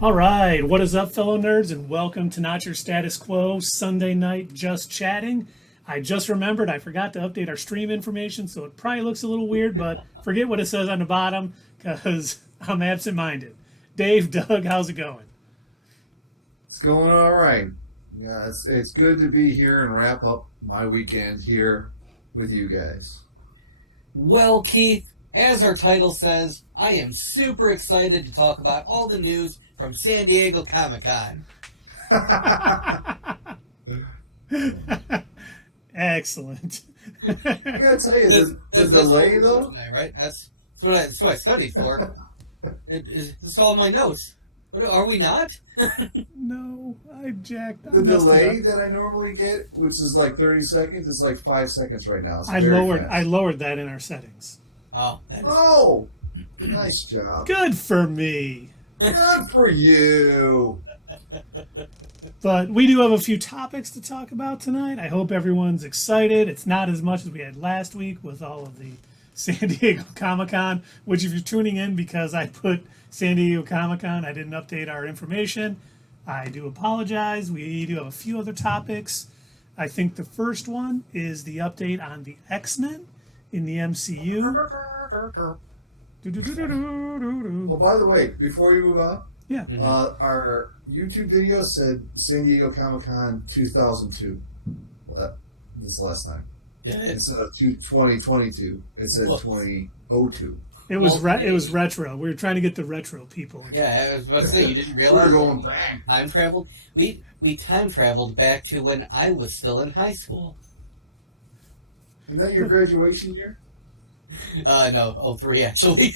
All right, what is up, fellow nerds, and welcome to Not Your Status Quo Sunday night just chatting. I just remembered I forgot to update our stream information, so it probably looks a little weird, but forget what it says on the bottom because I'm absent minded. Dave, Doug, how's it going? It's going all right. Yeah, it's good to be here and wrap up my weekend here with you guys. Well, Keith, as our title says, I am super excited to talk about all the news from San Diego Comic-Con. Excellent. I gotta tell you, the delay though. Tonight, right? That's what I studied for. It's all my notes. What, are we not? No, I jacked. The delay that I normally get, which is like 30 seconds, is like 5 seconds right now. It's I very lowered. fast. I lowered that in our settings. Oh, that is... Oh, nice job. Good for me. Good for you. But we do have a few topics to talk about tonight. I hope everyone's excited. It's not as much as we had last week with all of the San Diego Comic-Con, which if you're tuning in because I put San Diego Comic-Con, I didn't update our information. I do apologize. We do have a few other topics. I think the first one is the update on the X-Men in the MCU. Well, by the way, before we move on, Yeah. our YouTube video said San Diego Comic Con 2002. Well, that this last time. Yeah, it's... Instead of 2022, it said 2002. It was it was retro. We were trying to get the retro people. Yeah, I was about to say, you didn't realize... We're going back. Time traveled? We time traveled back to when I was still in high school. Isn't that your graduation year? No, 03 actually.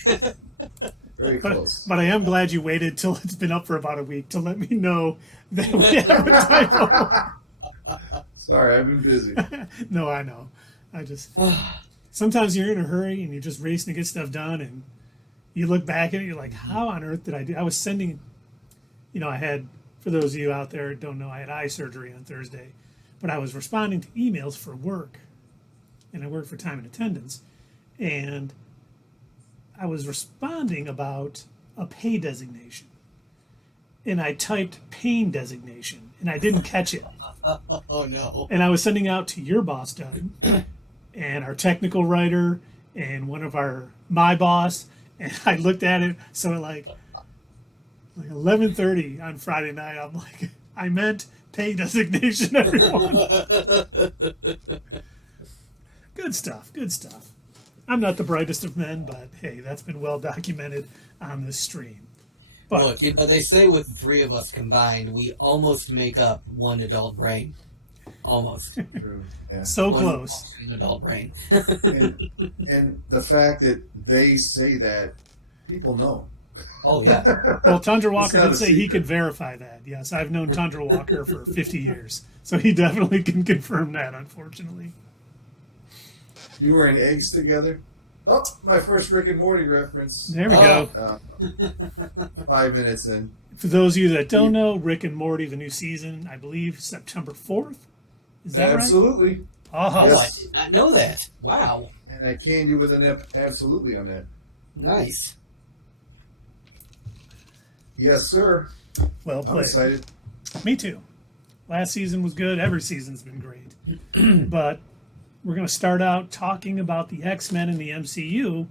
Very close. But I am glad you waited till it's been up for about a week to let me know that we have a typo. Sorry, I've been busy. No, I know. I just sometimes you're in a hurry and you're just racing to get stuff done, and you look back at it, you're like, "How on earth did I do?" I was sending, I had, for those of you out there who don't know, I had eye surgery on Thursday, but I was responding to emails for work, and I work for time and attendance, and I was responding about a pay designation, and I typed pain designation, and I didn't catch it. Oh no. And I was sending out to your boss, Doug, and our technical writer, and my boss, and I looked at it. So at like 11:30 on Friday night, I'm like, I meant pay designation, everyone. Good stuff. Good stuff. I'm not the brightest of men, but hey, that's been well documented on this stream. But Look, they say with the three of us combined, we almost make up one adult brain. Almost. True. Yeah. so One close. functioning adult brain. And the fact that they say that, people know. Oh, yeah. Well, Tundra It's Walker not did a say he secret. could verify that. Yes, I've known Tundra Walker for 50 years. So he definitely can confirm that, unfortunately. You were in eggs together? Oh, my first Rick and Morty reference. There we Oh. go. 5 minutes in. For those of you that don't know, Rick and Morty, the new season, I believe September 4th. Is that Absolutely. right? Oh, Oh, Yes. I did not know that. Wow. And I can you with an absolutely on that. Nice. Yes, sir. well I'm played. excited. Me too. Last season was good. Every season's been great. But we're going to start out talking about the X-Men in the MCU.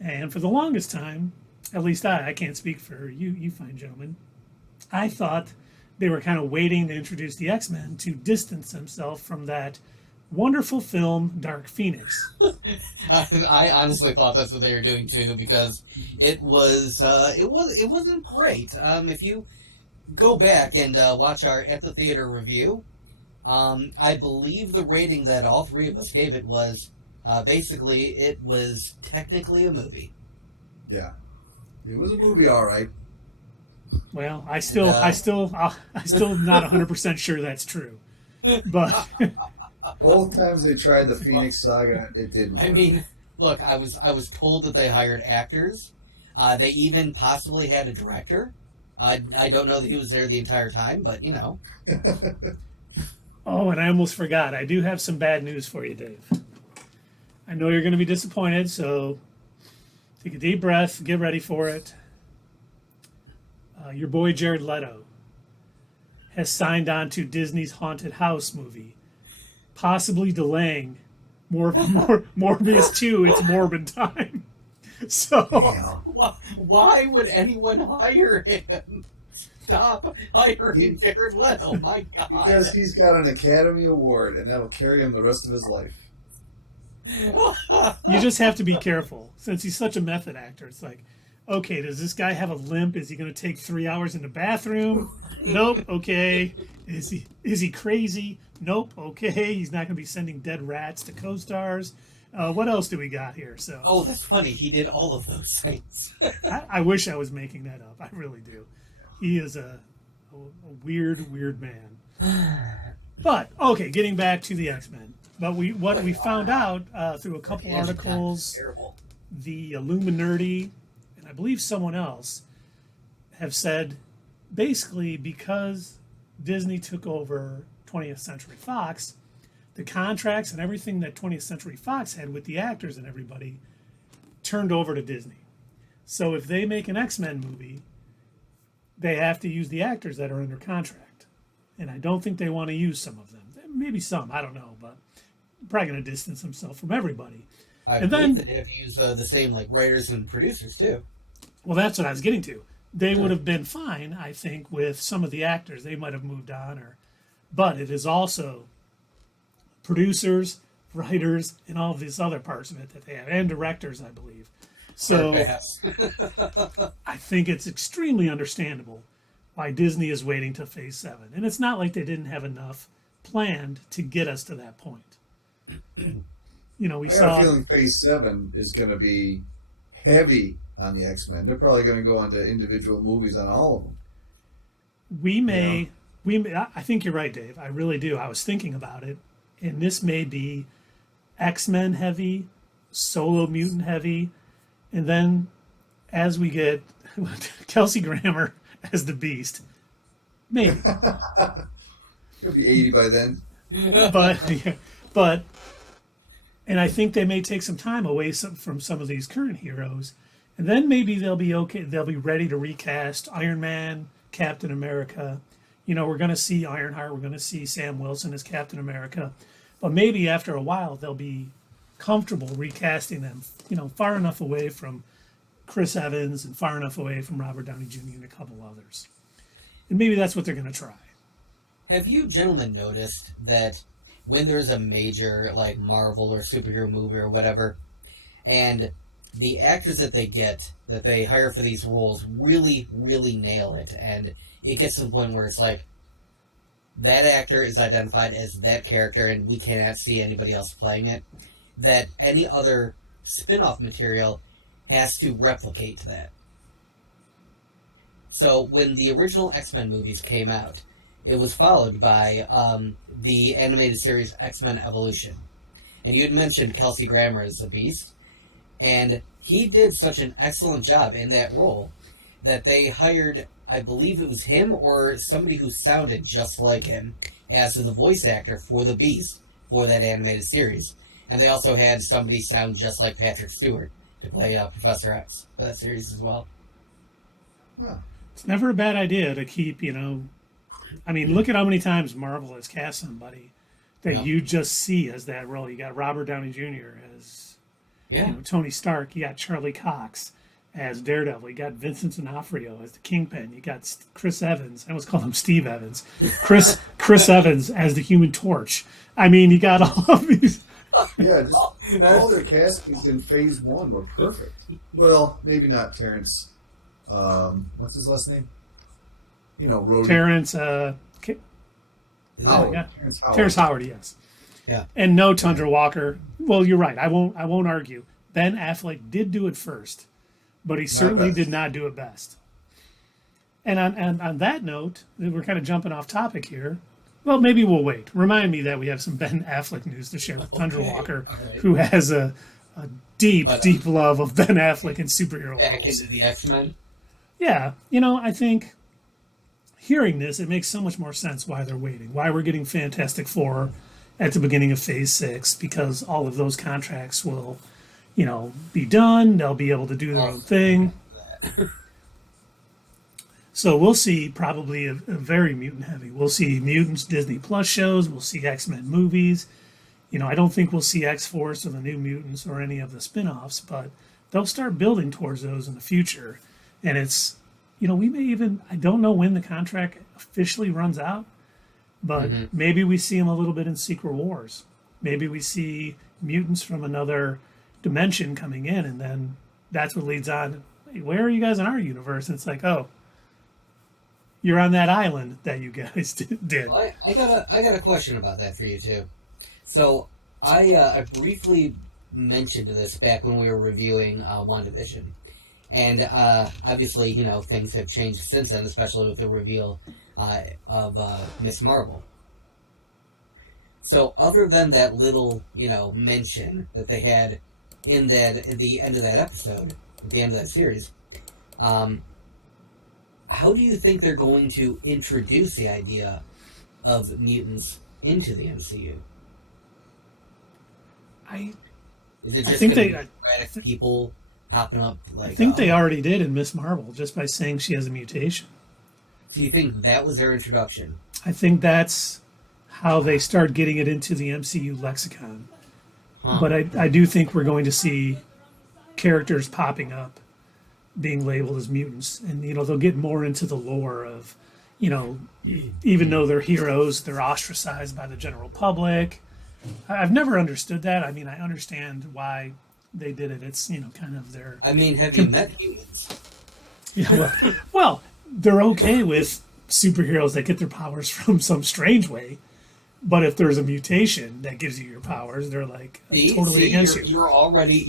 And for the longest time, at least I can't speak for you fine gentlemen, I thought they were kind of waiting to introduce the X-Men to distance themselves from that wonderful film, Dark Phoenix. I honestly thought that's what they were doing too, because it wasn't great. If you go back and watch our at the theater review, I believe the rating that all three of us gave it was basically it was technically a movie. Yeah. It was a movie, all right. Well, I'm still not 100% sure that's true. But Both times they tried the Phoenix Saga, it didn't. I work. mean, look, I was told that they hired actors. They even possibly had a director. I don't know that he was there the entire time, but you know. oh, and I almost forgot. I do have some bad news for you, Dave. I know you're going to be disappointed, so take a deep breath, get ready for it. your boy Jared Leto has signed on to Disney's Haunted House movie, possibly delaying Morbius 2, It's Morbid time. So, why would anyone hire him? Stop hiring Jared Leto, my God. Because he's got an Academy Award, and that'll carry him the rest of his life. You just have to be careful. Since he's such a method actor, it's like, okay, does this guy have a limp? Is he going to take 3 hours in the bathroom? Nope. Okay. Is he crazy? Nope. Okay. He's not going to be sending dead rats to co-stars. What else do we got here? So. Oh, that's funny. He did all of those things. I wish I was making that up. I really do. He is a weird man. But okay, getting back to the X-Men. But what we found out through a couple articles, the Illuminati, and I believe someone else, have said basically because Disney took over 20th Century Fox, the contracts and everything that 20th Century Fox had with the actors and everybody turned over to Disney. So if they make an X-Men movie, they have to use the actors that are under contract. And I don't think they want to use some of them. Maybe some, I don't know, but probably going to distance themselves from everybody. And then they have to use the same like writers and producers too. Well, that's what I was getting to. They would have been fine, I think, with some of the actors. They might have moved on, but it is also producers, writers, and all of these other parts of it that they have, and directors, I believe. So I think it's extremely understandable why Disney is waiting to Phase 7. And it's not like they didn't have enough planned to get us to that point. You know, I got a feeling Phase 7 is going to be heavy on the X-Men. They're probably going to go into individual movies on all of them. I think you're right, Dave. I really do. I was thinking about it. And this may be X-Men heavy, Solo Mutant heavy, and then as we get Kelsey Grammer as the Beast, maybe. He'll be 80 by then. But, and I think they may take some time away from some of these current heroes, and then maybe they'll be okay. They'll be ready to recast Iron Man, Captain America. You know, we're going to see Ironheart. We're going to see Sam Wilson as Captain America. But maybe after a while, they'll be comfortable recasting them, you know, far enough away from Chris Evans and far enough away from Robert Downey Jr. and a couple others. And maybe that's what they're going to try. Have you gentlemen noticed that when there's a major, like, Marvel or superhero movie or whatever, and the actors that they hire for these roles really, really nail it, and it gets to the point where it's like, that actor is identified as that character and we cannot see anybody else playing it, that any other spin-off material has to replicate that. So when the original X-Men movies came out, it was followed by the animated series X-Men Evolution. And you had mentioned Kelsey Grammer as the Beast, and he did such an excellent job in that role that they hired, I believe it was him or somebody who sounded just like him as the voice actor for the Beast for that animated series. And they also had somebody sound just like Patrick Stewart to play Professor X for that series as well. Well, it's never a bad idea to keep, you know, I mean, look at how many times Marvel has cast somebody that you just see as that role. You got Robert Downey Jr. as you know, Tony Stark. You got Charlie Cox as Daredevil. You got Vincent D'Onofrio as the Kingpin. You got Chris Evans. I always call him Steve Evans. Chris Evans as the Human Torch. I mean, you got all of these. Yeah, just all their castings in Phase 1 were perfect. Well, maybe not Terrence. What's his last name? You know, Rhodey. Terrence Terrence Howard, yes. Yeah. And no Tundra Walker. Well, you're right. I won't argue. Ben Affleck did do it first, but he certainly did not do it best. And on that note, we're kind of jumping off topic here. Well, maybe we'll wait. Remind me that we have some Ben Affleck news to share with Tundra Walker, who has a deep love of Ben Affleck and superhero back roles. into the X-Men. Yeah, you know, I think hearing this, it makes so much more sense why they're waiting, why we're getting Fantastic Four at the beginning of Phase 6, because all of those contracts will, you know, be done. They'll be able to do their own thing. So we'll see probably a very mutant heavy. We'll see mutants Disney Plus shows. We'll see X-Men movies. I don't think we'll see X-Force or the New Mutants or any of the spin-offs, but they'll start building towards those in the future. And it's, we may even, I don't know when the contract officially runs out, but maybe we see them a little bit in Secret Wars. Maybe we see mutants from another dimension coming in, and then that's what leads on. Hey, where are you guys in our universe? And it's like, oh, you're on that island that you guys did. Well, I got a question about that for you too. So I briefly mentioned this back when we were reviewing WandaVision, and obviously things have changed since then, especially with the reveal of Miss Marvel. So other than that little mention that they had in the end of that episode, at the end of that series, how do you think they're going to introduce the idea of mutants into the MCU? Is it just going to be sporadic people popping up? Like, I think they already did in Miss Marvel, just by saying she has a mutation. So you think that was their introduction? I think that's how they start getting it into the MCU lexicon. Huh. But I do think we're going to see characters popping up being labeled as mutants, and they'll get more into the lore of even though they're heroes, they're ostracized by the general public. I've never understood that. I mean, I understand why they did it. It's kind of their. I mean, have you met humans? Well, they're okay with superheroes that get their powers from some strange way, but if there's a mutation that gives you your powers, they're like totally against you. You're already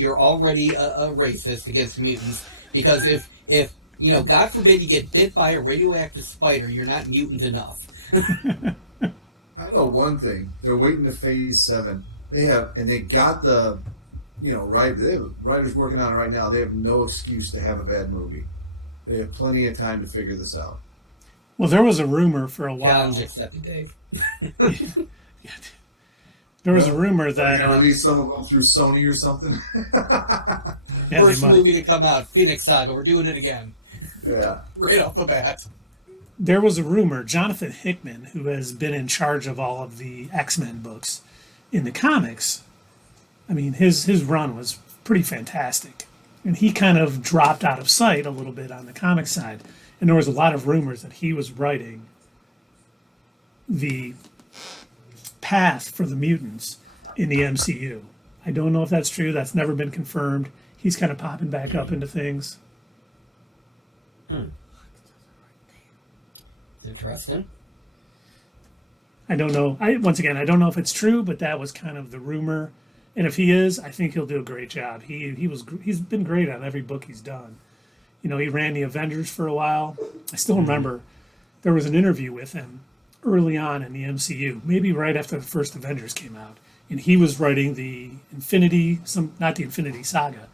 a racist against mutants. Because if God forbid you get bit by a radioactive spider, you're not mutant enough. I know one thing. They're waiting to Phase 7. They got the, writers working on it right now. They have no excuse to have a bad movie. They have plenty of time to figure this out. Well, there was a rumor for a while. Challenge accepted, Dave. There was a rumor that... They're going to release some of them through Sony or something? Yeah, first movie to come out, Phoenix Saga. We're doing it again. Yeah. Right off the bat. There was a rumor, Jonathan Hickman, who has been in charge of all of the X-Men books in the comics, I mean, his run was pretty fantastic. And he kind of dropped out of sight a little bit on the comic side. And there was a lot of rumors that he was writing the path for the mutants in the MCU. I don't know if that's true. That's never been confirmed. He's kind of popping back up into things. Interesting. I don't know. Once again, I don't know if it's true, but that was kind of the rumor. And if he is, I think he'll do a great job. He's been great on every book he's done. He ran the Avengers for a while. I still remember there was an interview with him early on in the MCU, maybe right after the first Avengers came out. And he was writing the not the Infinity Saga,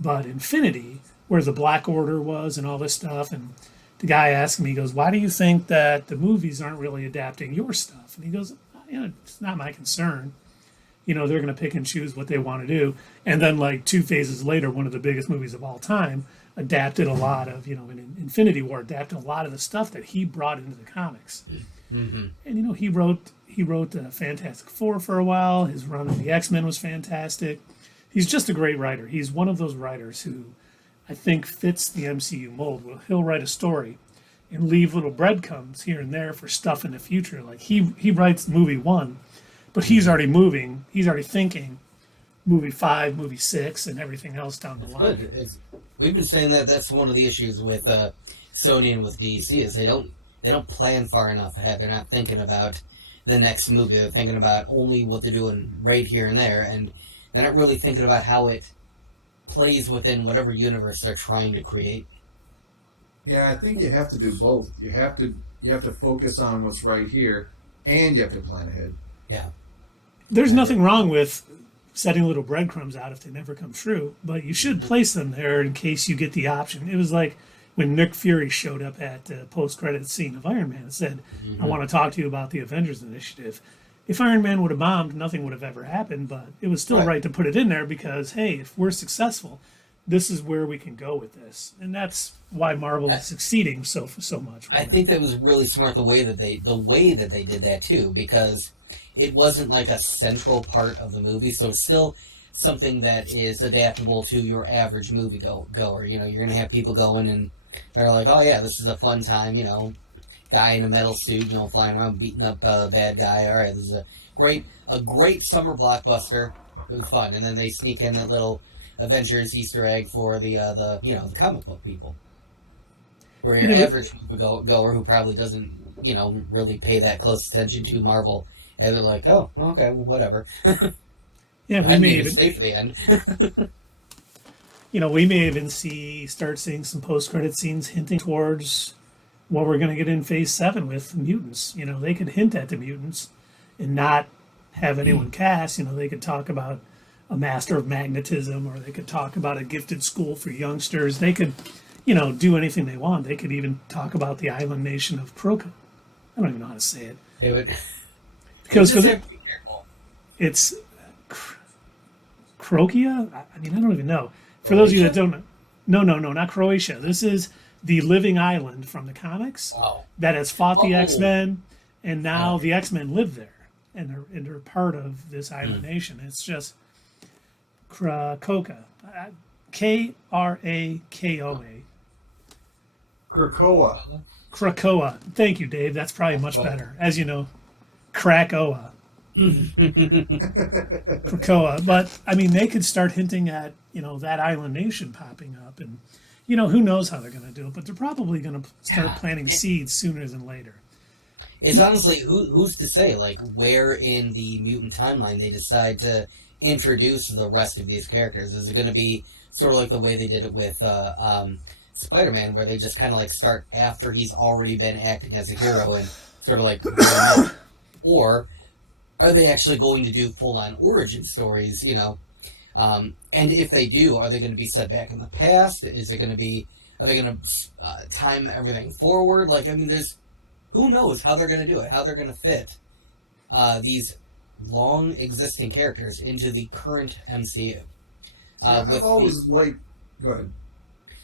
but Infinity, where the Black Order was and all this stuff. And the guy asked him, he goes, why do you think that the movies aren't really adapting your stuff? And he goes, it's not my concern. They're going to pick and choose what they want to do. And then like 2 phases later, one of the biggest movies of all time adapted a lot of, in Infinity War, adapted a lot of the stuff that he brought into the comics. Mm-hmm. And, he wrote Fantastic Four for a while. His run of the X-Men was fantastic. He's just a great writer. He's one of those writers who I think fits the MCU mold. Well, he'll write a story and leave little breadcrumbs here and there for stuff in the future. Like he writes movie 1, but he's already thinking movie 5, movie 6, and everything else down the line. Good. We've been saying that's one of the issues with Sony and with DC is they don't plan far enough ahead. They're not thinking about the next movie. They're thinking about only what they're doing right here and there, and they're not really thinking about how it plays within whatever universe they're trying to create. Yeah, I think you have to do both. You have to focus on what's right here, and you have to plan ahead. Yeah. There's nothing wrong with setting little breadcrumbs out if they never come true, but you should place them there in case you get the option. It was like when Nick Fury showed up at the post-credits scene of Iron Man and said, I want to talk to you about the Avengers Initiative. If Iron Man would have bombed, nothing would have ever happened, but it was still right to put it in there because, hey, if we're successful, this is where we can go with this, and that's why Marvel is succeeding so much. I think that was really smart the way that they did that too, because it wasn't like a central part of the movie, so it's still something that is adaptable to your average movie goer. You know, you're gonna have people going and they're like, oh yeah, this is a fun time. You know, guy in a metal suit, you know, flying around beating up a bad guy. All right, this is a great summer blockbuster. It was fun, and then they sneak in that little Avengers Easter egg for the the comic book people. Or your average moviegoer who probably doesn't, you know, really pay that close attention to Marvel, and they're like, oh, okay, well, whatever. Yeah, I didn't even stay for the end. You know, we may even start seeing some post-credit scenes hinting towards what we're going to get in Phase 7 with mutants. You know, they could hint at the mutants and not have anyone cast. You know, they could talk about a master of magnetism, or they could talk about a gifted school for youngsters. They could, you know, do anything they want. They could even talk about the island nation of Croca. I don't even know how to say it. They would. Because just have to be careful. It's Croatia? I mean, I don't even know. For those of you that don't know, no, not Croatia. This is the living island from the comics that has fought the X-Men, and now the X-Men live there, and they're part of this island nation. It's just Krakoa. Krakoa. Krakoa. Krakoa. Thank you, Dave. That's probably much better. As you know, Krakoa. Krakoa. But, I mean, they could start hinting at, you know, that island nation popping up. And, you know, who knows how they're going to do it. But they're probably going to start planting seeds sooner than later. It's honestly, who's to say, like, where in the mutant timeline they decide to introduce the rest of these characters? Is it going to be sort of like the way they did it with Spider-Man, where they just kind of like start after he's already been acting as a hero and sort of like, or are they actually going to do full-on origin stories, you know? And if they do, are they going to be set back in the past? Are they going to time everything forward? Like, I mean, who knows how they're going to do it, how they're going to fit these long existing characters into the current MCU. I've always liked. Go ahead.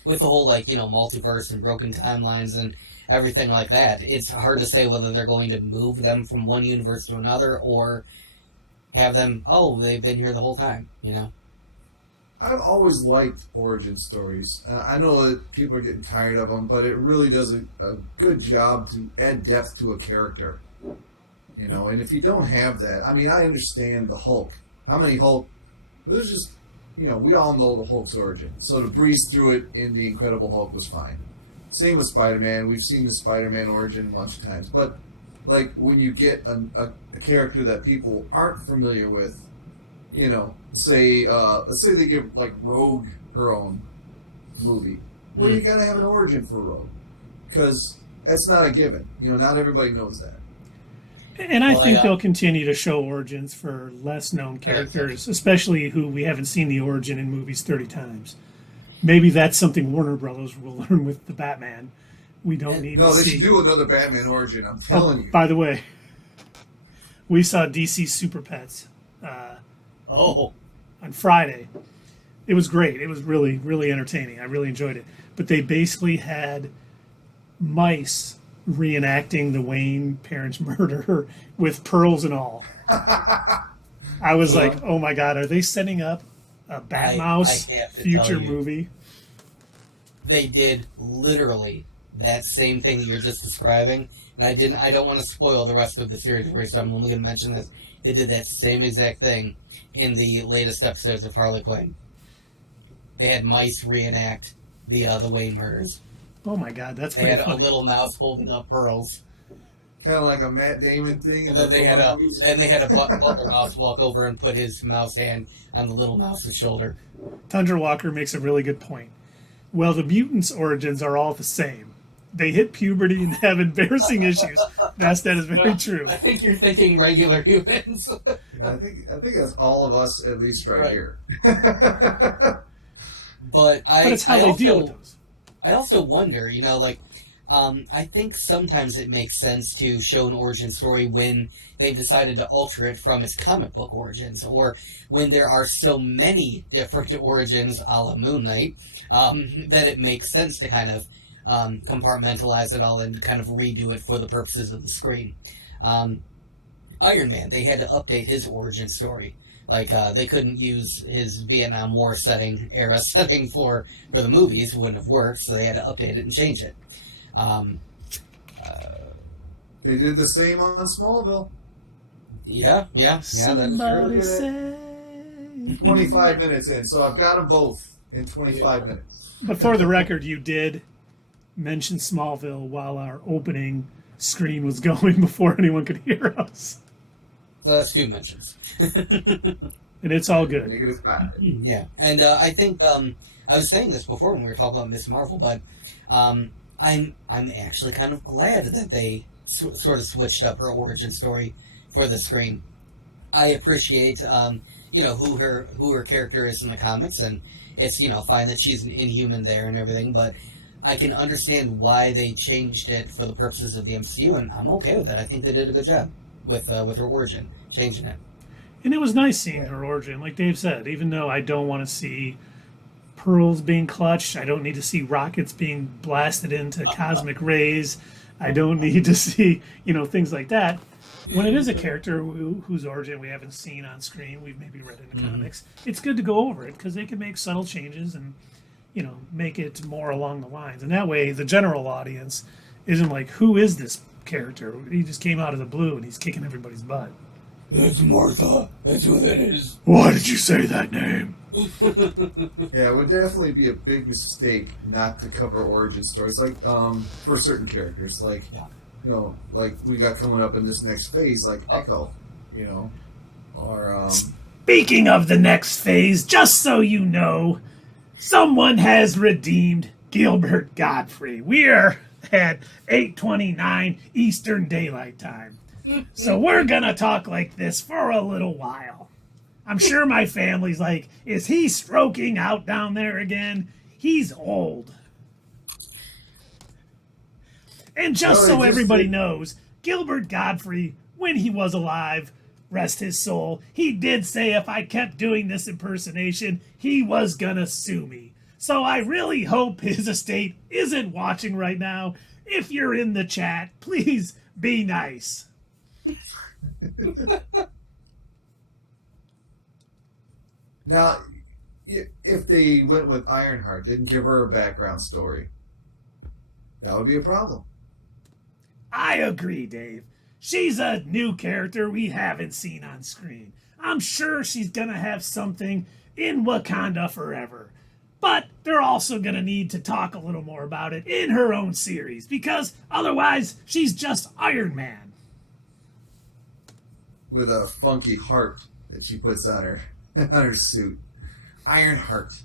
With the whole, like, you know, multiverse and broken timelines and everything like that, it's hard to say whether they're going to move them from one universe to another or have them, they've been here the whole time, you know? I've always liked origin stories. I know that people are getting tired of them, but it really does a good job to add depth to a character. You know, and if you don't have that, I mean, I understand the Hulk. How many Hulk? There's just, you know, we all know the Hulk's origin. So to breeze through it in The Incredible Hulk was fine. Same with Spider-Man. We've seen the Spider-Man origin a bunch of times. But, like, when you get a character that people aren't familiar with, you know, let's say they give, like, Rogue her own movie. Well, you gotta have an origin for Rogue. Because that's not a given. You know, not everybody knows that. And I think they'll continue to show origins for less known characters, especially who we haven't seen the origin in movies 30 times. Maybe that's something Warner Brothers will learn with the Batman. We don't need to see. No, they should do another Batman origin, I'm telling you. By the way, we saw DC Super Pets on Friday. It was great. It was really, really entertaining. I really enjoyed it. But they basically had mice reenacting the Wayne parents' murder with pearls and all. I was like, oh my God, are they setting up a Bat-Mouse future movie? They did literally that same thing that you're just describing, and I don't want to spoil the rest of the series for you, so I'm only going to mention this. They did that same exact thing in the latest episodes of Harley Quinn. They had mice reenact the Wayne murders. Oh my God, that's they pretty had funny. A little mouse holding up pearls. Kind of like a Matt Damon thing. And then they had a butler mouse walk over and put his mouse hand on the little mouse's shoulder. Tundra Walker makes a really good point. Well, the mutants' origins are all the same. They hit puberty and have embarrassing issues. That is very true. I think you're thinking regular humans. Yeah, I think that's all of us, at least right here. But it's how they deal with those. I also wonder, you know, like, I think sometimes it makes sense to show an origin story when they've decided to alter it from its comic book origins, or when there are so many different origins, a la Moon Knight, that it makes sense to kind of compartmentalize it all and kind of redo it for the purposes of the screen. Iron Man, they had to update his origin story. Like, they couldn't use his Vietnam War era setting for the movies. It wouldn't have worked, so they had to update it and change it. They did the same on Smallville. Yeah, that is true. 25 minutes in, so I've got them both in 25 minutes. But for the record, you did mention Smallville while our opening screen was going before anyone could hear us. So that's 2 mentions. And it's all good. -5. Yeah, and I think I was saying this before when we were talking about Miss Marvel, but I'm actually kind of glad that they sort of switched up her origin story for the screen. I appreciate who her character is in the comics, and it's fine that she's an Inhuman there and everything, but I can understand why they changed it for the purposes of the MCU, and I'm okay with that. I think they did a good job with her origin, changing it. And it was nice seeing her origin, like Dave said, even though I don't want to see pearls being clutched, I don't need to see rockets being blasted into cosmic rays, I don't need to see, things like that. When it is a character whose origin we haven't seen on screen, we've maybe read in the comics, it's good to go over it because they can make subtle changes and, make it more along the lines. And that way, the general audience isn't like, who is this character? He just came out of the blue and he's kicking everybody's butt. It's Martha. That's who that is. Why did you say that name? Yeah, it would definitely be a big mistake not to cover origin stories, like for certain characters, like like we got coming up in this next phase, like Echo, or Speaking of the next phase, just so you know, someone has redeemed Gilbert Godfrey. We're at 8:29 Eastern Daylight Time. So we're gonna talk like this for a little while. I'm sure my family's like, is he stroking out down there again? He's old. And just so everybody knows, Gilbert Godfrey, when he was alive, rest his soul, he did say if I kept doing this impersonation, he was gonna sue me. So I really hope his estate isn't watching right now. If you're in the chat, please be nice. Now, if they went with Ironheart, didn't give her a background story, that would be a problem. I agree, Dave. She's a new character we haven't seen on screen. I'm sure she's gonna have something in Wakanda forever. But they're also gonna need to talk a little more about it in her own series, because otherwise she's just Iron Man. With a funky heart that she puts on her suit. Ironheart.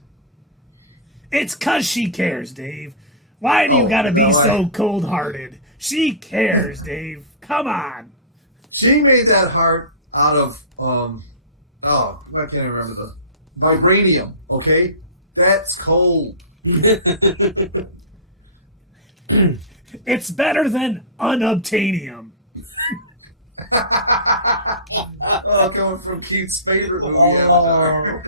It's 'cause she cares, Dave. Why do you gotta be so cold-hearted? She cares, Dave. Come on. She made that heart out of I can't even remember the vibranium, okay? That's cold. It's better than unobtainium. Coming from Keith's favorite movie, Avatar.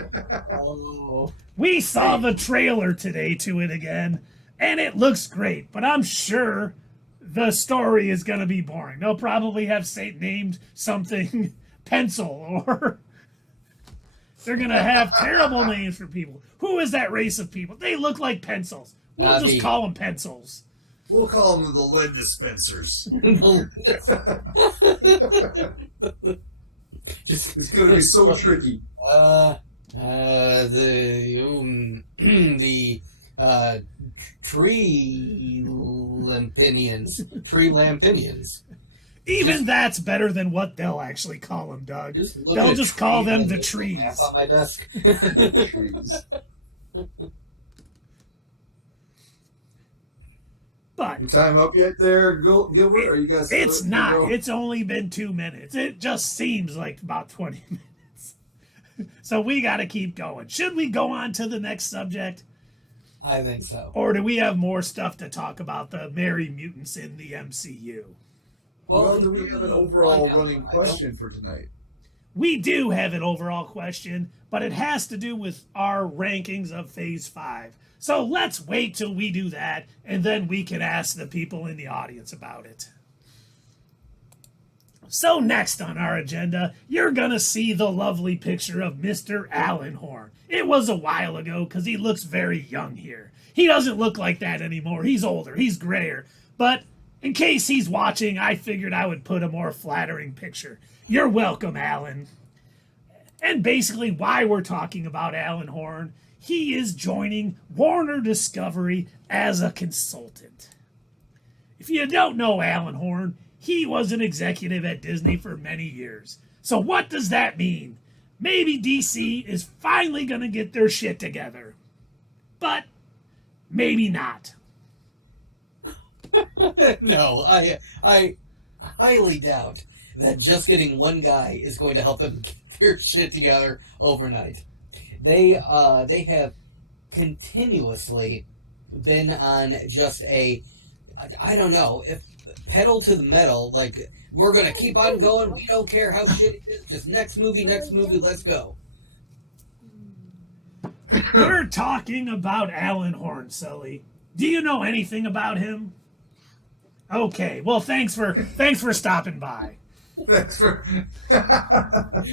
We saw the trailer today to it again, and it looks great, but I'm sure the story is going to be boring. They'll probably have named something Pencil, or they're going to have terrible names for people. Who is that race of people? They look like pencils. We'll just call them pencils. We'll call them the lead dispensers. It's going to be so tricky. The tree lampinians. Even that's better than what they'll actually call them, Doug. They'll just call them the trees. Map on my desk. Trees. But your time up yet there, Gilbert? Are you guys? It's not. It's only been 2 minutes. It just seems like about 20 minutes. So we got to keep going. Should we go on to the next subject? I think so. Or do we have more stuff to talk about the merry mutants in the MCU? Well, do we have an overall running question for tonight? We do have an overall question, but it has to do with our rankings of Phase 5. So let's wait till we do that, and then we can ask the people in the audience about it. So next on our agenda, you're going to see the lovely picture of Mr. Allenhorn. It was a while ago because he looks very young here. He doesn't look like that anymore. He's older. He's grayer. But in case he's watching, I figured I would put a more flattering picture. You're welcome, Alan. And basically why we're talking about Allenhorn, he is joining Warner Discovery as a consultant. If you don't know Allenhorn, he was an executive at Disney for many years. So what does that mean? Maybe DC is finally going to get their shit together. But maybe not. No, I highly doubt that just getting one guy is going to help them get their shit together overnight. They have continuously been on just a, I don't know, if pedal to the metal, like, we're gonna keep on going, we don't care how shit it is, just next movie, let's go. We're talking about Allenhorn, Sully. Do you know anything about him? Okay, well, thanks for stopping by. Thanks for.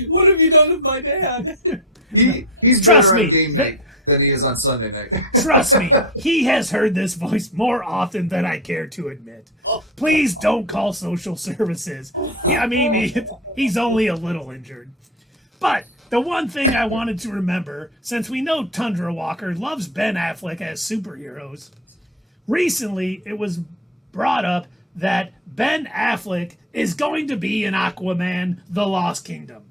What have you done with my dad? He's Trust better me, on game night than he is on Sunday night. Trust me, he has heard this voice more often than I care to admit. Please don't call social services. I mean, he's only a little injured. But the one thing I wanted to remember, since we know Tundra Walker loves Ben Affleck as superheroes, recently it was brought up that Ben Affleck is going to be in Aquaman: The Lost Kingdom.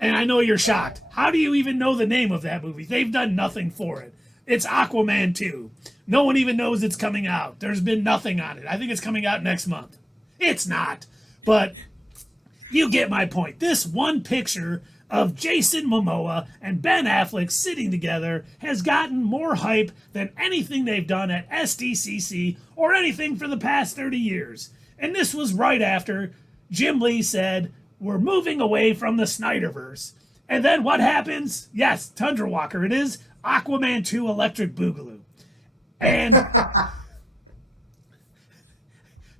And I know you're shocked. How do you even know the name of that movie? They've done nothing for it. It's Aquaman 2. No one even knows it's coming out. There's been nothing on it. I think it's coming out next month. It's not. But you get my point. This one picture of Jason Momoa and Ben Affleck sitting together has gotten more hype than anything they've done at SDCC or anything for the past 30 years. And this was right after Jim Lee said, we're moving away from the Snyderverse. And then what happens? Yes, Tundra Walker. It is Aquaman 2 Electric Boogaloo. And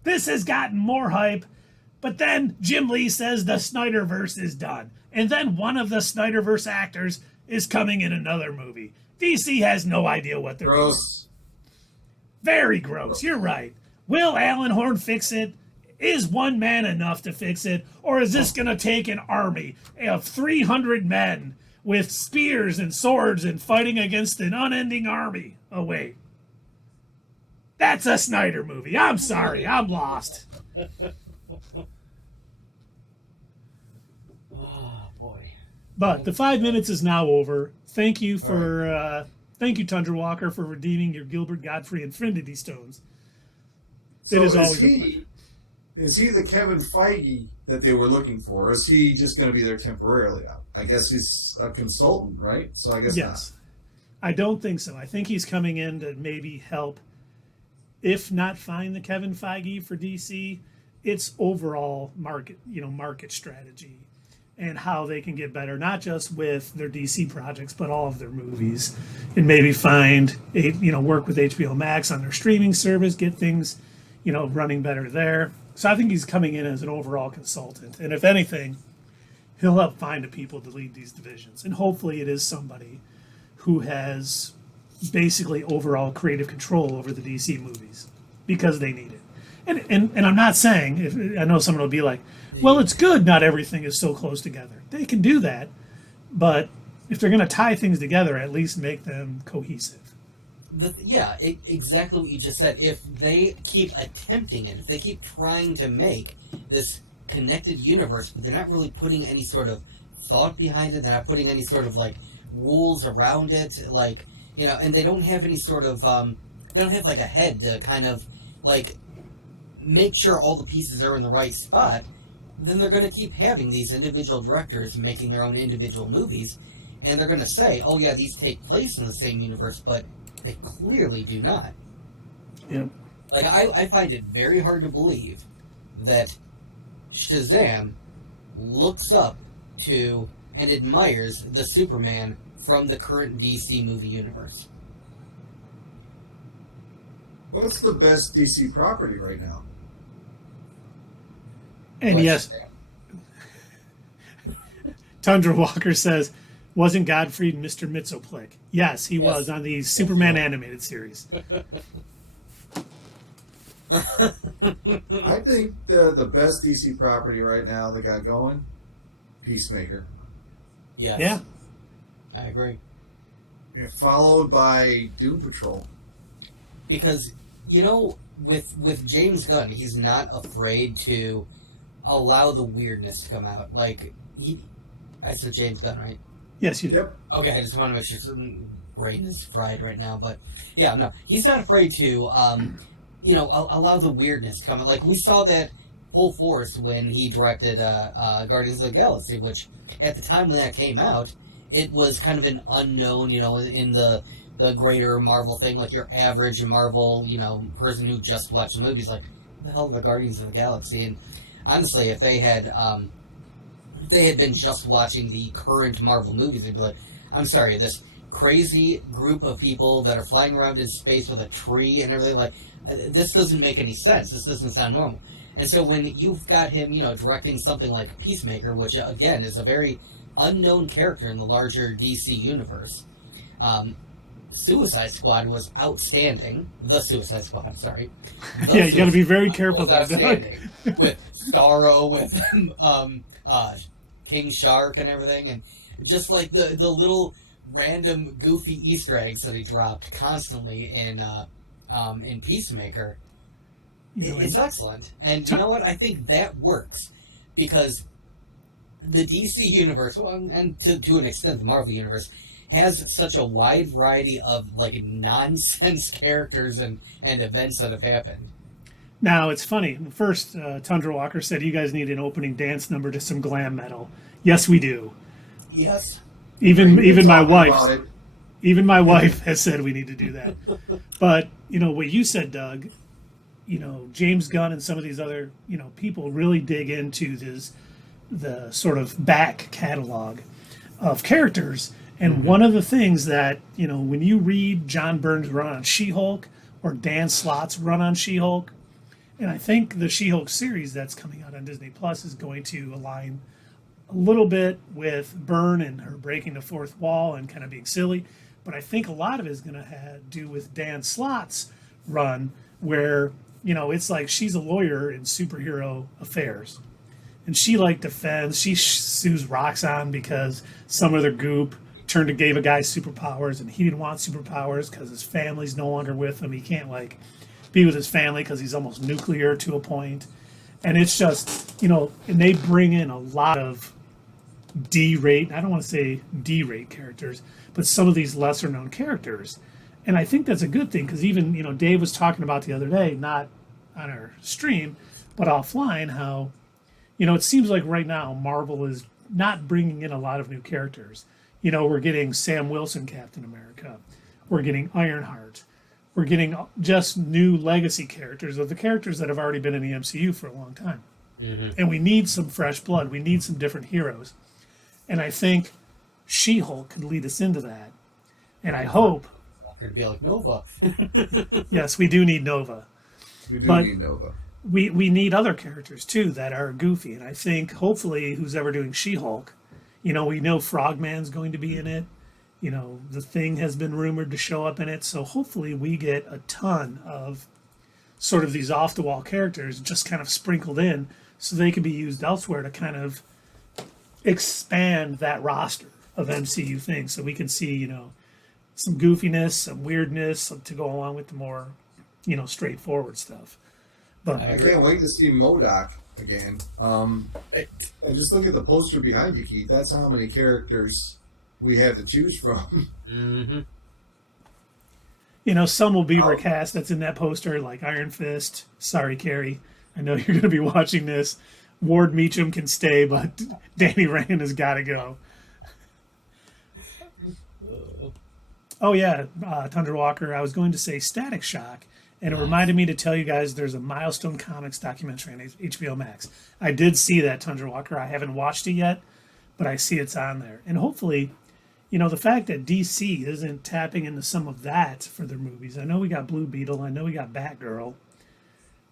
this has gotten more hype. But then Jim Lee says the Snyderverse is done. And then one of the Snyderverse actors is coming in another movie. DC has no idea what they're doing. Very gross. You're right. Will Allenhorn fix it? Is one man enough to fix it? Or is this going to take an army of 300 men with spears and swords and fighting against an unending army? Oh, wait. That's a Snyder movie. I'm sorry. I'm lost. Oh, boy. But the 5 minutes is now over. Thank you for, thank you, Tundra Walker, for redeeming your Gilbert Godfrey Infinity Stones. So is he the Kevin Feige that they were looking for? Or is he just going to be there temporarily? I guess he's a consultant, right? So I guess yes. Not. I don't think so. I think he's coming in to maybe help, if not find the Kevin Feige for DC, it's overall market strategy and how they can get better, not just with their DC projects, but all of their movies, and maybe find work with HBO Max on their streaming service, get things running better there. So I think he's coming in as an overall consultant. And if anything, he'll help find the people to lead these divisions. And hopefully it is somebody who has basically overall creative control over the DC movies because they need it. And I'm not saying, I know someone will be like, well, it's good not everything is so close together. They can do that. But if they're going to tie things together, at least make them cohesive. Exactly what you just said. If they keep attempting it, if they keep trying to make this connected universe, but they're not really putting any sort of thought behind it, they're not putting any sort of, rules around it, and they don't have any sort of, they don't have, a head to kind of, make sure all the pieces are in the right spot, then they're going to keep having these individual directors making their own individual movies, and they're going to say, oh yeah, these take place in the same universe, but They clearly do not. Yeah. Like, I find it very hard to believe that Shazam looks up to and admires the Superman from the current DC movie universe. What's the best DC property right now? And yes, Tundra Walker says, wasn't Godfrey Mr. Mxyzptlk? Yes, he was on the Superman animated series. I think the best DC property right now they got going, Peacemaker. Yes. Yeah. I agree. Followed by Doom Patrol. Because, with James Gunn, he's not afraid to allow the weirdness to come out. Like, I said James Gunn, right? Yes, you did. Yep. Okay, I just want to make sure some brain is fried right now. But, yeah, no, he's not afraid to, allow the weirdness to come out. Like, we saw that full force when he directed Guardians of the Galaxy, which, at the time when that came out, it was kind of an unknown, in the greater Marvel thing. Like, your average Marvel, person who just watched the movies, like, what the hell are the Guardians of the Galaxy? And honestly, if they had been just watching the current Marvel movies, they'd be like, I'm sorry, this crazy group of people that are flying around in space with a tree and everything, like, this doesn't make any sense. This doesn't sound normal. And so when you've got him, directing something like Peacemaker, which, again, is a very unknown character in the larger DC universe, Suicide Squad was outstanding. The Suicide Squad, sorry. Yeah, you got to be very careful there, Doug. With Starro, with King Shark and everything, and just like the little random goofy Easter eggs that he dropped constantly in Peacemaker. It's excellent. And you know what? I think that works because the DC universe, and to an extent the Marvel universe, has such a wide variety of like nonsense characters and events that have happened. Now, it's funny. First, Tundra Walker said you guys need an opening dance number to some glam metal. Yes, we do. Yes. Even my wife. Even my wife has said we need to do that. But, what you said, Doug, James Gunn and some of these other, people really dig into the sort of back catalog of characters. And one of the things that, when you read John Byrne's run on She-Hulk or Dan Slott's run on She-Hulk, and I think the She-Hulk series that's coming out on Disney Plus is going to align a little bit with Byrne and her breaking the fourth wall and kind of being silly. But I think a lot of it is going to do with Dan Slott's run where, it's like she's a lawyer in superhero affairs. And she defends, she sues Roxxon because some other goop gave a guy superpowers and he didn't want superpowers because his family's no longer with him. He can't be with his family because he's almost nuclear to a point. And it's just, and they bring in a lot of D-rate, I don't want to say D-rate characters, but some of these lesser known characters. And I think that's a good thing because even, Dave was talking about the other day, not on our stream, but offline, how, it seems like right now Marvel is not bringing in a lot of new characters. We're getting Sam Wilson, Captain America. We're getting Ironheart. We're getting just new legacy characters of the characters that have already been in the MCU for a long time. Mm-hmm. And we need some fresh blood. We need some different heroes. And I think She-Hulk could lead us into that. And I hope... It'd be like Nova. Yes, we do need Nova. We do need Nova. We need other characters, too, that are goofy. And I think, hopefully, who's ever doing She-Hulk, we know Frogman's going to be in it. The Thing has been rumored to show up in it. So hopefully we get a ton of sort of these off-the-wall characters just kind of sprinkled in so they can be used elsewhere to kind of expand that roster of MCU things. So we can see, some goofiness, some weirdness to go along with the more, straightforward stuff. But I can't wait to see MODOK again. And just look at the poster behind you, Keith. That's how many characters we have to choose from. Mm-hmm. Some will be recast that's in that poster, like Iron Fist. Sorry, Carrie. I know you're going to be watching this. Ward Meacham can stay, but Danny Rand has got to go. Oh yeah, Thunderwalker. I was going to say Static Shock, and it reminded me to tell you guys there's a Milestone Comics documentary on HBO Max. I did see that Thunderwalker. I haven't watched it yet, but I see it's on there. And hopefully, the fact that DC isn't tapping into some of that for their movies. I know we got Blue Beetle. I know we got Batgirl,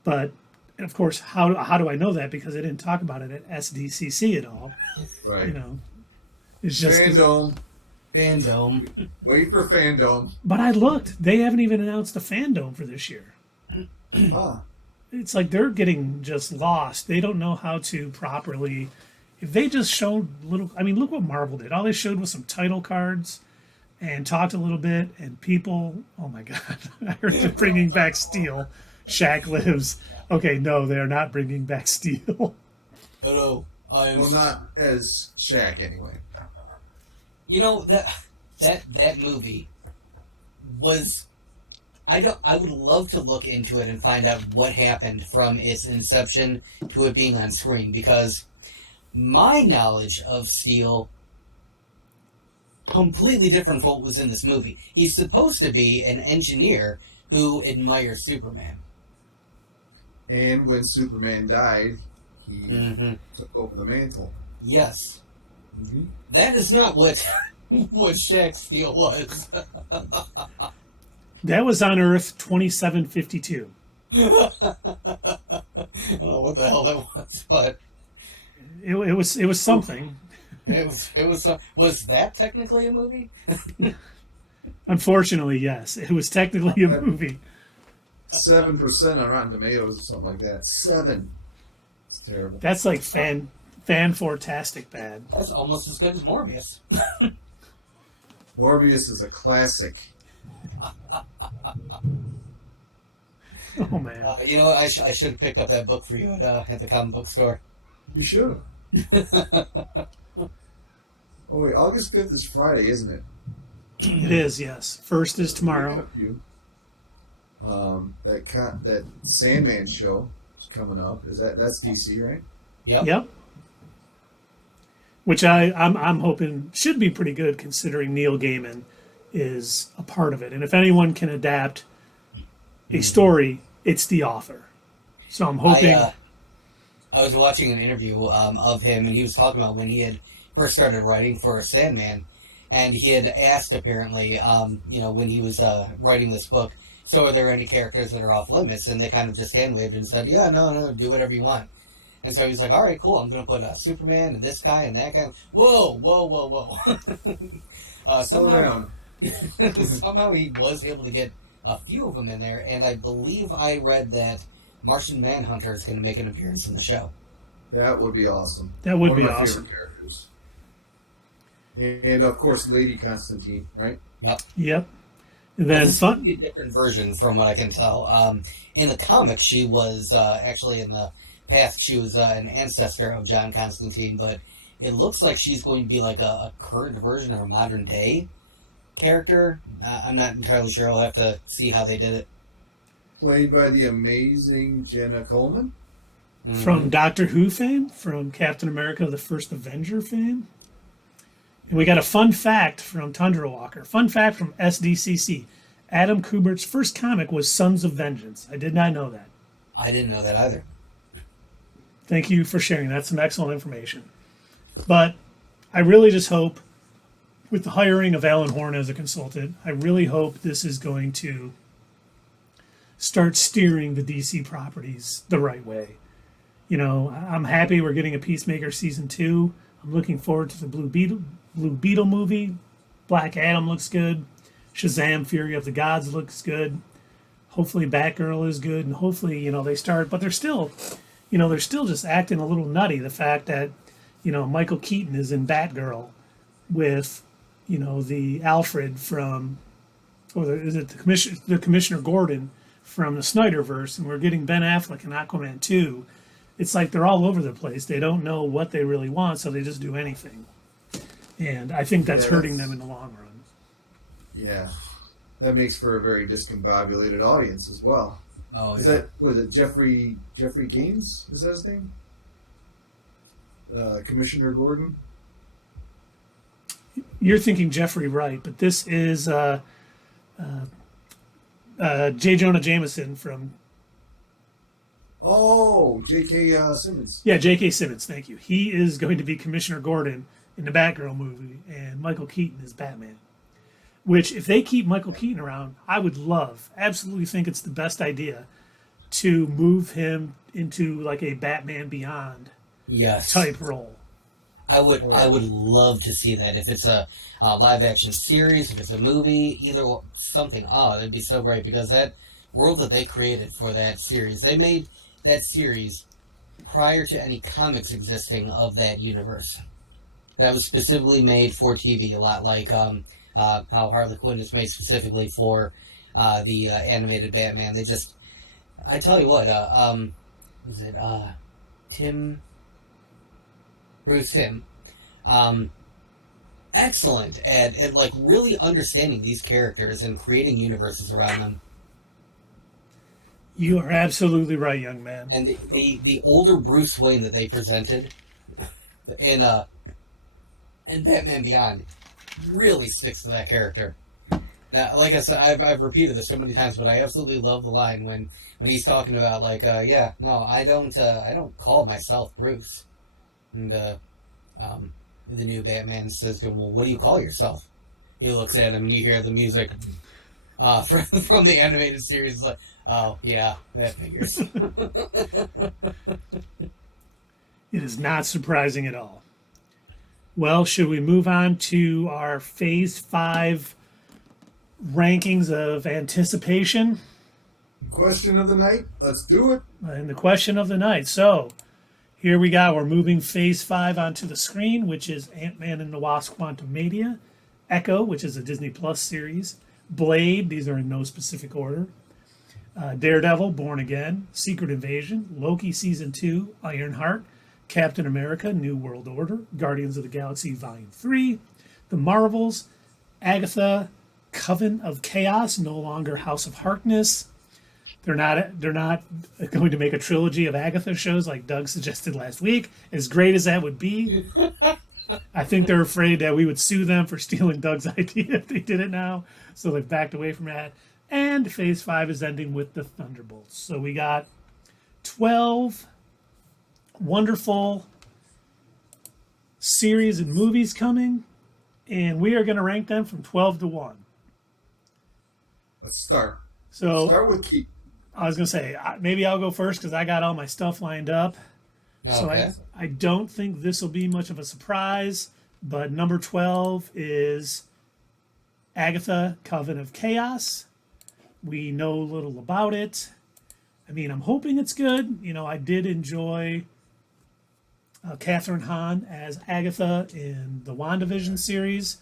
but of course, how do I know that? Because they didn't talk about it at SDCC at all. Right. It's just Fandom. Wait for Fandom. But I looked. They haven't even announced a Fandom for this year. Huh. It's like they're getting just lost. They don't know how to properly. If they just showed little, I mean, look what Marvel did. All they showed was some title cards and talked a little bit, and people. Oh my God! I heard they're bringing back Steel. Shaq lives. Okay, no, they are not bringing back Steel. Hello, Well, not as Shaq anyway. That movie was. I would love to look into it and find out what happened from its inception to it being on screen, because my knowledge of Steel completely different from what was in this movie. He's supposed to be an engineer who admires Superman. And when Superman died, he took over the mantle. Yes. Mm-hmm. That is not what Shaq Steel was. That was on Earth 2752. I don't know what the hell that was, but It was something. Was that technically a movie? Unfortunately, yes. It was technically a movie. 7% on Rotten Tomatoes or something like that. 7. It's terrible. That's like fan-fortastic bad. That's almost as good as Morbius. Morbius is a classic. Oh man. I should have picked up that book for you at the comic book store. You should have. Oh wait, August 5th is Friday, isn't it? It is, yes. First is tomorrow. That Sandman show is coming up. That's DC, right? Yep. Which I'm hoping should be pretty good, considering Neil Gaiman is a part of it. And if anyone can adapt a story, it's the author. So I'm hoping. I was watching an interview of him, and he was talking about when he had first started writing for Sandman, and he had asked apparently, when he was writing this book, so are there any characters that are off limits? And they kind of just hand waved and said, yeah, no, do whatever you want. And so he's like, all right, cool, I'm going to put Superman and this guy and that guy. Whoa. Slow down. Somehow he was able to get a few of them in there, and I believe I read that Martian Manhunter is going to make an appearance in the show. That would be awesome. That would One be of my awesome. favorite characters. And of course, Lady Constantine, right? Yep. And then this is a different version from what I can tell. In the comics, she was actually in the past. She was an ancestor of John Constantine, but it looks like she's going to be like a current version or a modern day character. I'm not entirely sure. I'll have to see how they did it. Played by the amazing Jenna Coleman. From Doctor Who fame, from Captain America: The First Avenger fame. And we got a fun fact from Thunderwalker. Fun fact from SDCC. Adam Kubert's first comic was Sons of Vengeance. I did not know that. I didn't know that either. Thank you for sharing. That's some excellent information. But I really just hope, with the hiring of Alan Horn as a consultant, I really hope this is going to start steering the DC properties the right way. I'm happy we're getting a Peacemaker season 2. I'm looking forward to the Blue Beetle movie. Black Adam looks good. Shazam! Fury of the Gods looks good. Hopefully Batgirl is good, and hopefully they start. But they're still just acting a little nutty. The fact that Michael Keaton is in Batgirl with the Alfred from, is it the Commissioner Gordon from the Snyderverse, and we're getting Ben Affleck in Aquaman 2. It's like they're all over the place. They don't know what they really want, so they just do anything. And I think that's hurting them in the long run. Yeah. That makes for a very discombobulated audience as well. Oh, Is that, was it Jeffrey Gaines? Is that his name? Commissioner Gordon? You're thinking Jeffrey Wright, but this is J. Jonah Jameson from Oh, J.K. Simmons. J.K. Simmons. Thank you. He is going to be Commissioner Gordon in the Batgirl movie, and Michael Keaton is Batman. Which, if they keep Michael Keaton around, I would love. Absolutely think it's the best idea to move him into like a Batman Beyond type role. I would love to see that. If it's a live action series, if it's a movie, either something. Oh, that'd be so great, because that world that they created for that series, they made that series prior to any comics existing of that universe. That was specifically made for TV, a lot like how Harley Quinn is made specifically for the animated Batman. They just, I tell you what, was it Bruce Timm, excellent at like really understanding these characters and creating universes around them. You are absolutely right, young man. And the older Bruce Wayne that they presented in Batman Beyond really sticks to that character. Now, like I said, I've repeated this so many times, but I absolutely love the line when he's talking about like, no, I don't call myself Bruce. And the new Batman says to him, well, what do you call yourself? He looks at him and you hear the music from the animated series. It's like, oh, yeah, that figures. It is not surprising at all. Well, should we move on to our Phase 5 rankings of anticipation? Question of the night. Let's do it. And the question of the night. So, here we go. We're moving Phase 5 onto the screen, which is Ant-Man and the Wasp: Quantumania, Echo, which is a Disney Plus series, Blade, these are in no specific order, Daredevil, Born Again, Secret Invasion, Loki Season 2, Ironheart, Captain America, New World Order, Guardians of the Galaxy Volume 3, The Marvels, Agatha, Coven of Chaos, no longer House of Harkness. They're not going to make a trilogy of Agatha shows like Doug suggested last week. As great as that would be, I think they're afraid that we would sue them for stealing Doug's idea if they did it now. So they've backed away from that. And Phase 5 is ending with the Thunderbolts. So we got 12 wonderful series and movies coming, and we are going to rank them from 12 to 1. Let's start. So start with Keith. I was going to say, maybe I'll go first because I got all my stuff lined up. Okay. So I don't think this will be much of a surprise, but number 12 is Agatha, Coven of Chaos. We know little about it. I mean, I'm hoping it's good. You know, I did enjoy Catherine Hahn as Agatha in the WandaVision series,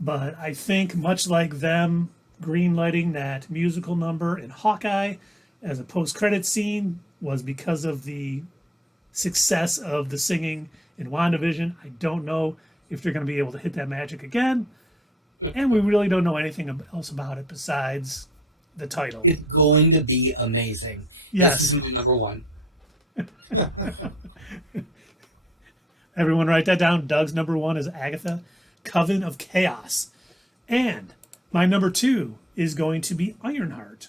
but I think much like them greenlighting that musical number in Hawkeye as a post-credit scene was because of the success of the singing in WandaVision. I don't know if they're going to be able to hit that magic again, and we really don't know anything else about it besides the title. It's going to be amazing. Yes. This is my number one. Everyone write that down. Doug's number 1 is Agatha, Coven of Chaos. And my number 2 is going to be Ironheart.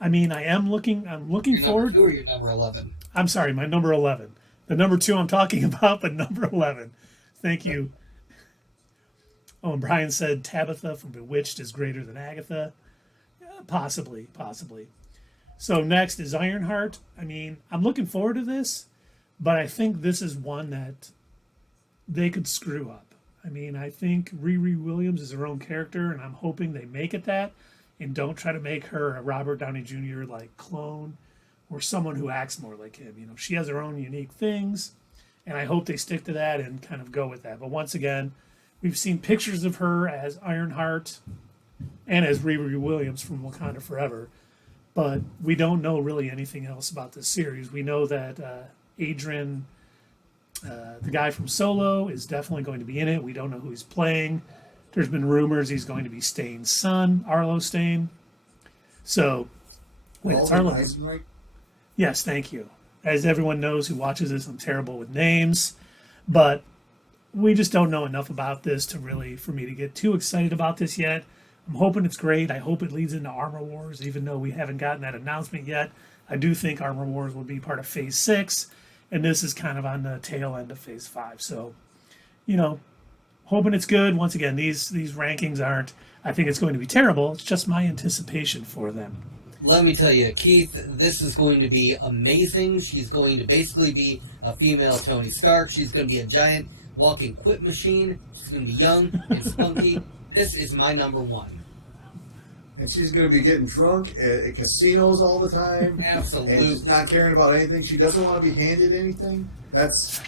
I mean, I'm looking Your forward. number 2 or your number 11? I'm sorry, my number 11. The number 2 I'm talking about, but number 11. Thank you. Oh, and Brian said Tabitha from Bewitched is greater than Agatha. Possibly. So next is Ironheart. I mean, I'm looking forward to this, but I think this is one that they could screw up. I mean, I think Riri Williams is her own character, and I'm hoping they make it that and don't try to make her a Robert Downey Jr. like clone or someone who acts more like him. You know, she has her own unique things, and I hope they stick to that and kind of go with that. But once again, we've seen pictures of her as Ironheart and as Riri Williams from Wakanda Forever, but we don't know really anything else about this series. We know that Adrian, the guy from Solo, is definitely going to be in it. We don't know who he's playing. There's been rumors he's going to be Stane's son, Arlo Stane. So, wait, it's Arlo. Eisenreich? Yes, thank you. As everyone knows who watches this, I'm terrible with names, but we just don't know enough about this to really, for me to get too excited about this yet. I'm hoping it's great. I hope it leads into Armor Wars, even though we haven't gotten that announcement yet. I do think Armor Wars will be part of Phase 6, and this is kind of on the tail end of Phase 5. So, hoping it's good. Once again, these rankings aren't, I think it's going to be terrible. It's just my anticipation for them. Let me tell you, Keith, this is going to be amazing. She's going to basically be a female Tony Stark. She's going to be a giant walking quip machine. She's going to be young and spunky. This is my number one. And she's going to be getting drunk at casinos all the time. Absolutely. And just not caring about anything. She doesn't want to be handed anything. That's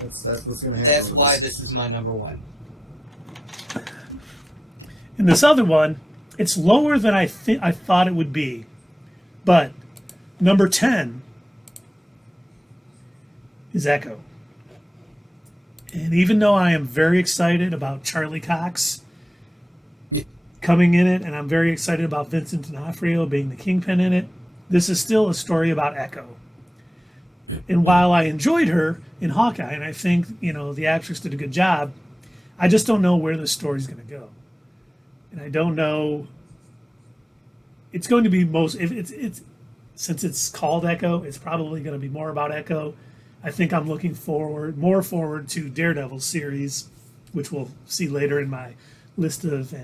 what's going to happen. That's why this is my number one. And this other one, it's lower than I thought it would be. But number 10 is Echo. And even though I am very excited about Charlie Cox coming in it, and I'm very excited about Vincent D'Onofrio being the Kingpin in it, this is still a story about Echo. And while I enjoyed her in Hawkeye, and I think, the actress did a good job, I just don't know where the story's going to go. And I don't know. It's going to be since it's called Echo, it's probably going to be more about Echo. I think I'm looking more forward to Daredevil series, which we'll see later in my list of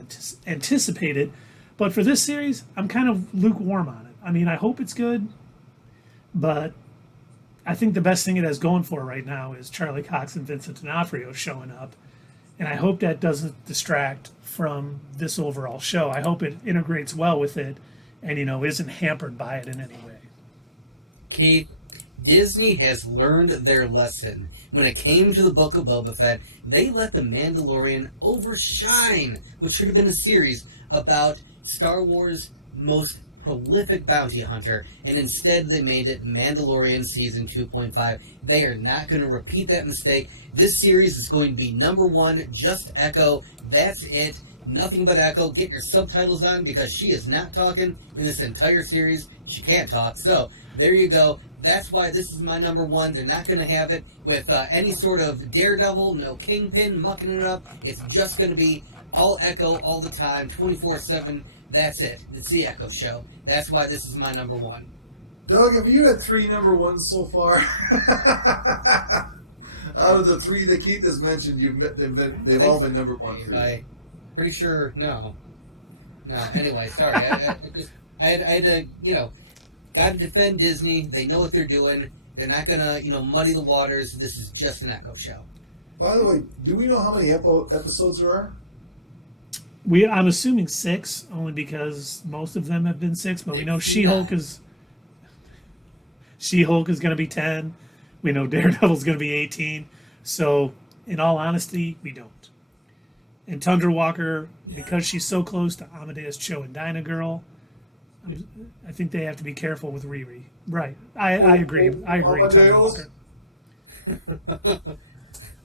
anticipated. But for this series, I'm kind of lukewarm on it. I mean, I hope it's good, but I think the best thing it has going for it right now is Charlie Cox and Vincent D'Onofrio showing up. And I hope that doesn't distract from this overall show. I hope it integrates well with it and, isn't hampered by it in any way. Keith, Disney has learned their lesson. When it came to the Book of Boba Fett, they let The Mandalorian overshine, which should have been a series about Star Wars' most prolific bounty hunter, and instead they made it Mandalorian Season 2.5. They are not going to repeat that mistake. This series is going to be number one, just Echo. That's it. Nothing but Echo. Get your subtitles on, because she is not talking in this entire series. She can't talk. So, there you go. That's why this is my number one. They're not going to have it with any sort of Daredevil, no Kingpin mucking it up. It's just going to be all Echo all the time, 24/7. That's it. It's the Echo Show. That's why this is my number one. Doug, have you had 3 number ones so far? Out of the 3 that Keith has mentioned, they've all been number one for you. Pretty sure, no. Anyway, sorry. I had to, got to defend Disney. They know what they're doing. They're not going to, muddy the waters. This is just an Echo Show. By the way, do we know how many episodes there are? I'm assuming 6, only because most of them have been 6, but we know She-Hulk is going to be 10. We know Daredevil's going to be 18. So, in all honesty, we don't. And Tundra Walker, because she's so close to Amadeus Cho and Dinah Girl, I think they have to be careful with Riri. Right. I agree. I agree. Tundra Walker.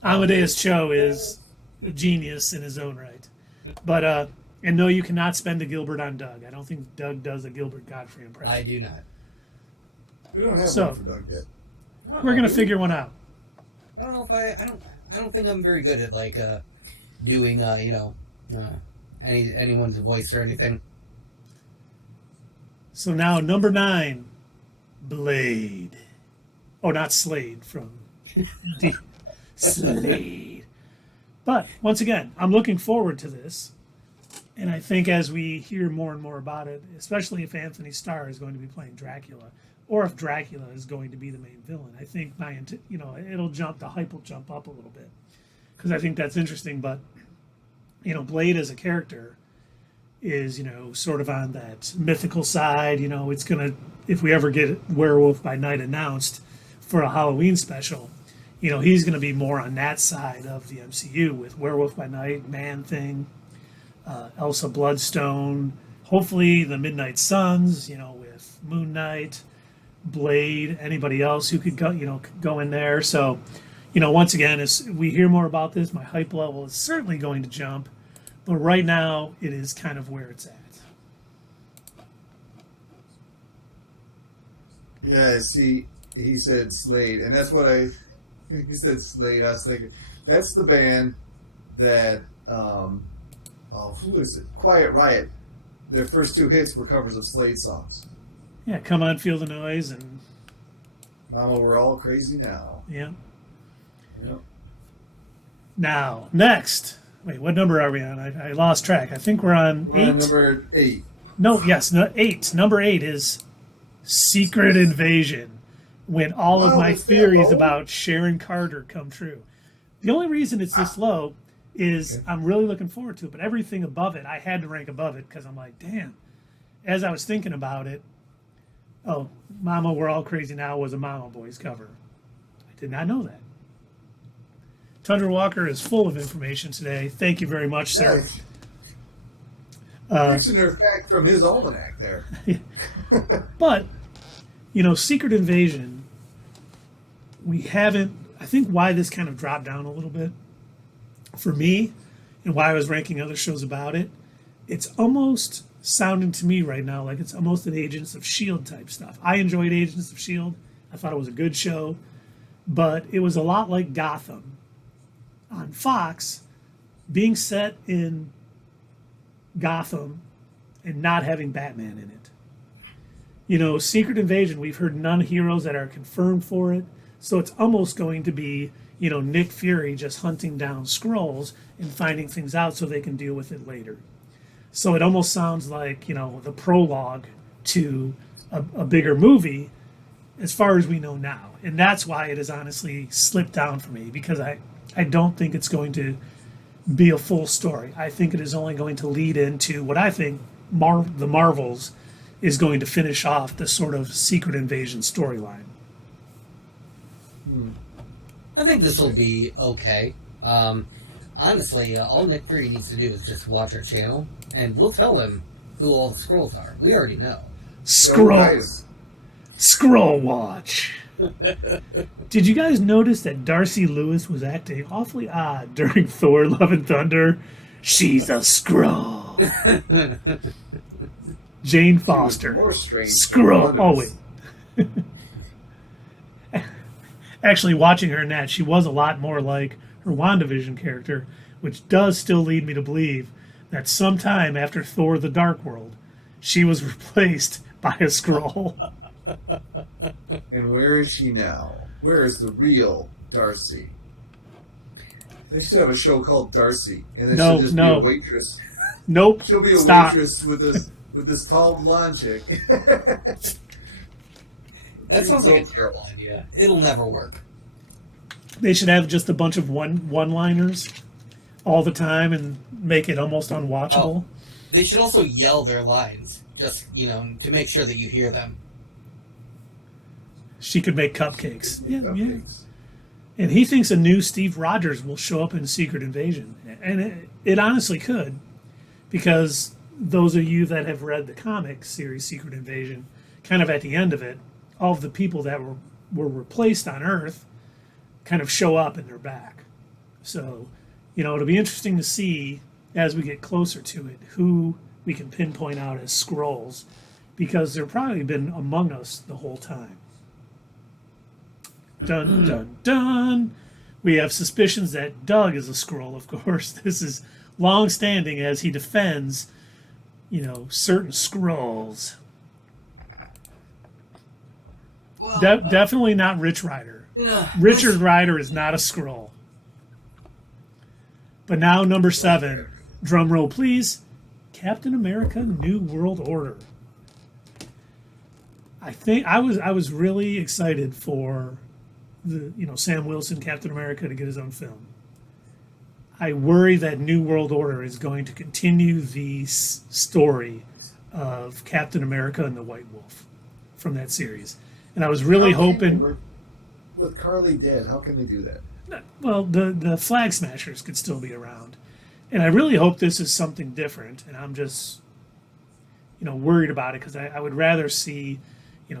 Amadeus Cho is a genius in his own right. But, and no, you cannot spend a Gilbert on Doug. I don't think Doug does a Gilbert Godfrey impression. I do not. We don't have one for Doug yet. We're going to figure one out. I don't know if I don't think I'm very good at, doing, anyone's voice or anything. So now, number 9, Blade. Oh, not Slade, from Slade. But, once again, I'm looking forward to this. And I think as we hear more and more about it, especially if Anthony Starr is going to be playing Dracula, or if Dracula is going to be the main villain, I think the hype will jump up a little bit. Because I think that's interesting. But, Blade as a character is, sort of on that mythical side. It's going to, if we ever get Werewolf by Night announced for a Halloween special, he's going to be more on that side of the MCU with Werewolf by Night, Man-Thing, Elsa Bloodstone, hopefully the Midnight Suns, with Moon Knight, Blade, anybody else who could go in there. So, once again, as we hear more about this, my hype level is certainly going to jump. But right now, it is kind of where it's at. Yeah, see, he said Slade, and that's what he said Slade. I was thinking, that's the band that who is it? Quiet Riot. Their first 2 hits were covers of Slade songs. Yeah, Come On, Feel the Noise, and Mama, We're All Crazy Now. yeah. Yep. Now, next. Wait, what number are we on? I lost track. I think we're on 8. On number 8. No, yes, no, 8. Number 8 is Secret Invasion, when all of Wow, my it's that theories low? about Sharon Carter come true. The only reason it's this low is I'm really looking forward to it, but everything above it, I had to rank above it because I'm like, damn. As I was thinking about it, oh, Mama, We're All Crazy Now was a Mama Boys cover. I did not know that. Tundra Walker is full of information today. Thank you very much, sir. Dictionary fact from his almanac there. But, Secret Invasion, we haven't, I think why this kind of dropped down a little bit for me and why I was ranking other shows about it, it's almost sounding to me right now like it's almost an Agents of S.H.I.E.L.D. type stuff. I enjoyed Agents of S.H.I.E.L.D. I thought it was a good show, but it was a lot like Gotham on Fox, being set in Gotham and not having Batman in it. Secret Invasion, we've heard none heroes that are confirmed for it, so it's almost going to be, Nick Fury just hunting down Skrulls and finding things out so they can deal with it later. So it almost sounds like, the prologue to a bigger movie as far as we know now. And that's why it has honestly slipped down for me, because I don't think it's going to be a full story. I think it is only going to lead into what I think the Marvels is going to finish off the sort of Secret Invasion storyline. I think this will be okay. Honestly, all Nick Fury needs to do is just watch our channel, and we'll tell him who all the Skrulls are. We already know. Skrulls. Skrull Watch. Did you guys notice that Darcy Lewis was acting awfully odd during Thor: Love and Thunder? She's a Skrull. Jane Foster. More strange. Skrull. Oh, wait. Actually, watching her in that, she was a lot more like her WandaVision character, which does still lead me to believe that sometime after Thor: The Dark World, she was replaced by a Skrull. And where is she now? Where is the real Darcy? They should have a show called Darcy, and then she'll just be a waitress. Nope. She'll be a Stop. waitress with this tall blonde chick. That sounds like a terrible idea. It'll never work. They should have just a bunch of one-liners all the time and make it almost unwatchable. Oh, they should also yell their lines, just, to make sure that you hear them. She could make cupcakes. Yeah. Cupcakes. And he thinks a new Steve Rogers will show up in Secret Invasion. And it honestly could, because those of you that have read the comic series Secret Invasion, kind of at the end of it, all of the people that were replaced on Earth kind of show up and they're back. So, it'll be interesting to see as we get closer to it who we can pinpoint out as Skrulls, because they've probably been among us the whole time. Dun, dun, dun. We have suspicions that Doug is a Skrull, of course. This is long-standing as he defends, certain Skrulls. Well, Definitely not Rich Rider. Richard Rider is not a Skrull. But now, number 7. Drum roll, please. Captain America: New World Order. I think I was really excited for Sam Wilson, Captain America, to get his own film. I worry that New World Order is going to continue the story of Captain America and the White Wolf from that series. And I was really hoping... With Carly dead, how can they do that? Well, the Flag Smashers could still be around. And I really hope this is something different. And I'm just, worried about it, because I would rather see,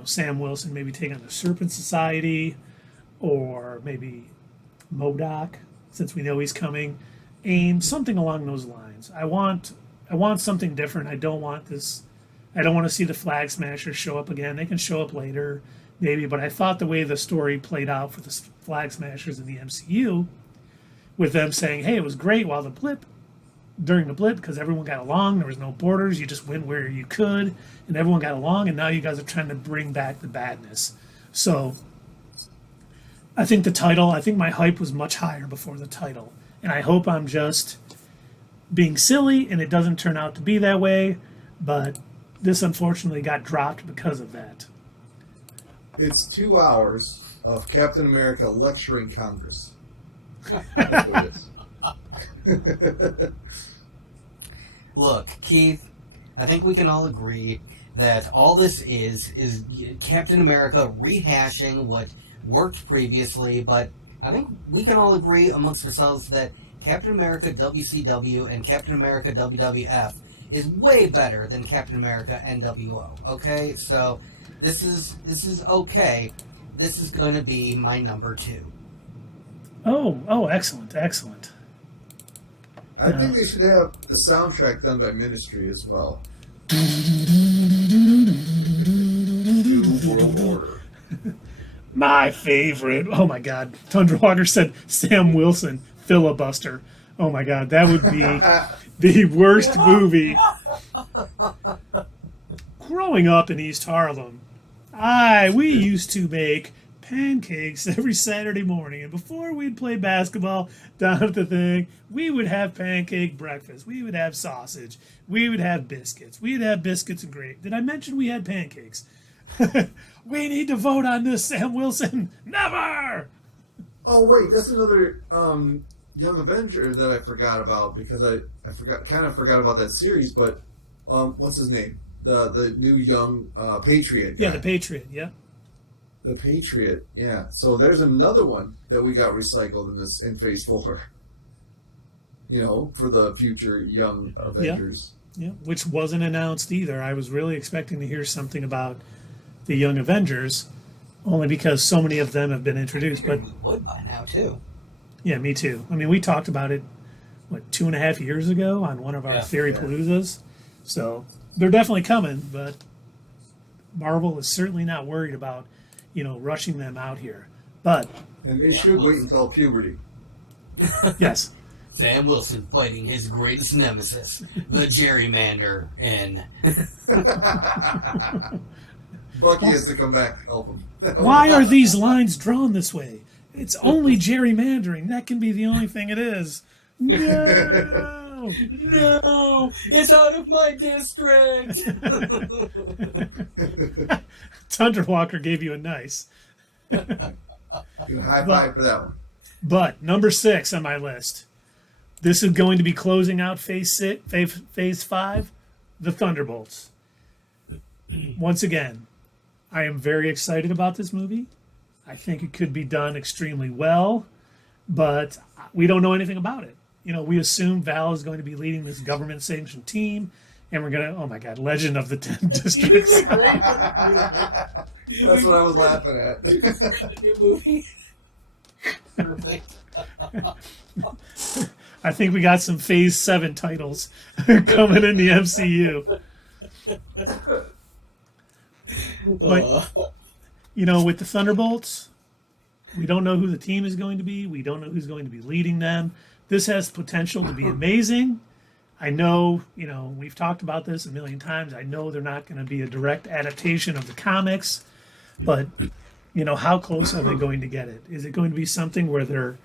Sam Wilson maybe take on the Serpent Society, or maybe MODOK, since we know he's coming. AIM, something along those lines. I want something different. I don't want to see the Flag Smashers show up again. They can show up later, maybe, but I thought the way the story played out for the Flag Smashers in the MCU, with them saying, hey, it was great while the blip during the blip because everyone got along. There was no borders. You just went where you could, and everyone got along. And now you guys are trying to bring back the badness. So I think I think my hype was much higher before the title. And I hope I'm just being silly and it doesn't turn out to be that way. But this unfortunately got dropped because of that. It's 2 hours of Captain America lecturing Congress. That's what it is. Look, Keith, I think we can all agree that all this is Captain America rehashing what worked previously, but I think we can all agree amongst ourselves that Captain America WCW and Captain America WWF is way better than Captain America NWO. Okay, so this is okay. This is going to be my number 2. Oh, excellent. I think they should have the soundtrack done by Ministry as well. New World Order. My favorite. Oh my God. Thunderwalker said Sam Wilson filibuster. Oh my God, that would be the worst movie. Growing up in East Harlem, we used to make pancakes every Saturday morning, and before we'd play basketball down at the thing, we would have pancake breakfast. We would have sausage. We would have biscuits. We'd have biscuits and gravy. Did I mention we had pancakes? We need to vote on this, Sam Wilson. Never! Oh wait, that's another Young Avenger that I forgot about because I forgot about that series. But what's his name? The new young Patriot. Yeah, guy. the Patriot. Yeah. The Patriot. Yeah. So there's another one that we got recycled in Phase 4. You know, for the future Young Avengers. Yeah, which wasn't announced either. I was really expecting to hear something about the Young Avengers, only because so many of them have been introduced. But we would by now too. Yeah, me too. I mean, we talked about it, 2.5 years ago on one of our Theory Paloozas. So they're definitely coming, but Marvel is certainly not worried about, rushing them out here. But and they should wait until puberty. Yes. Sam Wilson fighting his greatest nemesis, the gerrymander, and Bucky has to come back to help him. Why are these lines drawn this way? It's only gerrymandering. That can be the only thing it is. No! No! It's out of my district! Thunderwalker gave you a nice. High five for that one. But number 6 on my list. This is going to be closing out Phase 5, the Thunderbolts. Once again, I am very excited about this movie. I think it could be done extremely well, but we don't know anything about it. We assume Val is going to be leading this government-sanctioned team, and we're going to, oh my God, Legend of the 10 Districts. That's what I was laughing at. The new movie. Perfect. I think we got some Phase 7 titles coming in the MCU. But, with the Thunderbolts, we don't know who the team is going to be. We don't know who's going to be leading them. This has potential to be amazing. I know, we've talked about this a million times. I know they're not going to be a direct adaptation of the comics, but, how close are they going to get it? Is it going to be something where they're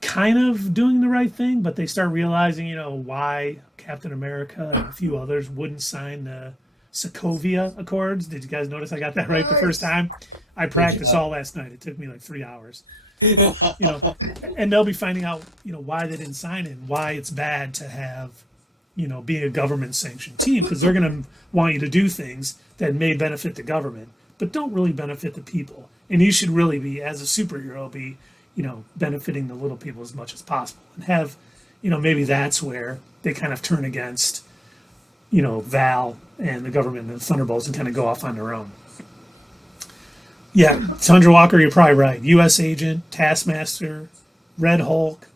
kind of doing the right thing, but they start realizing, why Captain America and a few others wouldn't sign the Sokovia Accords? Did you guys notice I got that right the first time? I practiced all last night. It took me 3 hours. And they'll be finding out, why they didn't sign it and why it's bad to have, being a government-sanctioned team, because they're going to want you to do things that may benefit the government, but don't really benefit the people. And you should really be, as a superhero, be, benefiting the little people as much as possible. And have, maybe that's where they kind of turn against, Val and the government and the Thunderbolts and kind of go off on their own. Yeah, Thunderwalker, you're probably right. U.S. Agent, Taskmaster, Red Hulk,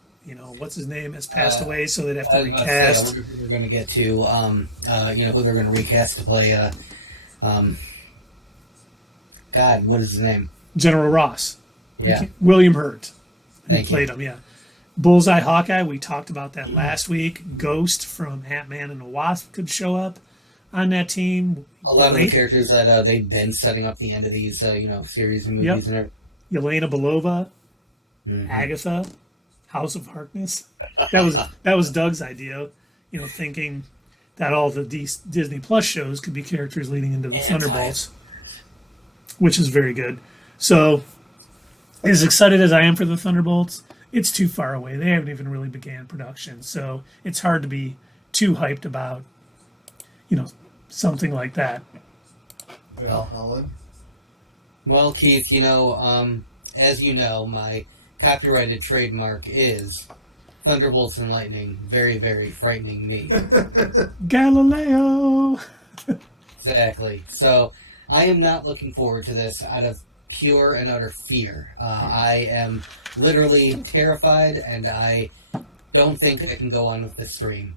what's his name, has passed away, so they'd have to recast. I wonder who they're going to get to, who they're going to recast to play, God, what is his name? General Ross. Yeah. William Hurt. Who Thank played you. him, yeah. Bullseye Hawkeye, we talked about that last week. Ghost from Ant-Man and the Wasp could show up on that team. A lot of the characters that they've been setting up the end of these, series and movies and everything. Yelena Belova, Agatha, House of Harkness. That was Doug's idea, thinking that all the Disney Plus shows could be characters leading into the Thunderbolts, which is very good. So, as excited as I am for the Thunderbolts, it's too far away. They haven't even really began production, so it's hard to be too hyped about, something like that. Well, Keith, as you know, my copyrighted trademark is Thunderbolts and Lightning. Very, very frightening me. Galileo! Exactly. So, I am not looking forward to this out of pure and utter fear. I am literally terrified, and I don't think I can go on with this stream.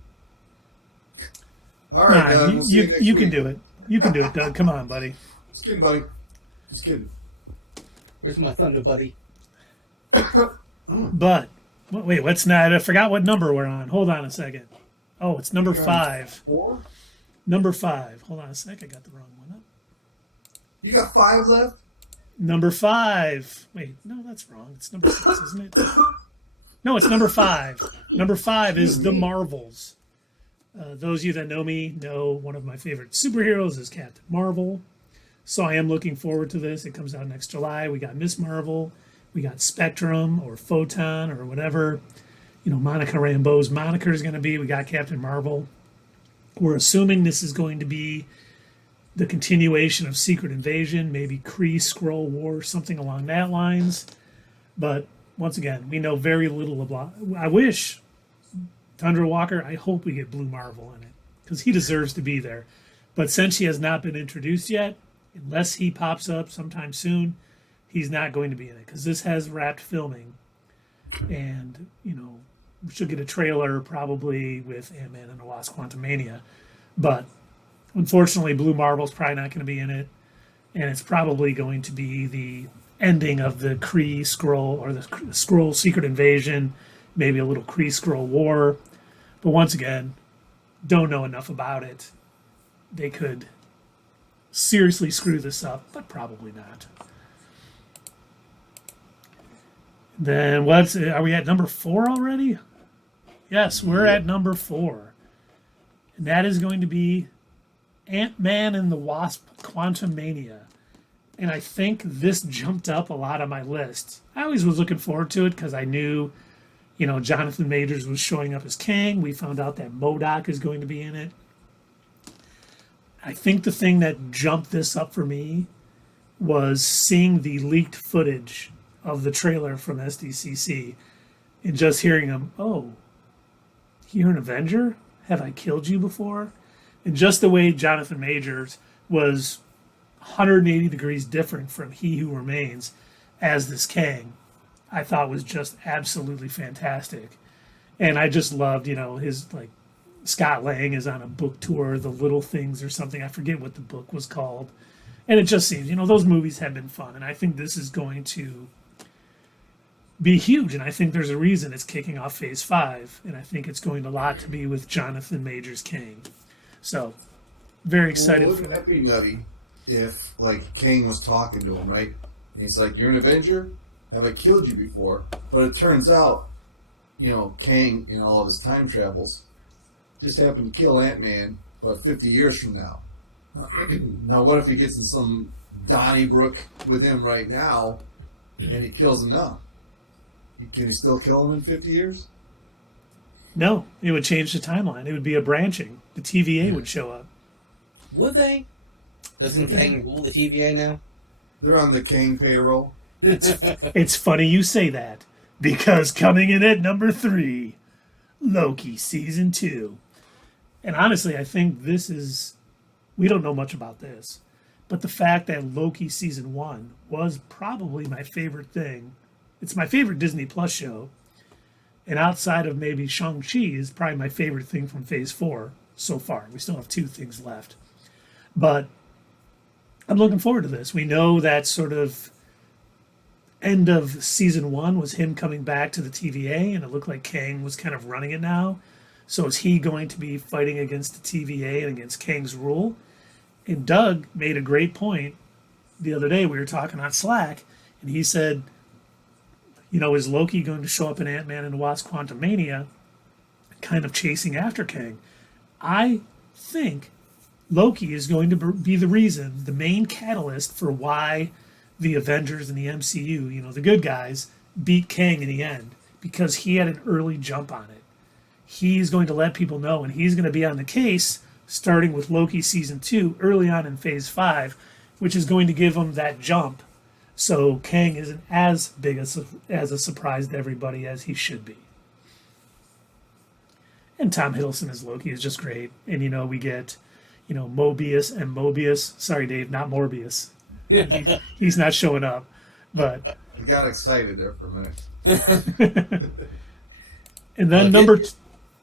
All right, Doug. We'll see you next you week. can do it. You can do it, Doug. Come on, buddy. Just kidding, buddy. Just kidding. Where's my thunder, buddy? But, wait, what's not? I forgot what number we're on. Hold on a second. Oh, it's number 5. 4? Number 5. Hold on a sec. I got the wrong one up. You got 5 left? Number 5. Wait, no, that's wrong. It's number 6, isn't it? No, it's number 5. Number 5 is The Marvels. Those of you that know me know one of my favorite superheroes is Captain Marvel. So I am looking forward to this. It comes out next July. We got Miss Marvel. We got Spectrum or Photon or whatever, Monica Rambeau's moniker is going to be. We got Captain Marvel. We're assuming this is going to be the continuation of Secret Invasion, maybe Kree-Skrull War, something along that lines. But once again, we know very little about. I wish Tundra Walker. I hope we get Blue Marvel in it because he deserves to be there. But since he has not been introduced yet, unless he pops up sometime soon, he's not going to be in it because this has wrapped filming, and we should get a trailer probably with Ant-Man and the Wasp: Quantumania. But unfortunately, Blue Marvel's probably not going to be in it, and it's probably going to be the ending of the Kree-Skrull or the Skrull Secret Invasion, maybe a little Kree-Skrull War. But once again, don't know enough about it. They could seriously screw this up, but probably not. Then are we at number 4 already? Yes, we're at number 4. And that is going to be Ant-Man and the Wasp: Quantumania. And I think this jumped up a lot on my list. I always was looking forward to it because I knew, Jonathan Majors was showing up as Kang. We found out that MODOK is going to be in it. I think the thing that jumped this up for me was seeing the leaked footage of the trailer from SDCC and just hearing him, oh, you're an Avenger? Have I killed you before? And just the way Jonathan Majors was 180 degrees different from He Who Remains as this Kang, I thought was just absolutely fantastic. And I just loved, his, Scott Lang is on a book tour, The Little Things or something. I forget what the book was called. And it just seems, those movies have been fun. And I think this is going to be huge. And I think there's a reason it's kicking off Phase 5. And I think it's going a lot to be with Jonathan Majors Kang. So, very excited. Well, wouldn't that be nutty if, Kang was talking to him, right? And he's like, you're an Avenger? Have I killed you before? But it turns out, Kang, in all of his time travels, just happened to kill Ant-Man about 50 years from now. Now, what if he gets in some Donnybrook with him right now, and he kills him now? Can he still kill him in 50 years? No, it would change the timeline. It would be a branching. The TVA would show up. Would they? Doesn't Kang rule the TVA now? They're on the Kang payroll. It's funny you say that, because coming in at number 3, Loki Season 2. And honestly, I think this is... We don't know much about this, but the fact that Loki Season 1 was probably my favorite thing. It's my favorite Disney Plus show. And outside of maybe Shang-Chi is probably my favorite thing from Phase 4 so far. We still have 2 things left. But I'm looking forward to this. We know that sort of end of season 1 was him coming back to the TVA, and it looked like Kang was kind of running it now. So is he going to be fighting against the TVA and against Kang's rule? And Doug made a great point the other day. We were talking on Slack, and he said, is Loki going to show up in Ant-Man and the Wasp Quantumania, kind of chasing after Kang? I think Loki is going to be the reason, the main catalyst for why the Avengers and the MCU, the good guys, beat Kang in the end, because he had an early jump on it. He's going to let people know, and he's going to be on the case starting with Loki season 2 early on in phase 5, which is going to give him that jump. So Kang isn't as big as a surprise to everybody as he should be. And Tom Hiddleston as Loki is just great. And, we get, Mobius and Mobius. Sorry, Dave, not Morbius. He's not showing up. But I got excited there for a minute. And then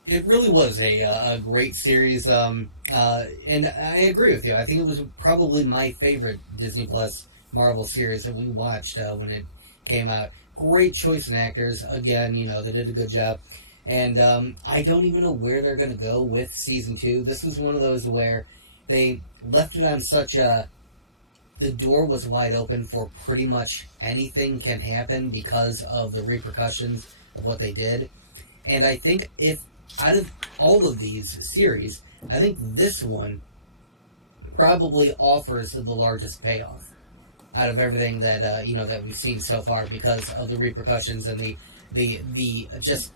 It really was a great series, and I agree with you. I think it was probably my favorite Disney Plus Marvel series that we watched when it came out. Great choice in actors. Again, they did a good job. And I don't even know where they're going to go with season 2. This was one of those where they left it on such a... The door was wide open for pretty much anything can happen because of the repercussions of what they did. And I think if out of all of these series, I think this one probably offers the largest payoff out of everything that that we've seen so far, because of the repercussions and the just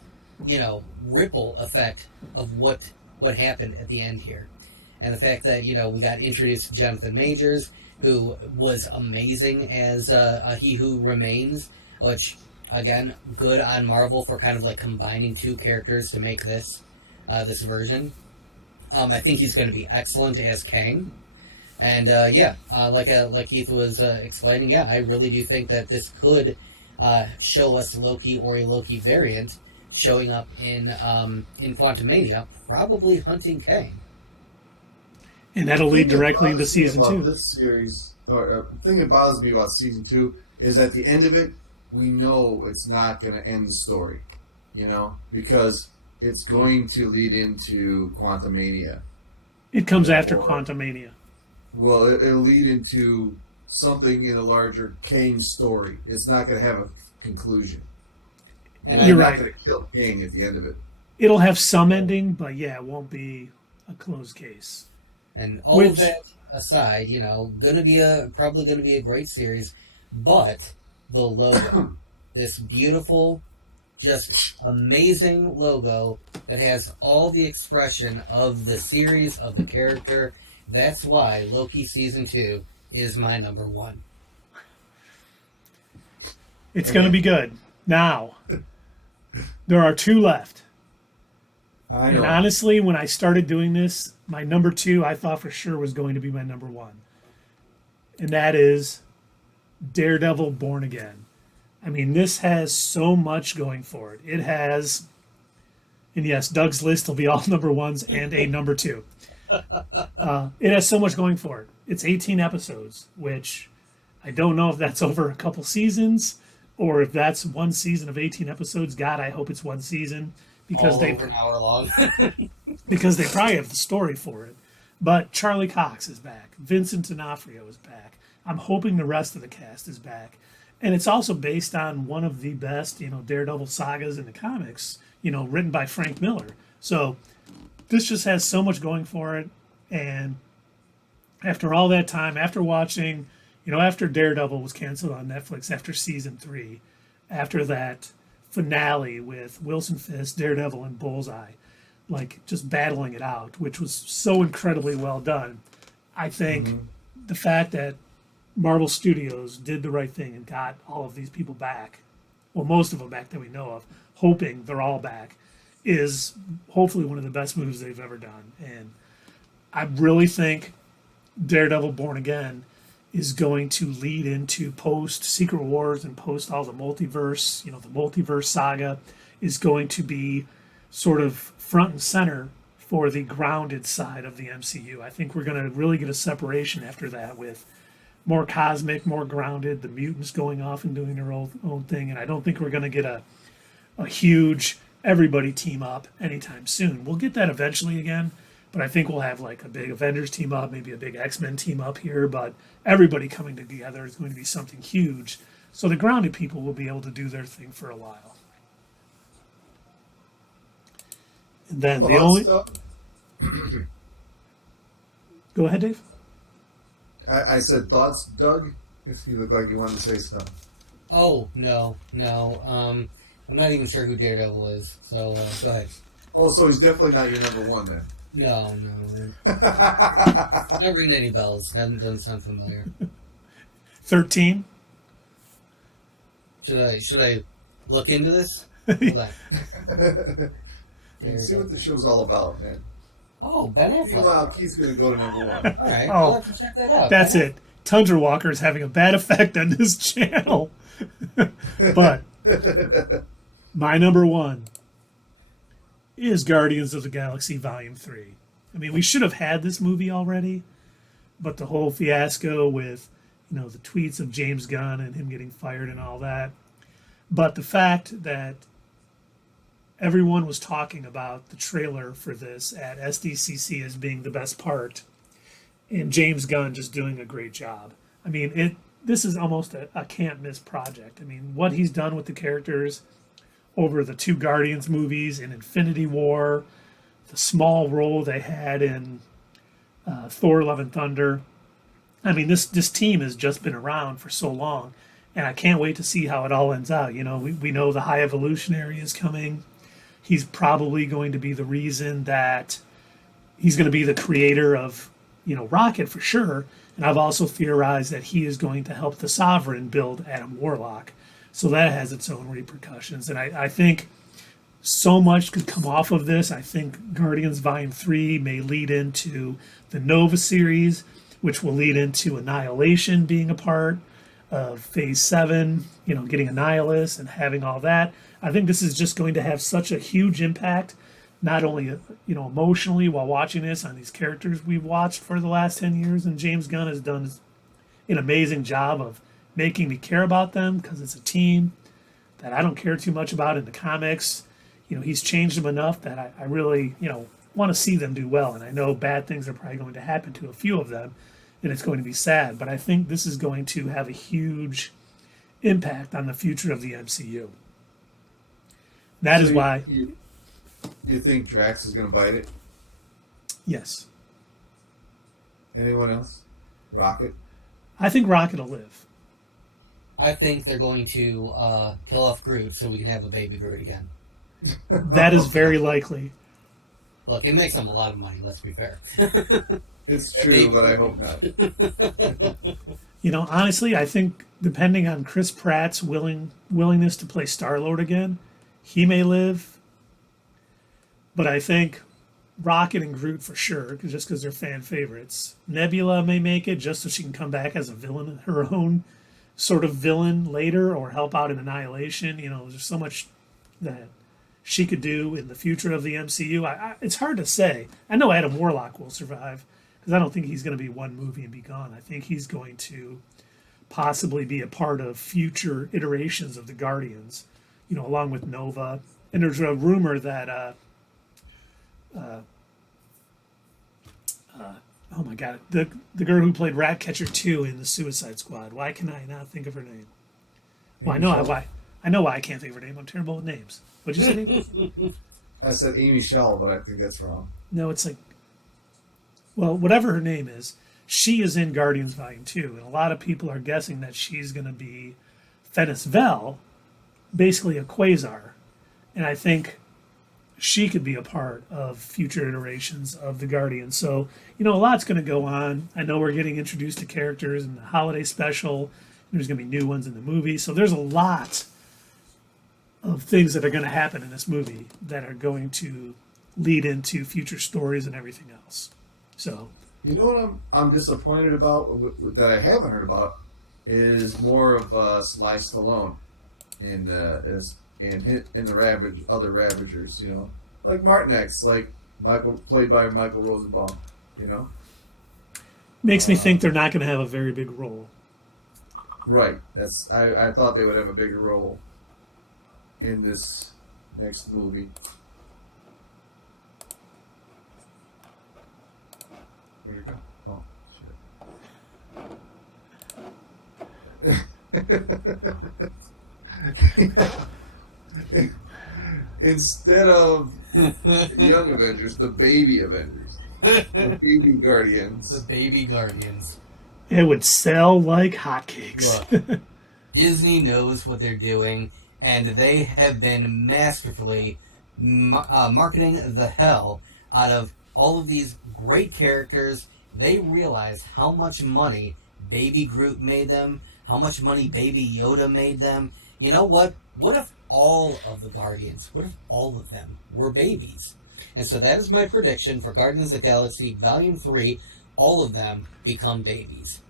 ripple effect of what happened at the end here, and the fact that we got introduced to Jonathan Majors, who was amazing as He Who Remains, which, again, good on Marvel for kind of like combining two characters to make this version. I think he's going to be excellent as Kang. And like Keith was explaining, I really do think that this could show us Loki or a Loki variant showing up in Quantumania, probably hunting Kang. And that'll lead directly into season 2. This series, the thing that bothers me about season 2 is at the end of it, we know it's not going to end the story, because it's going to lead into Quantumania. It comes after Quantumania. Well, it'll lead into something in a larger Kang story. It's not going to have a conclusion. And you're not right. going to kill Kang at the end of it. It'll have some ending, but it won't be a closed case. And all of that aside, probably gonna be a great series, but the logo, this beautiful, just amazing logo that has all the expression of the series, of the character. That's why Loki season 2 is my number 1. It's going to be good. Now, there are 2 left. I know. And honestly, when I started doing this, my number 2 I thought for sure was going to be my number 1. And that is Daredevil Born Again. I mean, this has so much going for it. It has, and yes, Doug's list will be all number 1s and a number 2. It has so much going for it. It's 18 episodes, which I don't know if that's over a couple seasons or if that's one season of 18 episodes. God, I hope it's one season. Because all over an hour long. Because they probably have the story for it. But Charlie Cox is back. Vincent D'Onofrio is back. I'm hoping the rest of the cast is back. And it's also based on one of the best, Daredevil sagas in the comics, written by Frank Miller. So this just has so much going for it. And after all that time, after watching, after Daredevil was canceled on Netflix after season 3, after that finale with Wilson Fisk, Daredevil, and Bullseye, just battling it out, which was so incredibly well done. I think the fact that Marvel Studios did the right thing and got all of these people back, well, most of them back that we know of, hoping they're all back, is hopefully one of the best moves they've ever done. And I really think Daredevil Born Again is going to lead into post Secret Wars and post all the multiverse, the multiverse saga is going to be sort of front and center for the grounded side of the MCU. I think we're going to really get a separation after that with more cosmic, more grounded. The mutants going off and doing their own thing, and I don't think we're going to get a huge everybody team up anytime soon. We'll get that eventually again, but I think we'll have like a big Avengers team up, maybe a big X-Men team up here, but everybody coming together is going to be something huge. So the grounded people will be able to do their thing for a while. And then the only... Go ahead, Dave. I said thoughts, Doug? If you look like you wanted to say stuff. Oh, no. I'm not even sure who Daredevil is, so go ahead. Oh, so he's definitely not your number one then. No. Not ringing any bells. Doesn't sound familiar. 13? Should I look into this? Hold on. See what the show's all about, man. Oh, Ben Affleck. Meanwhile, Keith's going to go to number one. All right, I'll have to check that out. That's it. Tundra Walker is having a bad effect on this channel. But my number one is Guardians of the Galaxy Volume 3. I mean, we should have had this movie already, but the whole fiasco with, the tweets of James Gunn and him getting fired and all that. But the fact that everyone was talking about the trailer for this at SDCC as being the best part, and James Gunn just doing a great job. I mean, this is almost a can't-miss project. I mean, what he's done with the characters over the 2 Guardians movies in Infinity War, the small role they had in Thor: Love and Thunder. I mean, this team has just been around for so long, and I can't wait to see how it all ends out. We know the High Evolutionary is coming. He's probably going to be the reason that he's going to be the creator of, Rocket for sure. And I've also theorized that he is going to help the Sovereign build Adam Warlock. So that has its own repercussions. And I think so much could come off of this. I think Guardians Volume 3 may lead into the Nova series, which will lead into Annihilation being a part of Phase 7, getting Annihilus and having all that. I think this is just going to have such a huge impact, not only, emotionally while watching this on these characters we've watched for the last 10 years, and James Gunn has done an amazing job of making me care about them because it's a team that I don't care too much about in the comics. He's changed them enough that I really, want to see them do well. And I know bad things are probably going to happen to a few of them, and it's going to be sad. But I think this is going to have a huge impact on the future of the MCU. That is why... You think Drax is going to bite it? Yes. Anyone else? Rocket? I think Rocket will live. I think they're going to kill off Groot so we can have a baby Groot again. That is very likely. Look, it makes them a lot of money, let's be fair. It's true, but I hope not. Honestly, I think depending on Chris Pratt's willingness to play Star-Lord again, he may live. But I think Rocket and Groot for sure, just because they're fan favorites. Nebula may make it just so she can come back as a villain, her own sort of villain later, or help out in Annihilation. There's so much that she could do in the future of the MCU. It's hard to say. I know Adam Warlock will survive, because I don't think he's going to be one movie and be gone. I think he's going to possibly be a part of future iterations of the Guardians, along with Nova. And there's a rumor that... oh my god, the girl who played Ratcatcher 2 in the Suicide Squad. Why can I not think of her name? Well, I know why I can't think of her name. I'm terrible with names. What'd you say? I said Amy Shaw, but I think that's wrong. No, it's like, well, whatever her name is, she is in Guardians Volume 2, and a lot of people are guessing that she's going to be Fennis Vel, basically a Quasar. And I think she could be a part of future iterations of the Guardians. So, a lot's going to go on. I know we're getting introduced to characters in the holiday special. There's going to be new ones in the movie. So there's a lot of things that are going to happen in this movie that are going to lead into future stories and everything else. So, what I'm disappointed about that I haven't heard about is more of Sly Stallone in the other Ravagers, like Martin X, like Michael, played by Michael Rosenbaum, Makes me think they're not going to have a very big role. Right. I thought they would have a bigger role in this next movie. Where'd it go? Oh, shit. Instead of Young Avengers, the Baby Avengers. The Baby Guardians. The Baby Guardians. It would sell like hotcakes. Look, Disney knows what they're doing, and they have been masterfully marketing the hell out of all of these great characters. They realize how much money Baby Groot made them, how much money Baby Yoda made them. You know what? What if all of the Guardians, what if all of them were babies? And so that is my prediction for Guardians of the Galaxy Volume 3. All of them become babies.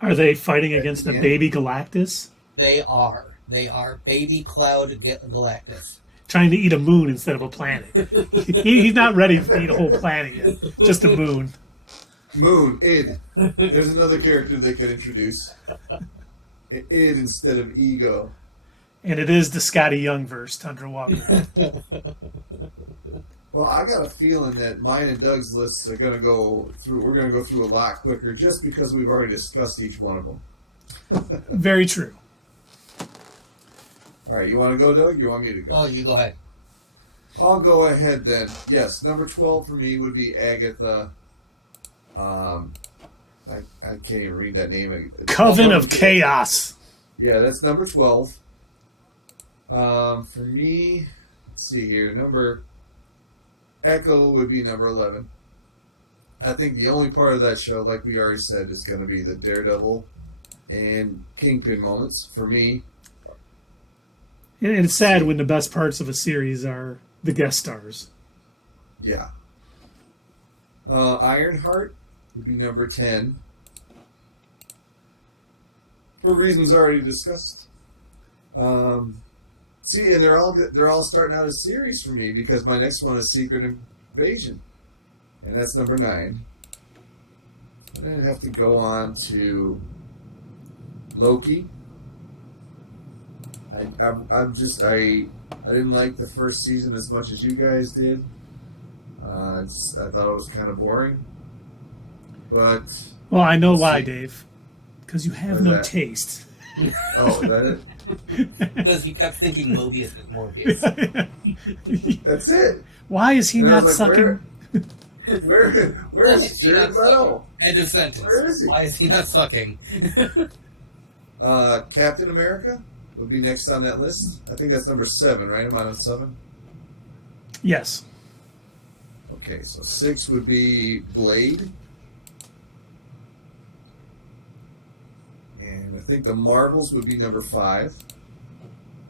Are they fighting against a baby Galactus? They are. They are Baby Cloud Galactus. Trying to eat a moon instead of a planet. He's not ready to eat a whole planet yet. Just a moon. Moon, Id. There's another character they could introduce. Id instead of Ego. And it is the Scotty Young verse, Tundra Walker. Well, I got a feeling that mine and Doug's lists are going to go through. We're going to go through a lot quicker, just because we've already discussed each one of them. Very true. All right, you want to go, Doug? You want me to go? Oh, you go ahead. I'll go ahead then. Yes, number 12 for me would be Agatha. I can't even read that name. Coven of Chaos. Yeah, that's number 12. For me, let's see here. Echo would be number 11. I think the only part of that show, like we already said, is going to be the Daredevil and Kingpin moments for me. And it's sad when the best parts of a series are the guest stars. Yeah. Ironheart would be number 10. For reasons already discussed. See, and they're all starting out a series for me, because my next one is Secret Invasion, and that's number 9. And then I'd have to go on to Loki. I didn't like the first season as much as you guys did. I thought it was kind of boring. But well, I know why, Dave. Because you have no that? taste. Oh, is that it? Because you kept thinking Mobius was Morbius. That's it. Why is he And I not was like, sucking? Where is Jared Leto? End of sentence. Where is he? Why is he not sucking? Captain America would be next on that list. I think that's number 7, right? Am I on 7? Yes. Okay, so 6 would be Blade. And I think the Marvels would be number 5.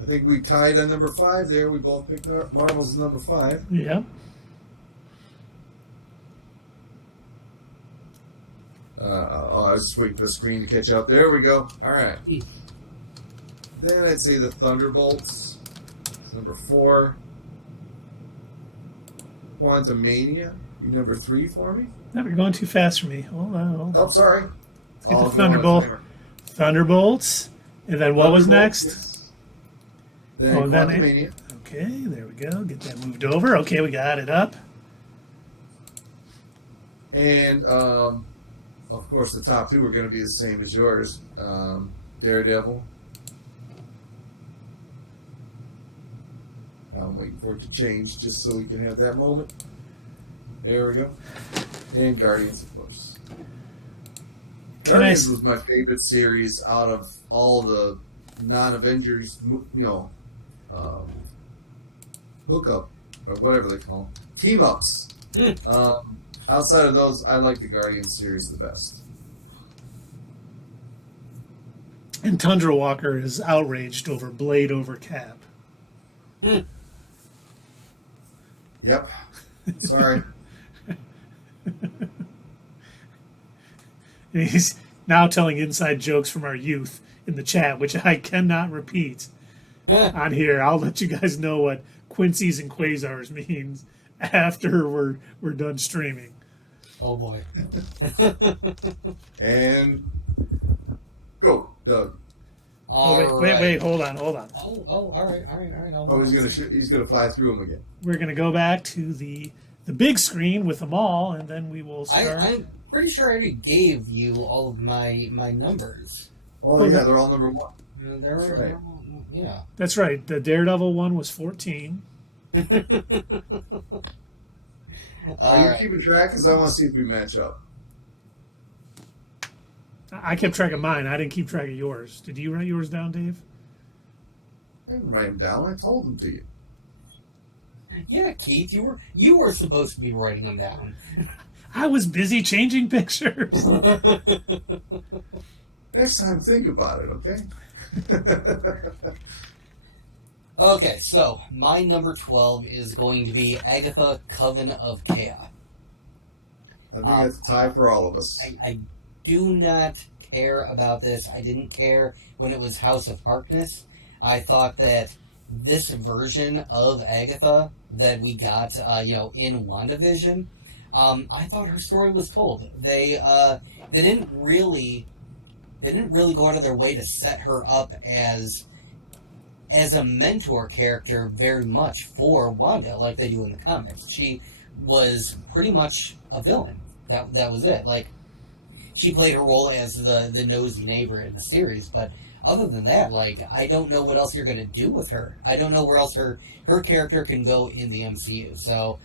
I think we tied on number 5 there. We both picked Marvels as number 5. Yeah. I was just waiting for the screen to catch up. There we go. All right. Then I'd say the Thunderbolts. It's number 4. Quantumania, be number 3 for me. No, you're going too fast for me. Hold on. Oh, sorry. Get the Thunderbolts. And then what was next? Yes. Then Oh, then Quantumania. Okay, there we go. Get that moved over. Okay, we got it up. And, of course, the top 2 are going to be the same as yours. Daredevil. I'm waiting for it to change just so we can have that moment. There we go. And Guardians, of course. Guardians was my favorite series out of all the non-Avengers, hookup, or whatever they call them. Team-ups. Outside of those, I like the Guardians series the best. And Tundra Walker is outraged over Blade over Cap. Yep. Sorry. He's now telling inside jokes from our youth in the chat, which I cannot repeat on here. I'll let you guys know what Quincy's and Quasars means after we're done streaming. Oh boy. And go, Doug. Wait, hold on. Oh, all right. Oh, he's gonna fly through them again. We're gonna go back to the big screen with them all, and then we will start. I'm pretty sure I already gave you all of my numbers. Oh yeah, they're all number 1. That's right. Yeah. That's right. The Daredevil one was 14. Are you keeping track? Because I want to see if we match up. I kept track of mine. I didn't keep track of yours. Did you write yours down, Dave? I didn't write them down. I told them to you. Yeah, Keith, you were supposed to be writing them down. I was busy changing pictures. Next time, think about it, okay? Okay, so my number 12 is going to be Agatha, Coven of Chaos. I think that's a tie for all of us. I do not care about this. I didn't care when it was House of Harkness. I thought that this version of Agatha that we got, in WandaVision, I thought her story was told. They didn't really go out of their way to set her up as a mentor character very much for Wanda, like they do in the comics. She was pretty much a villain. That was it. Like, she played her role as the nosy neighbor in the series, but other than that, like, I don't know what else you're going to do with her. I don't know where else her character can go in the MCU. So,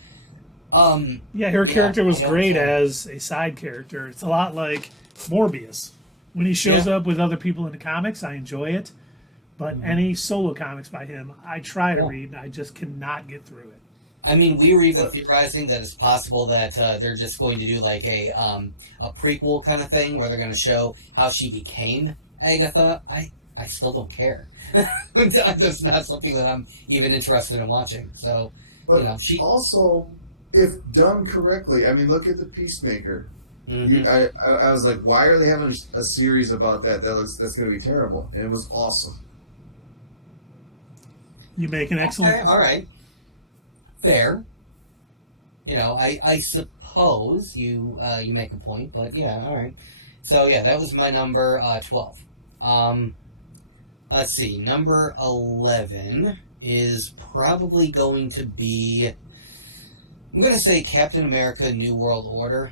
yeah, her character was great as a side character. It's a lot like Morbius. When he shows up with other people in the comics, I enjoy it. But any solo comics by him, I try to read, and I just cannot get through it. I mean, we were even theorizing that it's possible that they're just going to do like a prequel kind of thing where they're going to show how she became Agatha. I still don't care. That's not something that I'm even interested in watching. So, but she also, if done correctly, I mean, look at the Peacemaker. Mm-hmm. I was like, why are they having a series about that? That's going to be terrible, and it was awesome. You make an excellent. Okay, all right. Fair. I suppose you make a point, but yeah, all right. So yeah, that was my number 12. Let's see, number 11 is probably going to be. I'm going to say Captain America: New World Order.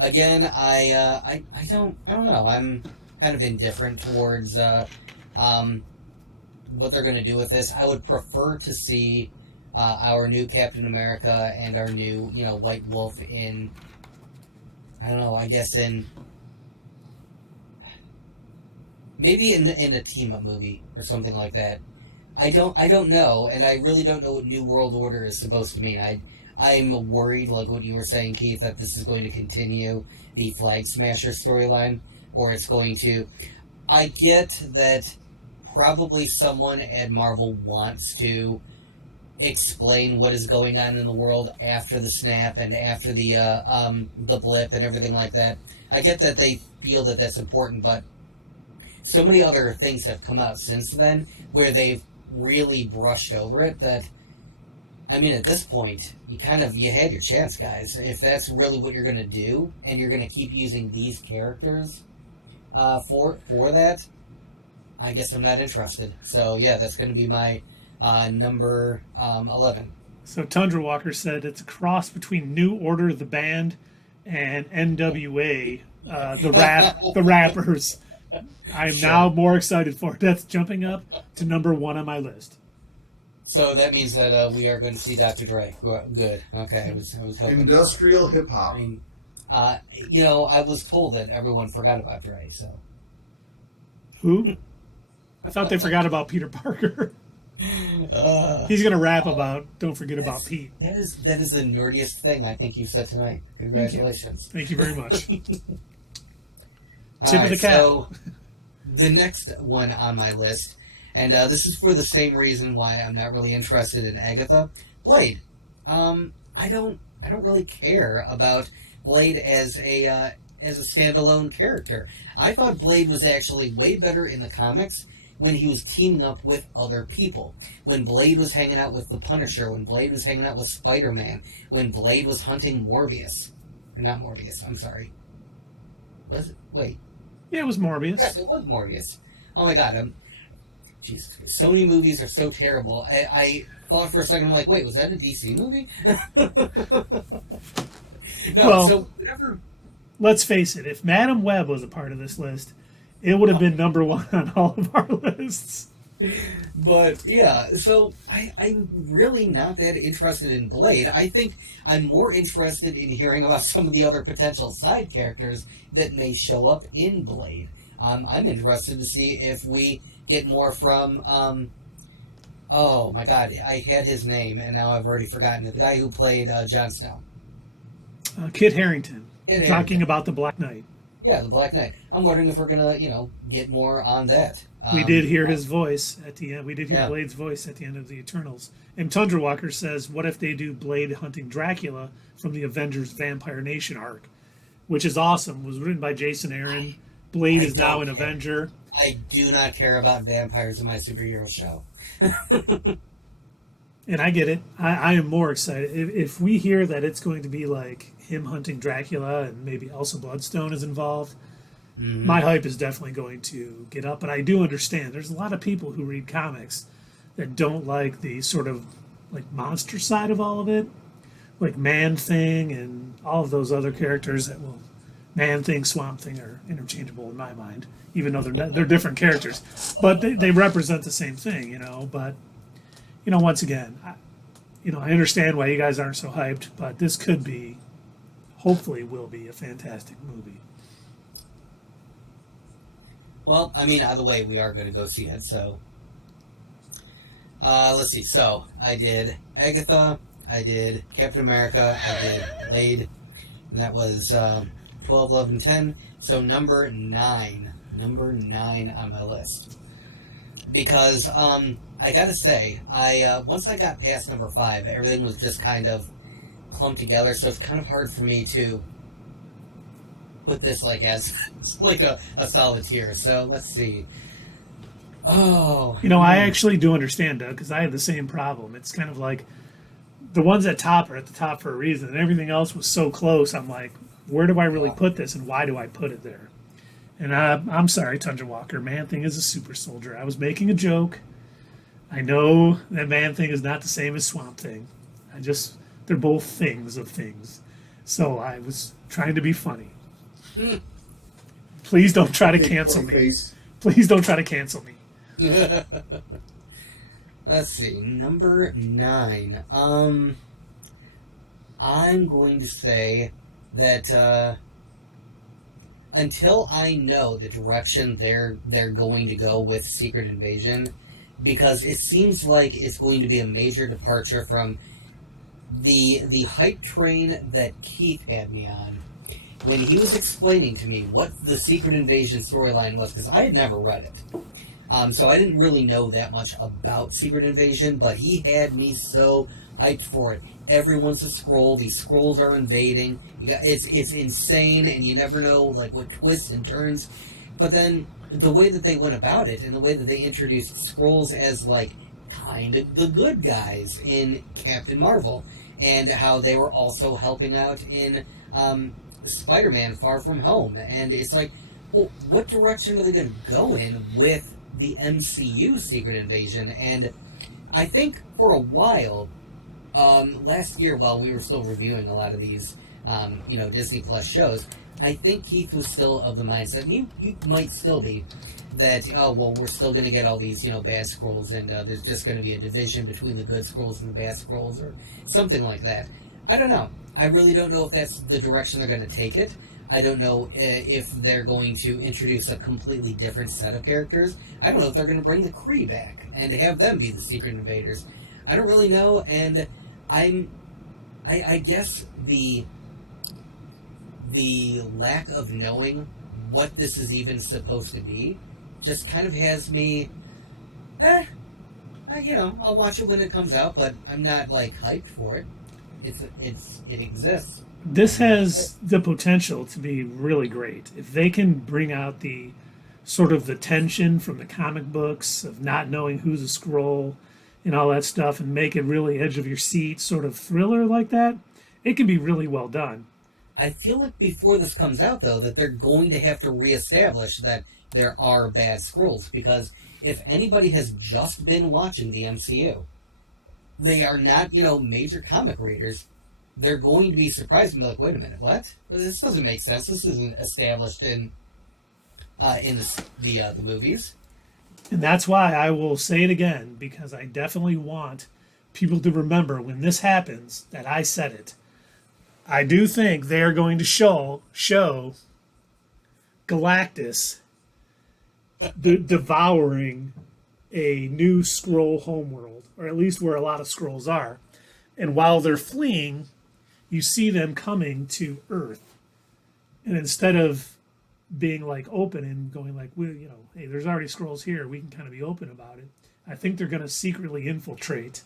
Again, I don't know. I'm kind of indifferent towards what they're going to do with this. I would prefer to see our new Captain America and our new, White Wolf in, I don't know, I guess maybe in a team-up movie or something like that. I don't know, and I really don't know what New World Order is supposed to mean. I'm worried, like what you were saying, Keith, that this is going to continue the Flag Smasher storyline, or it's going to... I get that probably someone at Marvel wants to explain what is going on in the world after the snap and after the blip and everything like that. I get that they feel that that's important, but so many other things have come out since then where they've really brushed over it that, I mean, at this point, you had your chance, guys. If that's really what you're going to do, and you're going to keep using these characters for that, I guess I'm not interested. So, yeah, that's going to be my number 11. So, Tundra Walker said it's a cross between New Order, the band, and NWA, the rappers. I'm now more excited for it. That's jumping up to number 1 on my list. So that means that we are going to see Dr. Dre. Good. Okay, I was hoping. Industrial hip hop. I mean, I was told that everyone forgot about Dre. So who? I thought they forgot about Peter Parker. He's going to rap about "Don't Forget About Pete." That is the nerdiest thing I think you've said tonight. Congratulations. Thank you very much. Tip of the cap. So the next one on my list, and this is for the same reason why I'm not really interested in Agatha, Blade. I don't really care about Blade as a standalone character. I thought Blade was actually way better in the comics when he was teaming up with other people. When Blade was hanging out with the Punisher, when Blade was hanging out with Spider-Man, when Blade was hunting Morbius. Or not Morbius, I'm sorry. Was it? Wait. Yeah, it was Morbius. Yes, it was Morbius. Oh my god, Jesus. Sony movies are so terrible. I thought for a second, I'm like, wait, was that a DC movie? No, well, so whatever. Let's face it, if Madam Web was a part of this list, it would have been number one on all of our lists. But, yeah, so I'm really not that interested in Blade. I think I'm more interested in hearing about some of the other potential side characters that may show up in Blade. I'm interested to see if we get more from, oh my god, I had his name, and now I've already forgotten it. The guy who played Jon Snow. Kit Harington. Kit Talking Harington. about the Black Knight. Yeah, the Black Knight. I'm wondering if we're gonna, get more on that. We did hear his voice at the end. We did hear Yeah. Blade's voice at the end of the Eternals. And Tundra Walker says, what if they do Blade hunting Dracula from the Avengers Vampire Nation arc? Which is awesome. It was written by Jason Aaron. Blade I is now don't an care. Avenger. I do not care about vampires in my superhero show. And I get it. I am more excited. If we hear that it's going to be like him hunting Dracula and maybe Elsa Bloodstone is involved, my hype is definitely going to get up. But I do understand there's a lot of people who read comics that don't like the sort of like monster side of all of it, like Man-Thing and all of those other characters that will. Man-Thing, Swamp-Thing are interchangeable in my mind, even though they're different characters. But they represent the same thing, But, once again, I understand why you guys aren't so hyped, but this could be, hopefully will be, a fantastic movie. Well, I mean, either way, we are going to go see it, so. Let's see. So, I did Agatha, I did Captain America, I did Blade, and that was 12, 11, 10. So, number 9 on my list. Because, I gotta say, once I got past number 5, everything was just kind of clumped together, so it's kind of hard for me to put this as like a solid tier. So let's see. Oh, I actually do understand, Doug, because I had the same problem. It's kind of like the ones at top are at the top for a reason, and everything else was so close. I'm like, where do I really put this, and why do I put it there? And I'm sorry, Tundra Walker. Man-Thing is a super soldier. I was making a joke. I know that Man-Thing is not the same as Swamp-Thing. They're both things of things. So I was trying to be funny. Please don't try to cancel me. Please don't try to cancel me. Let's see, number 9. I'm going to say that until I know the direction they're going to go with Secret Invasion, because it seems like it's going to be a major departure from the hype train that Keith had me on when he was explaining to me what the Secret Invasion storyline was, because I had never read it. So I didn't really know that much about Secret Invasion, but he had me so hyped for it. Everyone's a Skrull. These Skrulls are invading. It's insane, and you never know what twists and turns. But then the way that they went about it, and the way that they introduced Skrulls as kind of the good guys in Captain Marvel, and how they were also helping out in Spider-Man: Far From Home, and it's well, what direction are they going to go in with the MCU Secret Invasion? And I think for a while, last year while we were still reviewing a lot of these, Disney Plus shows, I think Keith was still of the mindset, and you might still be, that, we're still going to get all these, bad Skrulls, and there's just going to be a division between the good Skrulls and the bad Skrulls, or something like that. I don't know. I really don't know if that's the direction they're going to take it. I don't know if they're going to introduce a completely different set of characters. I don't know if they're going to bring the Kree back and have them be the Secret Invaders. I don't really know, and I guess the lack of knowing what this is even supposed to be just kind of has me, I'll watch it when it comes out, but I'm not hyped for it. It exists. This has the potential to be really great if they can bring out the sort of the tension from the comic books of not knowing who's a Skrull and all that stuff, and make it really edge of your seat sort of thriller like that, it can be really well done. I feel like before this comes out, though, that they're going to have to reestablish that there are bad Skrulls, because if anybody has just been watching the MCU, they are not, major comic readers, they're going to be surprised and be like, wait a minute, what? This doesn't make sense. This isn't established in the movies. And that's why I will say it again, because I definitely want people to remember when this happens that I said it. I do think they are going to show Galactus devouring a new Skrull homeworld, or at least where a lot of Skrulls are. And while they're fleeing, you see them coming to Earth. And instead of being like open and going like, well, hey, there's already Skrulls here, we can kind of be open about it. I think they're going to secretly infiltrate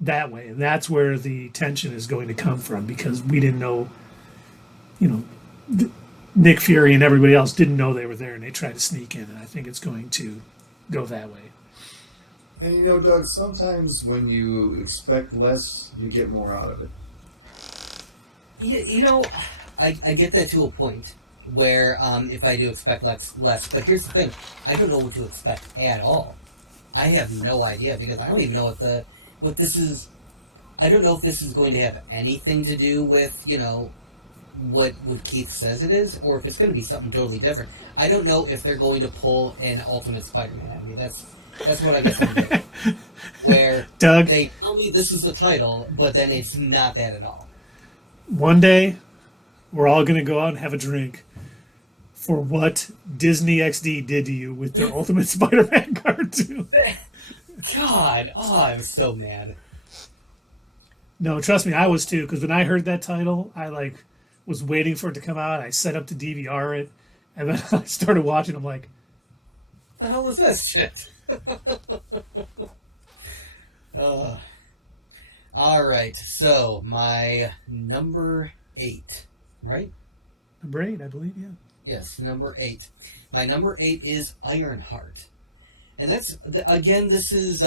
that way, and that's where the tension is going to come from, because we didn't know, Nick Fury and everybody else didn't know they were there, and they tried to sneak in, and I think it's going to go that way. And Doug, sometimes when you expect less, you get more out of it. I get that to a point where if I do expect less, but here's the thing, I don't know what to expect at all. I have no idea, because I don't even know what this is. I don't know if this is going to have anything to do with, what Keith says it is, or if it's going to be something totally different. I don't know if they're going to pull an Ultimate Spider-Man at me. That's what I guess I'm doing. Where Doug, they tell me this is the title, but then it's not that at all. One day, we're all going to go out and have a drink for what Disney XD did to you with their Ultimate Spider-Man cartoon. God, I'm so mad. No, trust me, I was too, because when I heard that title, I was waiting for it to come out. I set up to DVR it, and then I started watching. I'm like, what the hell is this shit? All right, so my number 8, right? Number 8, I believe, yeah. Yes, number 8. My number 8 is Ironheart. And that's, again, this is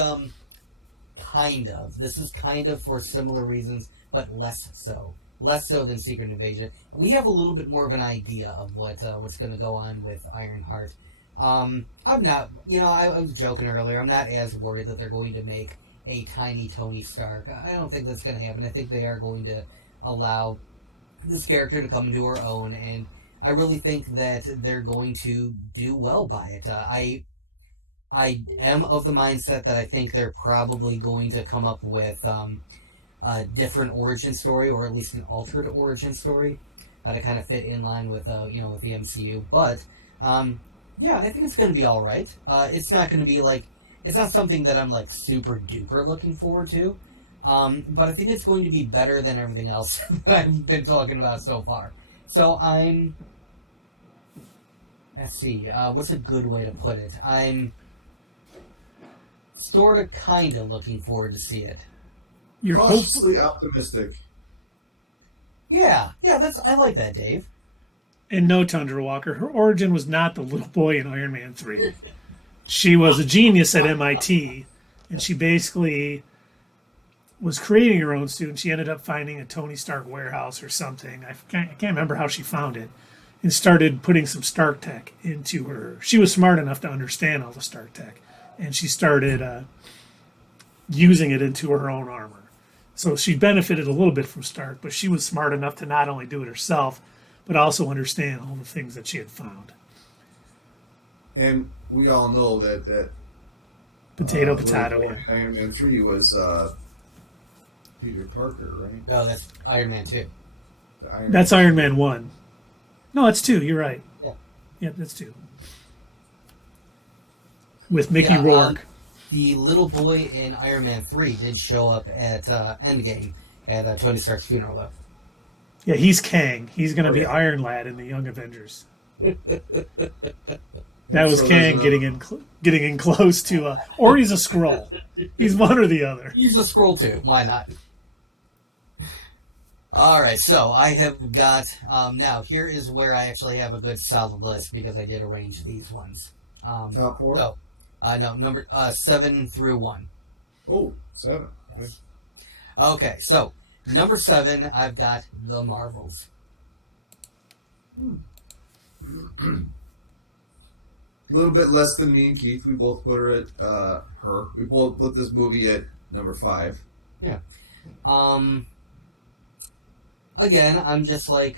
kind of for similar reasons, but less so. Less so than Secret Invasion. We have a little bit more of an idea of what's going to go on with Ironheart. I'm not, I was joking earlier, I'm not as worried that they're going to make a tiny Tony Stark. I don't think that's going to happen. I think they are going to allow this character to come into her own, and I really think that they're going to do well by it. I am of the mindset that I think they're probably going to come up with a different origin story, or at least an altered origin story, to kind of fit in line with with the MCU. But yeah, I think it's going to be all right. It's not going to be it's not something that I'm super duper looking forward to. But I think it's going to be better than everything else that I've been talking about so far. So let's see, what's a good way to put it? I'm sort of kind of looking forward to see it. You're cautiously optimistic. Yeah, I like that, Dave. And no, Tundra Walker, her origin was not the little boy in Iron Man 3. She was a genius at MIT, and she basically was creating her own suit, and she ended up finding a Tony Stark warehouse or something. I can't remember how she found it, and started putting some Stark tech into her. She was smart enough to understand all the Stark tech, and she started using it into her own armor. So she benefited a little bit from Stark, but she was smart enough to not only do it herself, but also understand all the things that she had found. And we all know that Potato, yeah. Iron Man 3 was Peter Parker, right? No, that's Iron Man 2. That's Iron Man 1. No, that's 2. You're right. Yeah. Yep, that's 2. With Mickey Rourke. The little boy in Iron Man 3 did show up at Endgame at Tony Stark's funeral, though. Yeah, he's Kang. He's going to be Iron Lad in the Young Avengers. That was Kang getting in close to, or he's a Skrull. He's one or the other. He's a Skrull too. Why not? All right, so I have got now. Here is where I actually have a good solid list because I did arrange these ones. Top four? So, no, number 7 through 1. Oh, 7. Yes. Okay, so number 7, I've got the Marvels. A little bit less than me and Keith. We both put her at her. We both put this movie at number 5. Yeah. Again, I'm just like,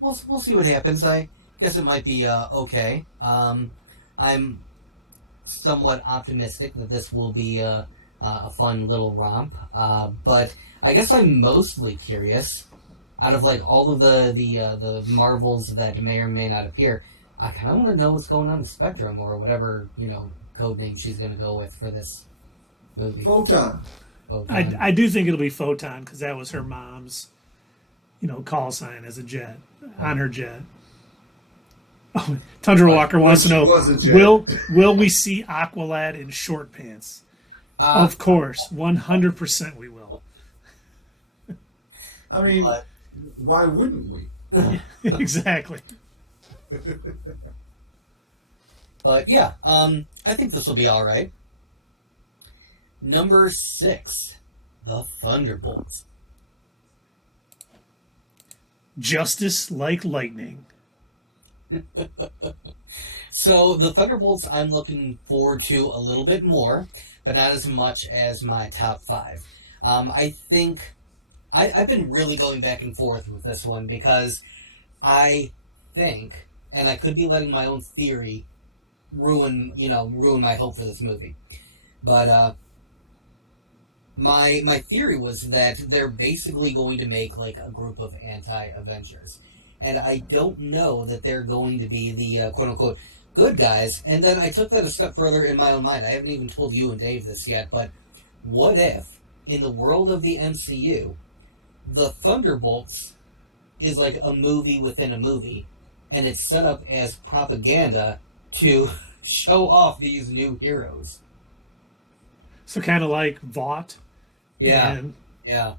we'll see what happens. I guess it might be okay. I'm somewhat optimistic that this will be a fun little romp. But I guess I'm mostly curious. Out of like all of the Marvels that may or may not appear, I kind of want to know what's going on in Spectrum or whatever code name she's going to go with for this movie. Photon. I do think it'll be Photon because that was her mom's, call sign as a jet on her jet. Oh, Tundra Walker wants to know: Will we see Aqualad in short pants? Of course, 100% we will. I mean, why wouldn't we? Exactly. But yeah, I think this will be all right. Number 6, the Thunderbolts. Justice like lightning. So the Thunderbolts I'm looking forward to a little bit more, but not as much as my top 5. I think I've been really going back and forth with this one because I think, and I could be letting my own theory ruin my hope for this movie, but my theory was that they're basically going to make like a group of anti-Avengers. And I don't know that they're going to be the quote-unquote good guys. And then I took that a step further in my own mind. I haven't even told you and Dave this yet, but what if, in the world of the MCU, the Thunderbolts is like a movie within a movie, and it's set up as propaganda to show off these new heroes? So kind of like Vought. Yeah. Yeah.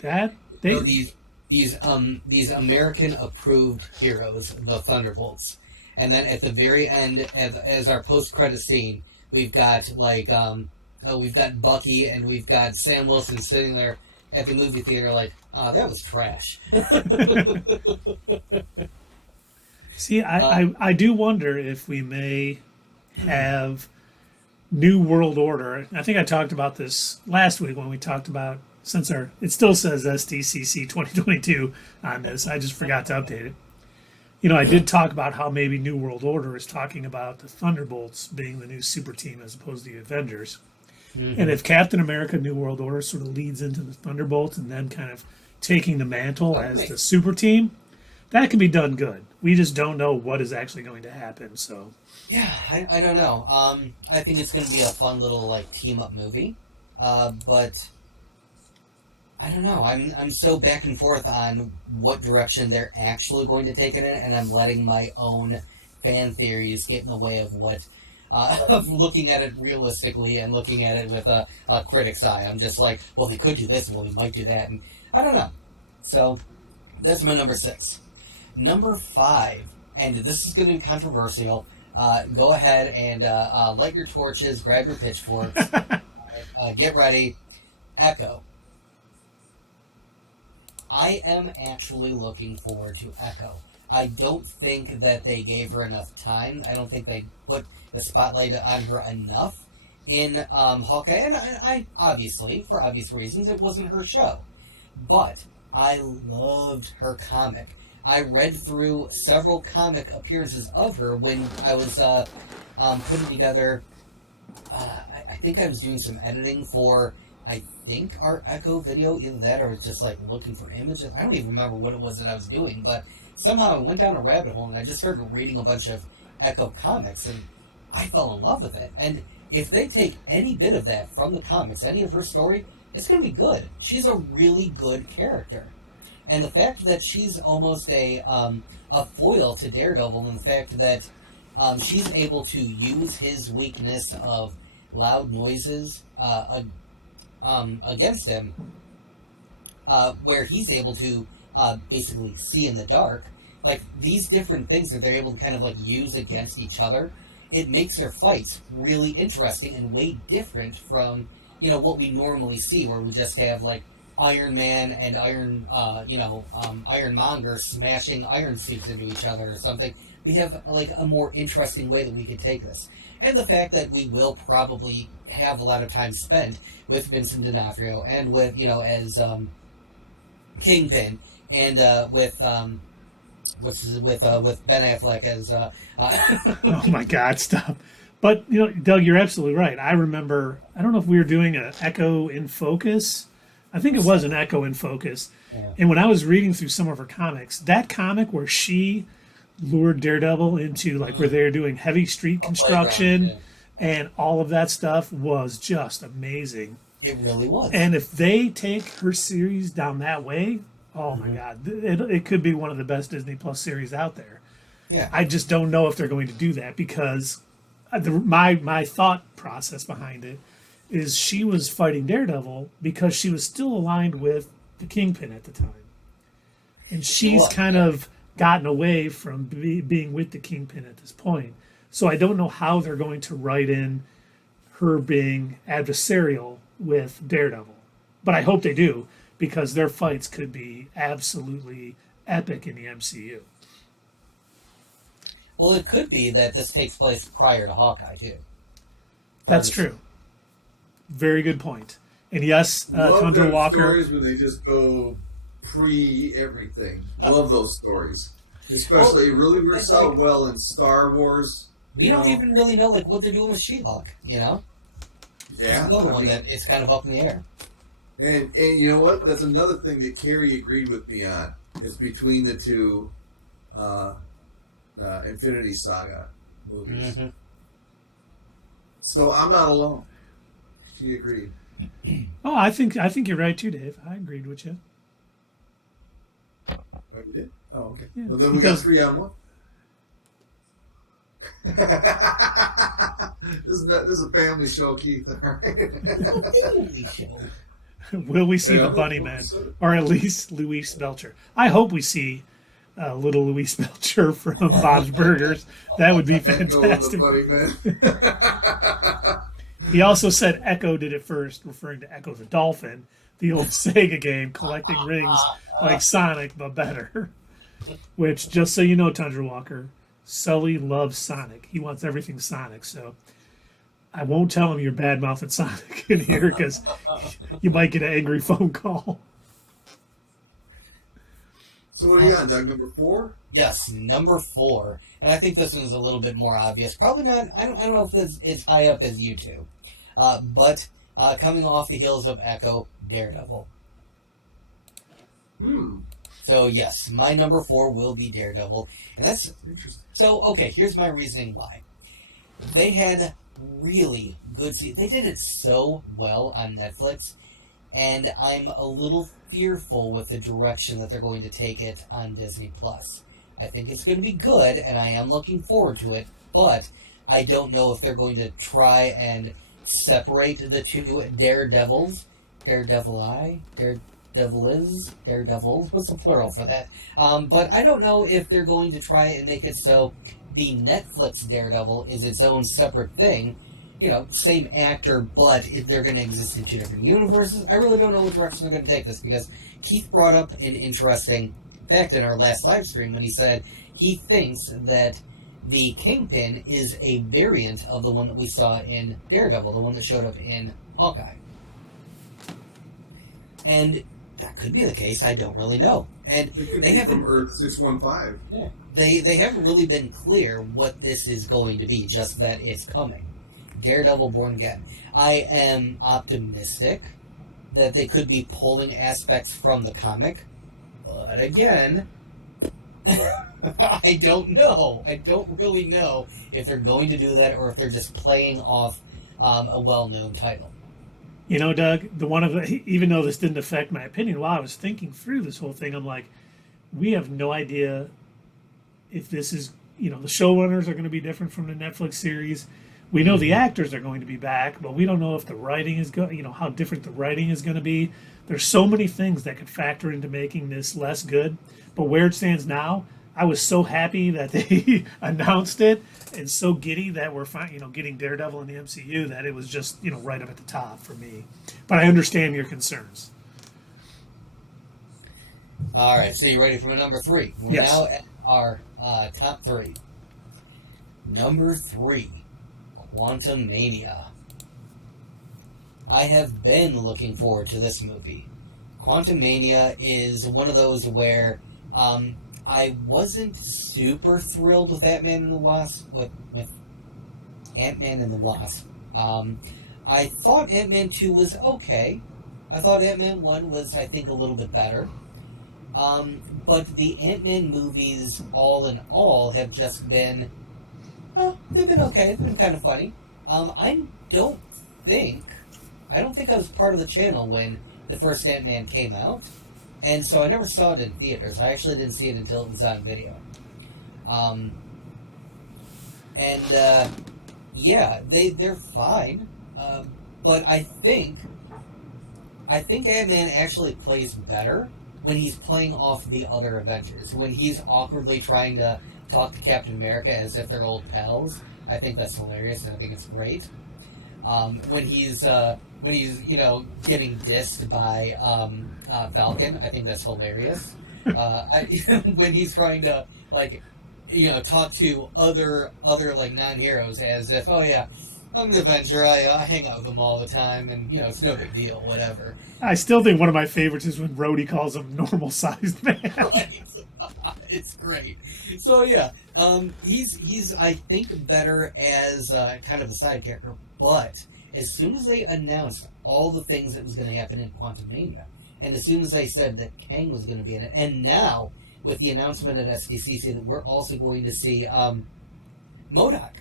That So these American approved heroes, the Thunderbolts, and then at the very end, as our post credit scene, we've got we've got Bucky and we've got Sam Wilson sitting there at the movie theater like, oh, that was trash. See, I do wonder if we may have New World Order. I think I talked about this last week when we talked about, since it still says SDCC 2022 on this. I just forgot to update it. I did talk about how maybe New World Order is talking about the Thunderbolts being the new super team as opposed to the Avengers. Mm-hmm. And if Captain America New World Order sort of leads into the Thunderbolts and then kind of taking the mantle as the super team, that can be done good. We just don't know what is actually going to happen. So yeah, I don't know. I think it's going to be a fun little like team up movie, but I don't know. I'm so back and forth on what direction they're actually going to take it in, and I'm letting my own fan theories get in the way of what of looking at it realistically and looking at it with a critic's eye. I'm just like, well, they could do this, well, they might do that, and I don't know. So that's my number 6. Number 5, and this is going to be controversial. Go ahead and light your torches, grab your pitchforks, get ready. Echo. I am actually looking forward to Echo. I don't think that they gave her enough time. I don't think they put the spotlight on her enough in Hawkeye. And I obviously, for obvious reasons, it wasn't her show. But I loved her comic. I read through several comic appearances of her when I was putting together... I think I was doing some editing for... I think our Echo video, either that or just like looking for images. I don't even remember what it was that I was doing, but somehow I went down a rabbit hole and I just started reading a bunch of Echo comics and I fell in love with it. And if they take any bit of that from the comics, any of her story, it's going to be good. She's a really good character. And the fact that she's almost a foil to Daredevil, and the fact that she's able to use his weakness of loud noises against him, where he's able to basically see in the dark. Like, these different things that they're able to kind of, like, use against each other, it makes their fights really interesting and way different from, what we normally see, where we just have, like, Iron Man and Ironmonger smashing iron suits into each other or something. We have, like, a more interesting way that we could take this. And the fact that we will probably have a lot of time spent with Vincent D'Onofrio and with, as Kingpin, and with Ben Affleck as Oh my God, stop! But Doug, you're absolutely right. I remember. I don't know if we were doing an Echo in Focus. I think it was an Echo in Focus. Yeah. And when I was reading through some of her comics, that comic where she lured Daredevil into where they're doing heavy street construction and all of that stuff was just amazing. It really was. And if they take her series down that way, oh my God, it could be one of the best Disney Plus series out there. Yeah. I just don't know if they're going to do that because my thought process behind it is she was fighting Daredevil because she was still aligned with the Kingpin at the time. And she's kind of gotten away from being with the Kingpin at this point. So I don't know how they're going to write in her being adversarial with Daredevil. But I hope they do, because their fights could be absolutely epic in the MCU. Well, it could be that this takes place prior to Hawkeye, too. That's true. Very good point. And yes, Love Tundra those Walker. stories when they just go pre-everything. Love those stories. Especially, it really works out well in Star Wars. We don't even really know what they're doing with She-Hulk, Yeah. It's another one that it's kind of up in the air. And you know what? That's another thing that Carrie agreed with me on. Is between the two Infinity Saga movies. Mm-hmm. So I'm not alone. She agreed. Oh, I think you're right too, Dave. I agreed with you. Oh, you did? Oh, okay. Yeah, Well, then we got 3 on 1. This is a family show, Keith. All right. Family show. Will we see the Bunnyman, or at least Luis Belcher? I hope we see little Luis Belcher from Bob's Burgers. That would be fantastic. He also said Echo did it first, referring to Echo the Dolphin, the old Sega game, collecting rings like Sonic, but better. Which, just so you know, Tundra Walker, Sully loves Sonic. He wants everything Sonic, so I won't tell him you're bad-mouthing Sonic in here, because you might get an angry phone call. So what are you on, Doug? Number 4? Yes, number 4. And I think this one's a little bit more obvious. Probably not, I don't know if this is high up as you two. But coming off the heels of Echo, Daredevil. So yes, my number 4 will be Daredevil. And that's Interesting. so okay, here's my reasoning why. They had really good they did it so well on Netflix, and I'm a little fearful with the direction that they're going to take it on Disney Plus. I think it's going to be good, and I am looking forward to it, but I don't know if they're going to try and separate the two Daredevils. Daredevils. What's the plural for that? But I don't know if they're going to try and make it so the Netflix Daredevil is its own separate thing. Same actor, but if they're going to exist in 2 different universes. I really don't know what direction they're going to take this, because Keith brought up an interesting fact in our last live stream when he said he thinks that the Kingpin is a variant of the one that we saw in Daredevil, the one that showed up in Hawkeye. And that could be the case. I don't really know. And they haven't from Earth 615. Yeah, they haven't really been clear what this is going to be. Just that it's coming. Daredevil Born Again. I am optimistic that they could be pulling aspects from the comic, but again, I don't know. I don't really know if they're going to do that or if they're just playing off a well-known title. Doug, even though this didn't affect my opinion, while I was thinking through this whole thing, I'm like, we have no idea if this is, the showrunners are going to be different from the Netflix series. We know the actors are going to be back, but we don't know if the writing is going. How different the writing is going to be. There's so many things that could factor into making this less good. But where it stands now, I was so happy that they announced it, and so giddy that we're getting Daredevil in the MCU, that it was just right up at the top for me. But I understand your concerns. All right, so you ready for my number 3? We're Yes. now at our top 3. Number 3, Quantum Mania. I have been looking forward to this movie. Quantum Mania is one of those where I wasn't super thrilled with Ant-Man and the Wasp, with Ant-Man and the Wasp. I thought Ant-Man 2 was okay. I thought Ant-Man 1 was, I think, a little bit better. But the Ant-Man movies, all in all, have just been, they've been okay. They've been kind of funny. I don't think I was part of the channel when the first Ant-Man came out, and so I never saw it in theaters. I actually didn't see it until it was on video. Yeah, they're fine, but I think Ant-Man actually plays better when he's playing off the other Avengers. When he's awkwardly trying to talk to Captain America as if they're old pals, I think that's hilarious, and I think it's great. When he's getting dissed by Falcon, I think that's hilarious. When he's trying to talk to other like non-heroes as if, oh yeah, I'm an Avenger, I hang out with them all the time, and it's no big deal, whatever. I still think one of my favorites is when Rhodey calls him normal-sized man. Right. It's great. So yeah, he's I think better as kind of a side character. But as soon as they announced all the things that was going to happen in Quantum Mania, and as soon as they said that Kang was going to be in it, and now with the announcement at SDCC that we're also going to see MODOK.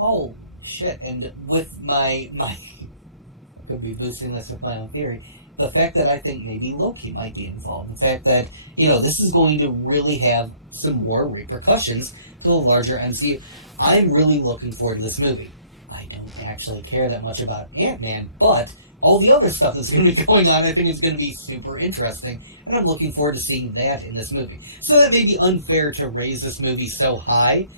Oh shit! And with my I could be boosting this with my own theory. The fact that I think maybe Loki might be involved. The fact that, this is going to really have some more repercussions to the larger MCU. I'm really looking forward to this movie. I don't actually care that much about Ant-Man, but all the other stuff that's going to be going on, I think is going to be super interesting, and I'm looking forward to seeing that in this movie. So that may be unfair to raise this movie so high,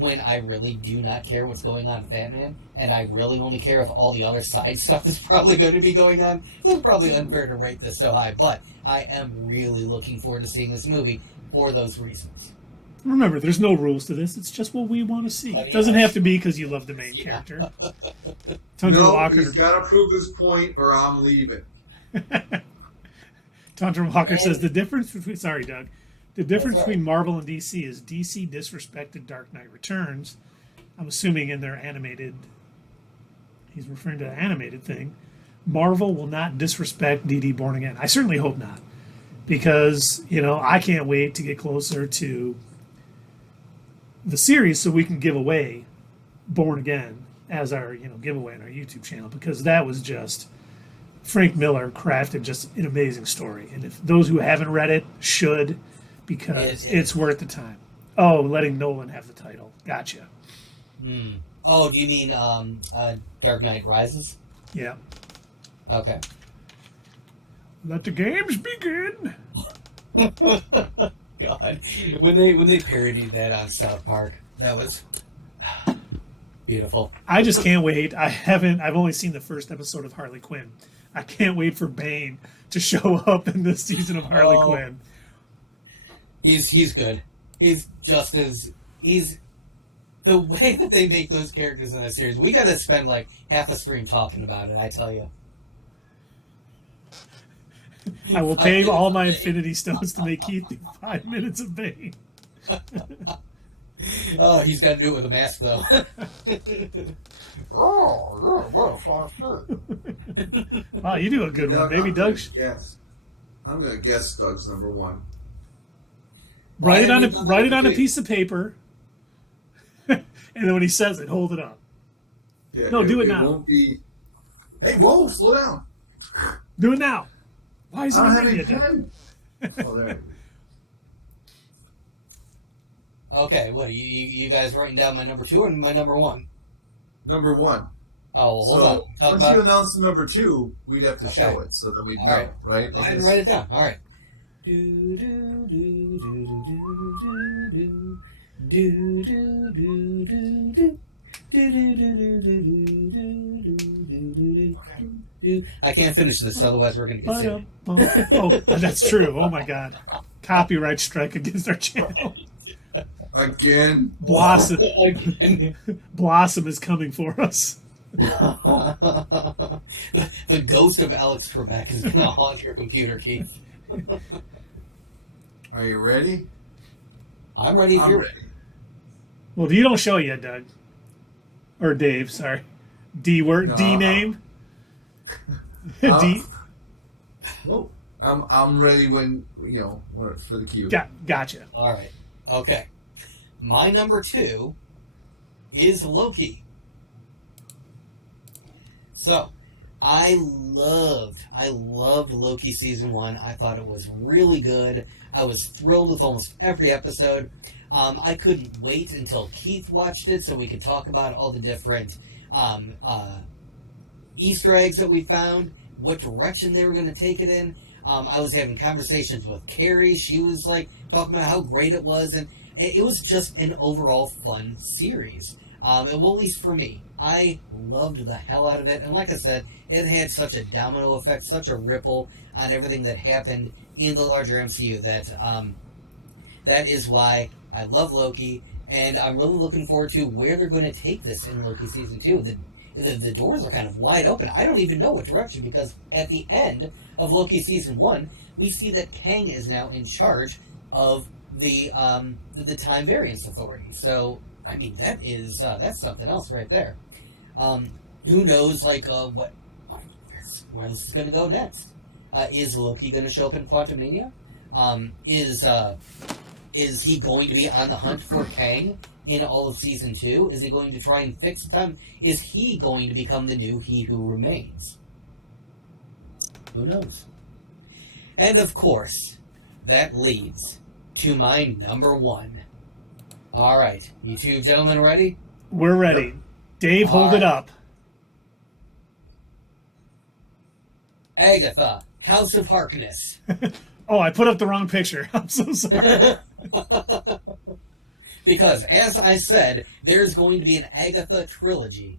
when I really do not care what's going on with Ant-Man, and I really only care if all the other side stuff is probably going to be going on. It's probably unfair to rate this so high, but I am really looking forward to seeing this movie for those reasons. Remember, there's no rules to this. It's just what we want to see. It doesn't have to be because you love the main character. No, Walker, he's got to prove his point or I'm leaving. Tundra Walker says the difference between... Sorry, Doug. The difference between Marvel and DC is DC disrespected Dark Knight Returns. I'm assuming in their animated... He's referring to the animated thing. Marvel will not disrespect DD Born Again. I certainly hope not. Because, I can't wait to get closer to the series so we can give away Born Again as our, giveaway on our YouTube channel. Because that was just... Frank Miller crafted just an amazing story. And if those who haven't read it should... because it's worth the time. Oh, letting Nolan have the title. Gotcha. Oh, do you mean Dark Knight Rises? Yeah. Okay. Let the games begin. God, when they parodied that on South Park, that was beautiful. I just can't wait. I've only seen the first episode of Harley Quinn. I can't wait for Bane to show up in this season of Harley Quinn. He's good. He's the way that they make those characters in that series. We got to spend like half a stream talking about it. I tell you. I will pay all my Infinity Stones to make Keith do 5 minutes of Bane. Oh, he's got to do it with a mask though. Oh, what a far shirt. Wow, you do a good one, baby Doug. Yes, I'm gonna guess Doug's number 1. Write it on a piece of paper, and then when he says it, hold it up. Yeah, no, do it now. It won't be. Hey, whoa! Slow down. Do it now. Why is it I don't have any pen? Oh, there. Okay, what are you guys writing down my number 2 and my number 1? number one. Oh, well, hold So on. Talk once about. you announce the number two, we'd have to Okay. show it so that we'd All know, right. right? Go ahead and write it down. All right. Do do do do do do do do do do do do. I can't finish this, otherwise we're going to get sued. Oh, that's true. Oh my God, copyright strike against our channel. Again. Blossom, Again. Blossom is coming for us. The ghost of Alex Trebek is going to haunt your computer, Keith. Are you ready? I'm ready. If I'm you're ready. Well, you don't show it yet, Doug. Or Dave, sorry. D word, No, D name. D. Whoa. I'm ready when for the cue. Gotcha. All right. Okay. My number 2 is Loki. So, I loved Loki season 1. I thought it was really good. I was thrilled with almost every episode. I couldn't wait until Keith watched it so we could talk about all the different Easter eggs that we found, what direction they were going to take it in. I was having conversations with Carrie. She was like talking about how great it was, and it was just an overall fun series. And well, at least for me, I loved the hell out of it. And like I said, it had such a domino effect, such a ripple on everything that happened in the larger MCU that that is why I love Loki, and I'm really looking forward to where they're going to take this in Loki season 2. The doors are kind of wide open. I don't even know what direction, because at the end of Loki season 1, we see that Kang is now in charge of the Time Variance Authority. So, I mean, that's something else right there. Who knows, like, where this is going to go next? Is Loki going to show up in Quantumania? Is he going to be on the hunt for Kang in all of season 2? Is he going to try and fix time? Is he going to become the new He Who Remains? Who knows? And of course, that leads to my number 1. All right, you two gentlemen ready? We're ready. Yep. Dave, hold it up. Agatha, House of Harkness. Oh, I put up the wrong picture. I'm so sorry. Because, as I said, there's going to be an Agatha trilogy.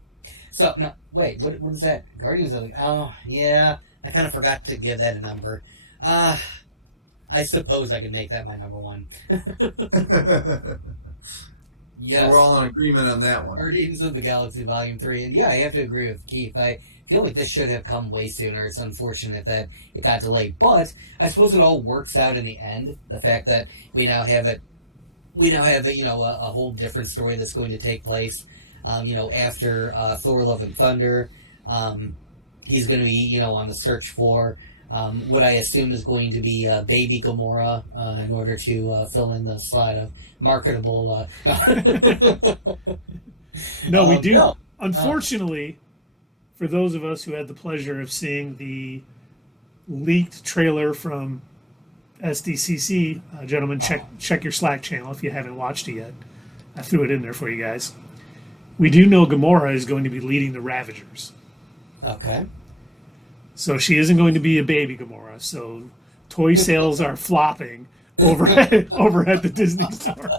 So, no, wait, what is that? Guardians of the... Oh, yeah, I kind of forgot to give that a number. I suppose I could make that my number 1. Yes. So we're all in agreement on that one. Guardians of the Galaxy Volume 3. And yeah, I have to agree with Keith. I feel like this should have come way sooner. It's unfortunate that it got delayed. But I suppose it all works out in the end. The fact that we now have a whole different story that's going to take place, after Thor: Love and Thunder. He's going to be, on the search for what I assume is going to be baby Gamora in order to fill in the slot of marketable. No, we do. No. Unfortunately, for those of us who had the pleasure of seeing the leaked trailer from SDCC, gentlemen, check your Slack channel if you haven't watched it yet. I threw it in there for you guys. We do know Gamora is going to be leading the Ravagers. Okay. So she isn't going to be a baby Gamora. So toy sales are flopping over at the Disney store.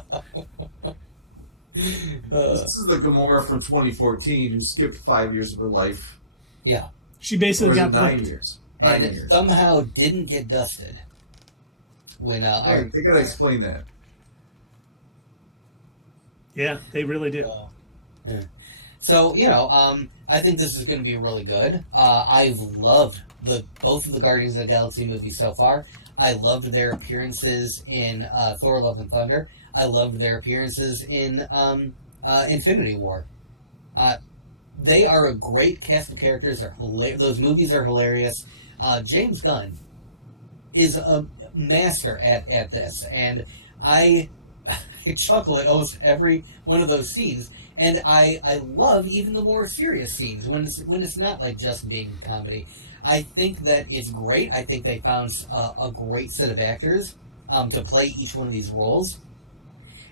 This is the Gamora from 2014 who skipped 5 years of her life. Yeah. She basically Or is got it 9 booked. years. And 9 it years. somehow didn't get dusted. When Right, they gotta explain that. Yeah, they really do. Yeah. So, I think this is going to be really good. I've loved both of the Guardians of the Galaxy movies so far. I loved their appearances in Thor: Love and Thunder. I loved their appearances in Infinity War. They are a great cast of characters. Those movies are hilarious. James Gunn is a master at this, and I chuckle at almost every one of those scenes. And I love even the more serious scenes when it's not like just being comedy. I think that it's great. I think they found a great set of actors to play each one of these roles.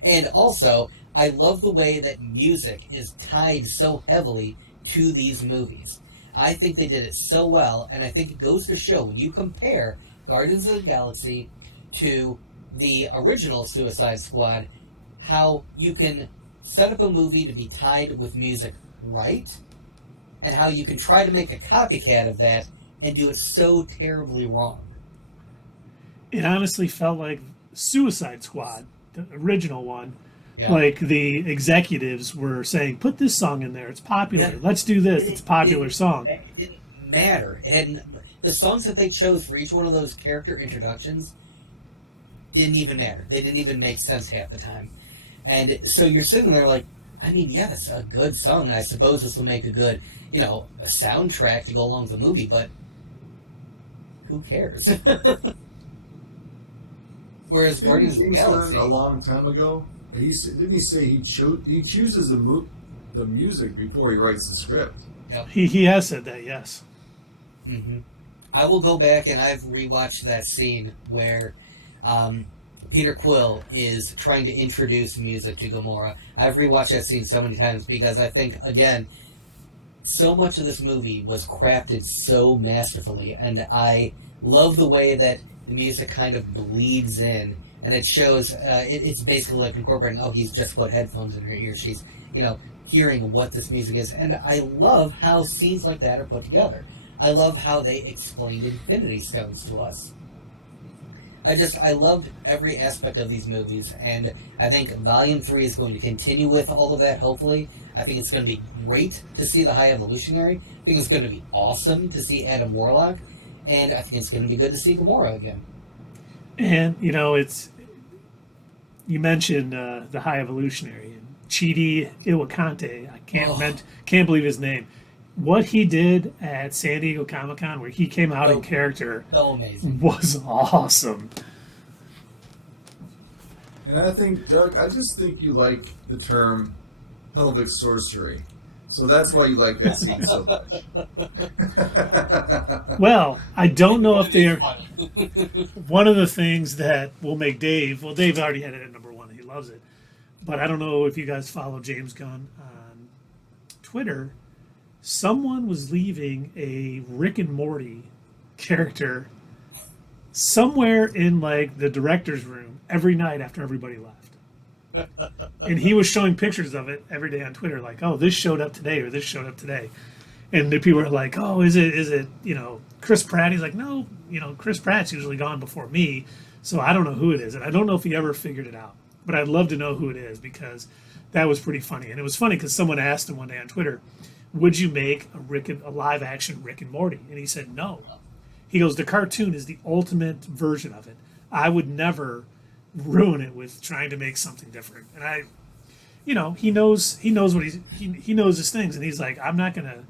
And also, I love the way that music is tied so heavily to these movies. I think they did it so well, and I think it goes to show when you compare Guardians of the Galaxy to the original Suicide Squad, how you can set up a movie to be tied with music right, and how you can try to make a copycat of that and do it so terribly wrong. It honestly felt like Suicide Squad, the original one. Yeah. Like the executives were saying, "Put this song in there. It's popular. Yeah. Let's do this. It's a popular song." It didn't matter. And the songs that they chose for each one of those character introductions didn't even matter. They didn't even make sense half the time. And so you're sitting there like, I mean, yeah, it's a good song. I suppose this will make a good, a soundtrack to go along with the movie, but who cares? Whereas Guardians of the Galaxy, a long time ago, didn't he say he chooses the music before he writes the script? Yep. He has said that, yes. Mm-hmm. I will go back and I've rewatched that scene where Peter Quill is trying to introduce music to Gamora. I've rewatched that scene so many times because I think, again, so much of this movie was crafted so masterfully, and I love the way that the music kind of bleeds in, and it shows, it's basically like incorporating, he's just put headphones in her ear. She's, hearing what this music is. And I love how scenes like that are put together. I love how they explained Infinity Stones to us. I loved every aspect of these movies, and I think Volume 3 is going to continue with all of that, hopefully. I think it's going to be great to see the High Evolutionary. I think it's going to be awesome to see Adam Warlock, and I think it's going to be good to see Gamora again. And, you mentioned the High Evolutionary, and Chidi Iwakante, I can't believe his name. What he did at San Diego Comic-Con, where he came out in character, so amazing, was awesome. And I think, Doug, I just think you like the term pelvic sorcery. So that's why you like that scene so much. Well, I don't know if they're... One of the things that will make Dave... Well, Dave already had it at number 1. He loves it. But I don't know if you guys follow James Gunn on Twitter. Someone was leaving a Rick and Morty character somewhere in, the director's room every night after everybody left. And he was showing pictures of it every day on Twitter, like, this showed up today, or this showed up today. And the people were like, is it Chris Pratt? He's like, no, Chris Pratt's usually gone before me, so I don't know who it is. And I don't know if he ever figured it out. But I'd love to know who it is, because that was pretty funny. And it was funny because someone asked him one day on Twitter, would you make a live-action Rick and Morty? And he said no. He goes, the cartoon is the ultimate version of it. I would never ruin it with trying to make something different. And he knows what he knows his things, and he's like, I'm not going to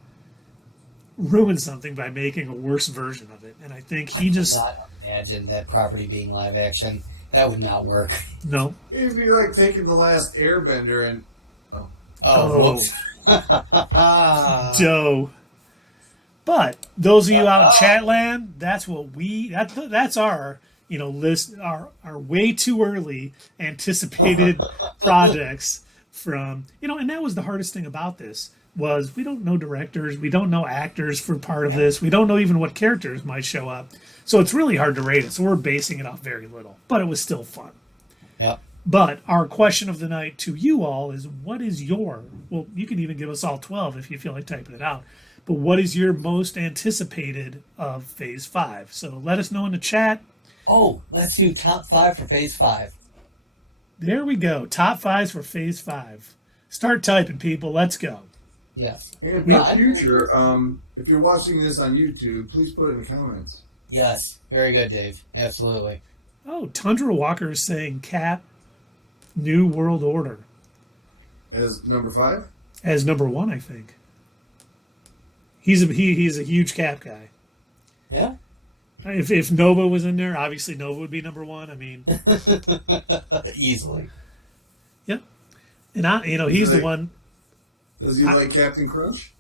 ruin something by making a worse version of it. And I think he just... I cannot imagine that property being live action. That would not work. No. It'd be like taking The Last Airbender and... whoops. Doe. But those of you out in Chatland, that's what that's our list, our way too early anticipated projects from and that was the hardest thing about this, was we don't know directors, we don't know actors for part of this, we don't know even what characters might show up, so it's really hard to rate it. So we're basing it off very little, but it was still fun. Yep. But our question of the night to you all is, what is your, well, you can even give us all 12 if you feel like typing it out, but what is your most anticipated of Phase 5? So let us know in the chat. Let's do top 5 for Phase 5. There we go. Top 5s for Phase 5. Start typing, people. Let's go. Yes. And in the future, if you're watching this on YouTube, please put it in the comments. Yes. Very good, Dave. Absolutely. Tundra Walker is saying Cap New World Order. As number 5? As number 1, I think. He's a huge Cap guy. Yeah. If Nova was in there, obviously Nova would be number 1. I mean, easily. Yep. And he's the one. Does he like Captain Crunch?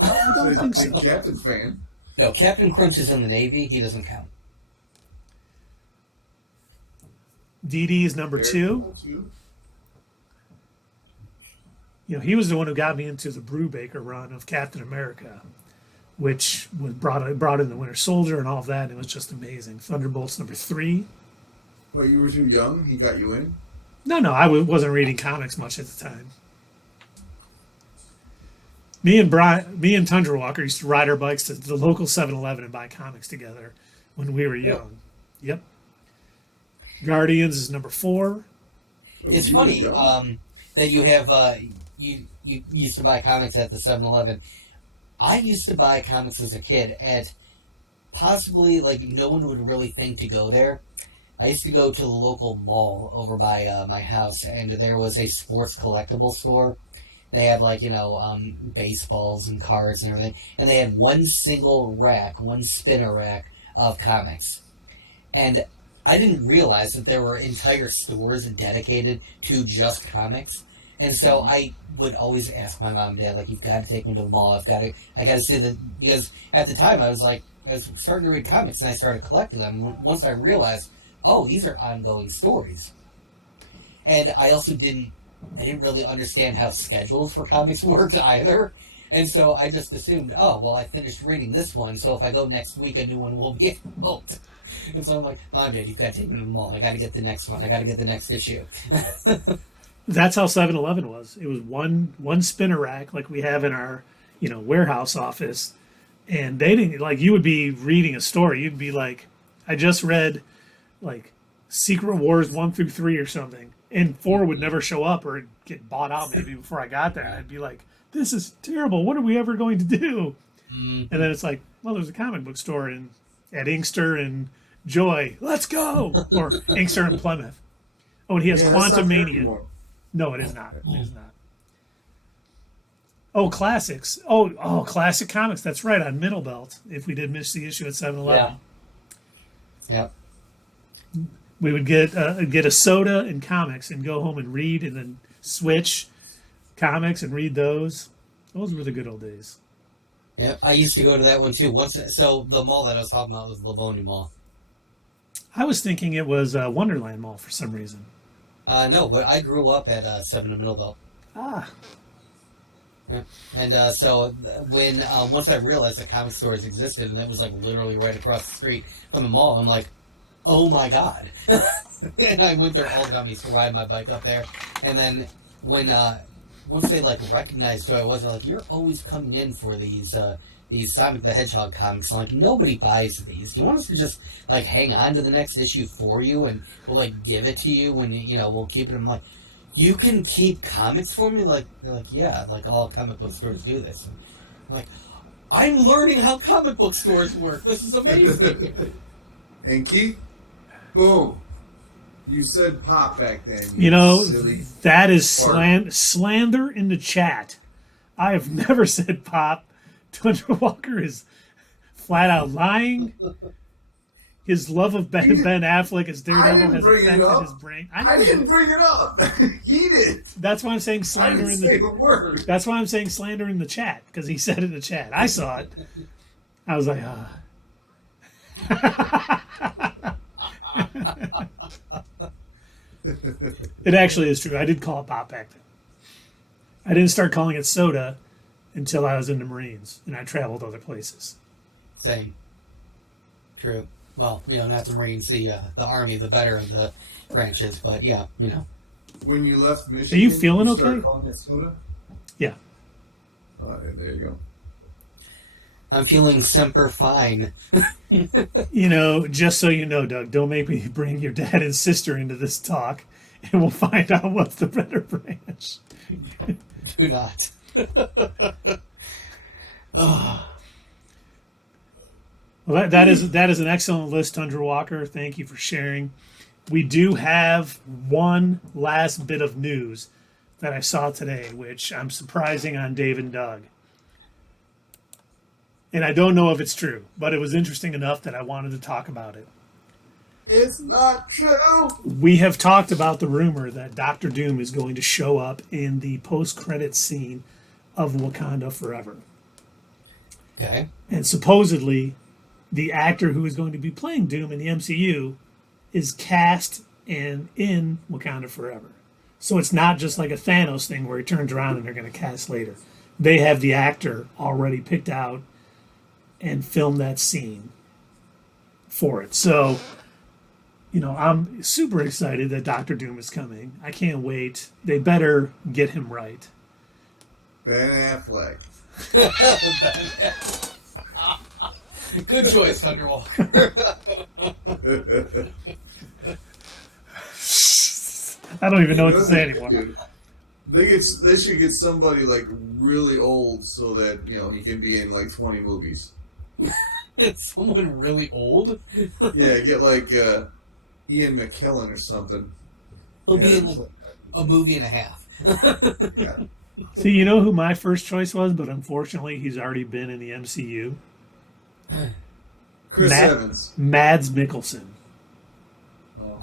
I don't think so. Captain fan. No, Captain Crunch is in the Navy. He doesn't count. DD is number 2. he was the one who got me into the Brubaker run of Captain America, which was brought in the Winter Soldier and all of that, and it was just amazing. Thunderbolts #3. Well, you were too young. He got you in. No, I wasn't reading comics much at the time. Me and Tundra Walker used to ride our bikes to the local 7-Eleven and buy comics together when we were young. Yep. Guardians is #4. It's funny that you have you used to buy comics at the 7-Eleven. I used to buy comics as a kid at possibly like no one would really think to go there. I used to go to the local mall over by my house, and there was a sports collectible store. They had baseballs and cards and everything, and they had one single rack, one spinner rack of comics. And I didn't realize that there were entire stores dedicated to just comics. And so I would always ask my mom and dad, like, you've got to take me to the mall. I got to see the, because at the time I was starting to read comics and I started collecting them. Once I realized, oh, these are ongoing stories. And I also didn't really understand how schedules for comics worked either. And so I just assumed, oh, well, I finished reading this one, so if I go next week, a new one will be out. And so I'm like, Mom, Dad, you've got to take me to the mall. I got to get the next one. I got to get the next issue. That's how 7-Eleven was. It was one spinner rack like we have in our, warehouse office. And they didn't, like, you would be reading a story. You'd be like, I just read, like, Secret Wars 1 through 3 or something. And 4 would never show up or get bought out maybe before I got there. And I'd be like, this is terrible. What are we ever going to do? And then it's like, well, there's a comic book store at Inkster and Joy. Let's go. Or Inkster and Plymouth. Oh, and he has Quantum Mania. No, it is not. It is not. Oh, classics. Oh, classic comics. That's right, on Middle Belt, if we did miss the issue at 7-Eleven. Yeah. We would get a soda and comics and go home and read and then switch comics and read those. Those were the good old days. Yeah, I used to go to that one too. So the mall that I was talking about was Livonia Mall. I was thinking it was Wonderland Mall for some reason. No, but I grew up at 7 in Middle Belt. Ah. Yeah. And so when once I realized that comic stores existed and that was like literally right across the street from the mall, I'm like, oh my god. And I went there all the time. I used to ride my bike up there. And then when once they like recognized who I was, they're like, you're always coming in for these Sonic the Hedgehog comics. I'm like, nobody buys these. Do you want us to just like hang on to the next issue for you and we'll like give it to you when we'll keep it? I'm like, you can keep comics for me? Like, they're like, yeah, like all comic book stores do this. And I'm like, I'm learning how comic book stores work. This is amazing. And Keith, boom. You said pop back then. Silly that is slander in the chat. I have never said pop. Tundra Walker is flat out lying. His love of Ben Affleck as Daredevil has affected his brain. I didn't bring it up. He did. That's why I'm saying slander I didn't say the word. That's why I'm saying slander in the chat, because he said it in the chat. I saw it. I was like, It actually is true. I did call it pop back then. I didn't start calling it soda until I was in the Marines and I traveled other places. Same. True. Well, not the Marines, the Army, the better of the branches, but yeah, When you left Michigan, are you feeling okay? Started calling it soda? Yeah. There you go. I'm feeling semper fine. Just so you know, Doug, don't make me bring your dad and sister into this talk, and we'll find out what's the better branch. Do not. Oh. Well, that is an excellent list, Tundra Walker. Thank you for sharing. We do have one last bit of news that I saw today, which I'm surprising on Dave and Doug. And I don't know if it's true, but it was interesting enough that I wanted to talk about it. It's not true. We have talked about the rumor that Doctor Doom is going to show up in the post-credit scene of Wakanda Forever. Okay. And supposedly, the actor who is going to be playing Doom in the MCU is cast in Wakanda Forever. So it's not just like a Thanos thing where he turns around and they're going to cast later. They have the actor already picked out and filmed that scene for it. So, I'm super excited that Doctor Doom is coming. I can't wait. They better get him right. Ben Affleck. Good choice, Thunderwalker. I don't even know what to say anymore. Dude, they should get somebody like really old so that he can be in like 20 movies. Someone really old? Yeah, get like Ian McKellen or something. He'll be in like a movie and a half. Yeah. See, you know who my first choice was, but unfortunately he's already been in the MCU? Chris Evans. Mads Mikkelsen.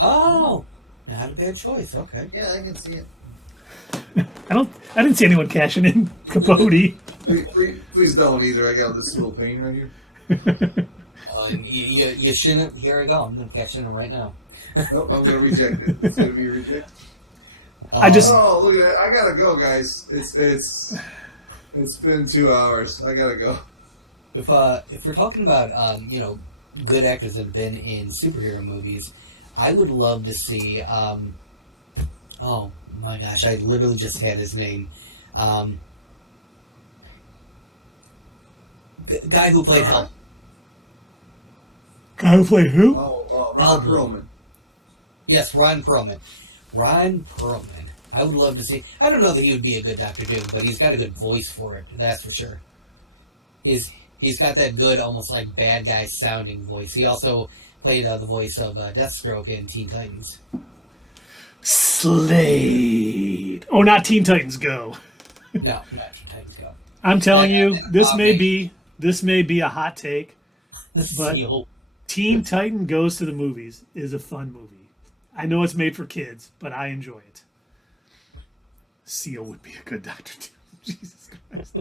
Oh, not a bad choice. Okay. Yeah, I can see it. I didn't see anyone cashing in Capote. Please don't either. I got this little pain right here. You shouldn't. Here I go. I'm going to cash in right now. Nope, I'm going to reject it. It's going to be rejected. Oh, look at that. I got to go, guys. It's been 2 hours. I got to go. If we're talking about good actors that have been in superhero movies, I would love to see oh my gosh, I literally just had his name. Guy who played Hell. Guy who played who? Ron Perlman. Yes, Ron Perlman. Ron Perlman. I would love to see. I don't know that he would be a good Doctor Doom, but he's got a good voice for it. That's for sure. He's got that good, almost like bad guy sounding voice. He also played the voice of Deathstroke in Teen Titans. Slade. Oh, not Teen Titans Go. No, not Teen Titans Go. I'm telling you, this may be a hot take, but Seal. Teen Titan Goes to the Movies is a fun movie. I know it's made for kids, but I enjoy it. Seal would be a good Doctor Doom. Jesus Christ.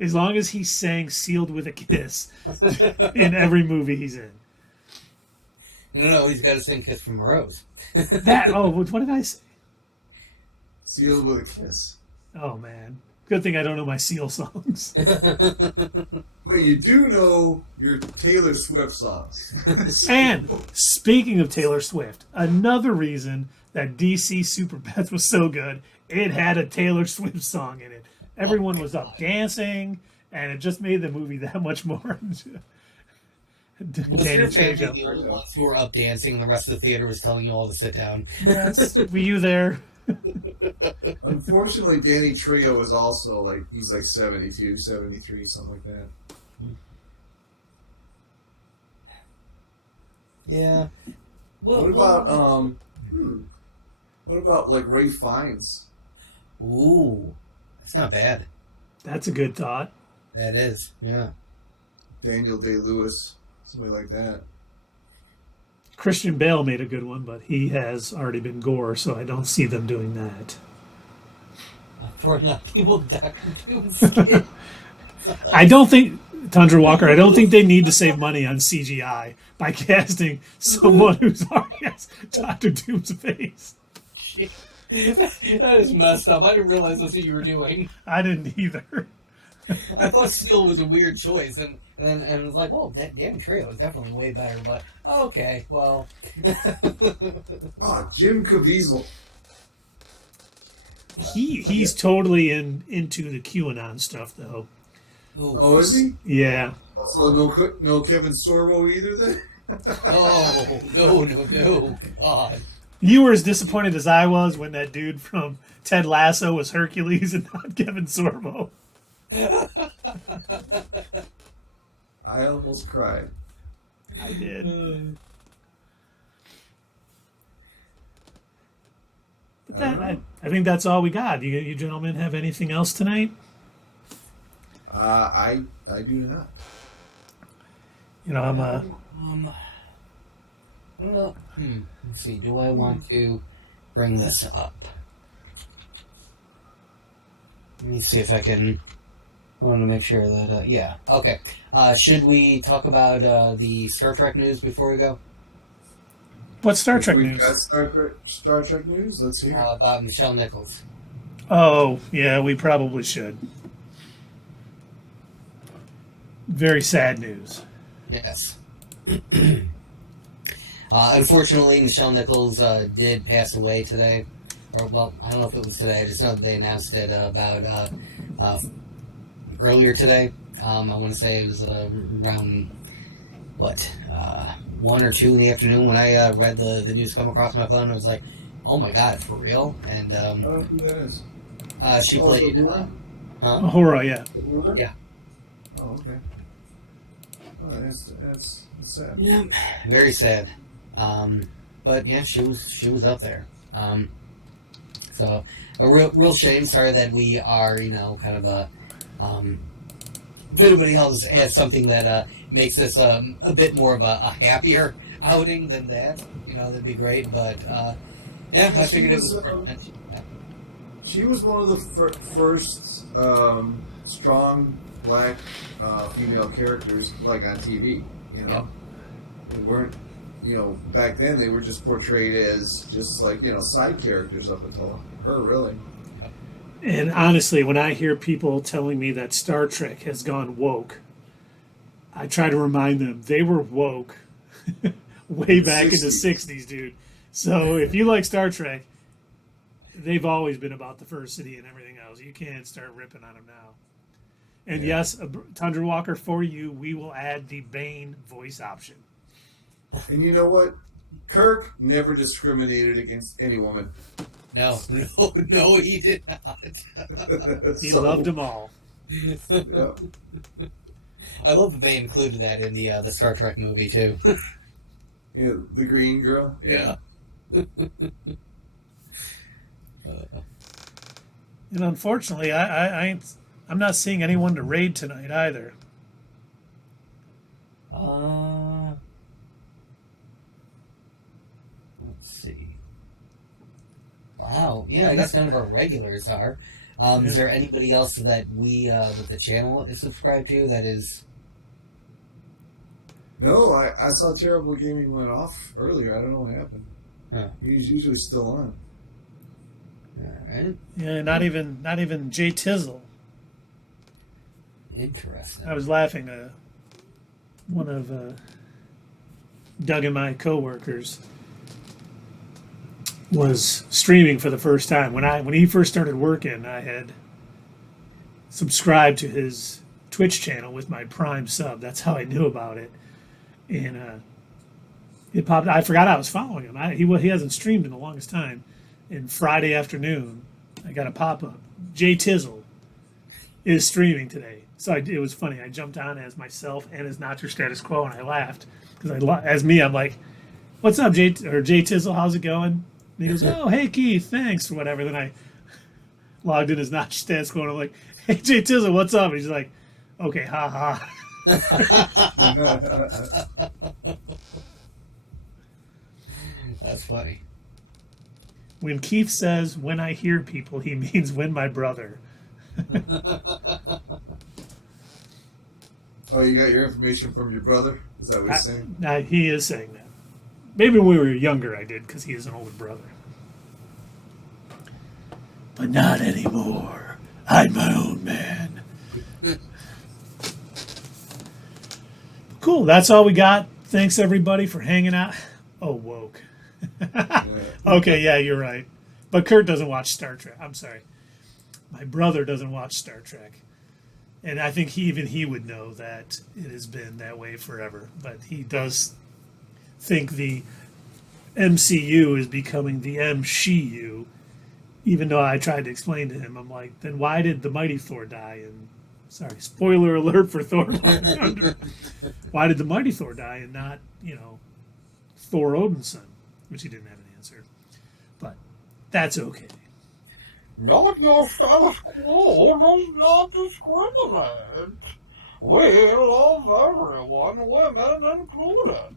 As long as he sang Sealed with a Kiss in every movie he's in. No, he's got to sing Kiss from a Rose. What did I say? Sealed with a kiss. Oh, man. Good thing I don't know my Seal songs. But you do know your Taylor Swift songs. And speaking of Taylor Swift, another reason that DC Super Pets was so good, it had a Taylor Swift song in it. Everyone was up dancing, and it just made the movie that much more. Was your family the only ones who were up dancing, and the rest of the theater was telling you all to sit down? Yes, were you there? Unfortunately, Danny Trejo was also he's 72, 73, something like that. Yeah. What about Ray Fiennes? Ooh, that's not bad. That's a good thought. That is, yeah. Daniel Day-Lewis, somebody like that. Christian Bale made a good one, but he has already been Gore, so I don't see them doing that. For enough people, Dr. Doom's skin. I don't think, Tundra Walker, I don't think they need to save money on CGI by casting someone who's already has Dr. Doom's face. Shit. That is messed up. I didn't realize that's what you were doing. I didn't either. I thought Seal was a weird choice, and it was like, well, Danny Trejo is definitely way better, but okay, well. Jim Caviezel. He's totally into the QAnon stuff, though. Oh, is he? Yeah. So no Kevin Sorbo either then? Oh, no, God. You were as disappointed as I was when that dude from Ted Lasso was Hercules and not Kevin Sorbo. I almost cried. I did. But I think that's all we got. You gentlemen have anything else tonight? I do not. I'm Let's see. Do I want to bring this up? Let me see if I can. I want to make sure that. Yeah. Okay. Should we talk about the Star Trek news before we go? What Star If Trek we've news? got Star Trek news, let's hear it. About Michelle Nichols. Oh, yeah, we probably should. Very sad news. Yes. Unfortunately, Michelle Nichols did pass away today. Or, well, I don't know if it was today. I just know that they announced it about earlier today. I want to say it was around, 1 or 2 in the afternoon when I read the news come across my phone. I was like, oh my god, for real? And I don't know who that is. she Oh, played... is it Laura? huh? Horror, yeah. Laura? Yeah. Oh, okay. Oh, that's sad. Yeah, very sad. But yeah, she was up there. So a real shame. Sorry that we are, kind of a. If anybody else has something that makes this a bit more of a happier outing than that, that'd be great. But yeah, I figured it was. She was one of the first strong black female characters, like on TV. Yep. They weren't, back then they were just portrayed as just like side characters up until her, really. And honestly, when I hear people telling me that Star Trek has gone woke, I try to remind them they were woke way back in the 60s, dude. So if you like Star Trek, they've always been about the First City and everything else. You can't start ripping on them now. And yes, Tundra Walker, for you, we will add the Bane voice option. And you know what? Kirk never discriminated against any woman. No, he did not. He loved them all. Yeah. I love that they included that in the Star Trek movie too. Yeah, the green girl. Yeah. And unfortunately, I'm not seeing anyone to raid tonight either. Let's see. Wow. Yeah, I guess none of our regulars are. Is there anybody else that that the channel is subscribed to that is? No, I saw Terrible Gaming went off earlier. I don't know what happened. Huh. He's usually still on. All right. Yeah, not even Jay Tizzle. Interesting. I was laughing. One of Doug and my coworkers was streaming for the first time. When he first started working, I had subscribed to his Twitch channel with my Prime sub. That's how I knew about it. And it popped. I forgot I was following him. He hasn't streamed in the longest time. And Friday afternoon, I got a pop up. Jay Tizzle is streaming today. So it was funny. I jumped on as myself and as Not Your Status Quo, and I laughed because as me, I'm like, "What's up, Jay Tizzle? How's it going?" And he goes, "Oh, hey Keith, thanks," or whatever. Then I logged in as Not Your Status Quo, and I'm like, "Hey Jay Tizzle, what's up?" And he's like, "Okay, ha ha." That's funny. When Keith says, "When I hear people," he means when my brother. Oh, you got your information from your brother? Is that what he's saying? He is saying that. Maybe when we were younger I did, because he is an older brother. But not anymore. I'm my own man. Cool, that's all we got. Thanks everybody for hanging out. Oh, woke. Okay, yeah, you're right. But Kurt doesn't watch Star Trek. I'm sorry. My brother doesn't watch Star Trek. And I think even he would know that it has been that way forever. But he does think the MCU is becoming the MCU. Even though I tried to explain to him, I'm like, then why did the Mighty Thor die? And sorry, spoiler alert for Thor: Love and Thunder. Why did the Mighty Thor die and not, Thor Odin's son? Which he didn't have an answer. But that's okay. Not your status quo does not discriminate. We love everyone, women included.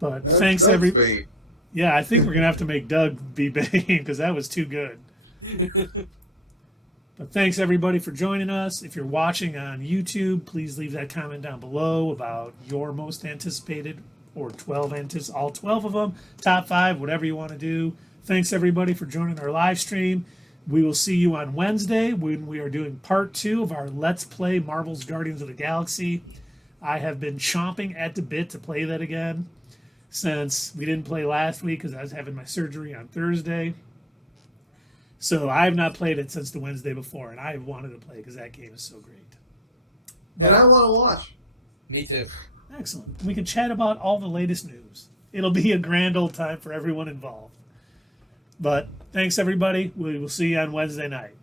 But That's thanks Bane. Yeah, I think we're gonna have to make Doug be Bane because that was too good. But thanks everybody for joining us. If you're watching on YouTube, please leave that comment down below about your most anticipated or 12 all 12 of them, top 5, whatever you want to do. Thanks everybody for joining our live stream. We will see you on Wednesday when we are doing part 2 of our Let's Play Marvel's Guardians of the Galaxy. I have been chomping at the bit to play that again since we didn't play last week because I was having my surgery on Thursday. So I have not played it since the Wednesday before, and I wanted to play because that game is so great. And I want to watch. Me too. Excellent. We can chat about all the latest news. It'll be a grand old time for everyone involved. But thanks, everybody. We will see you on Wednesday night.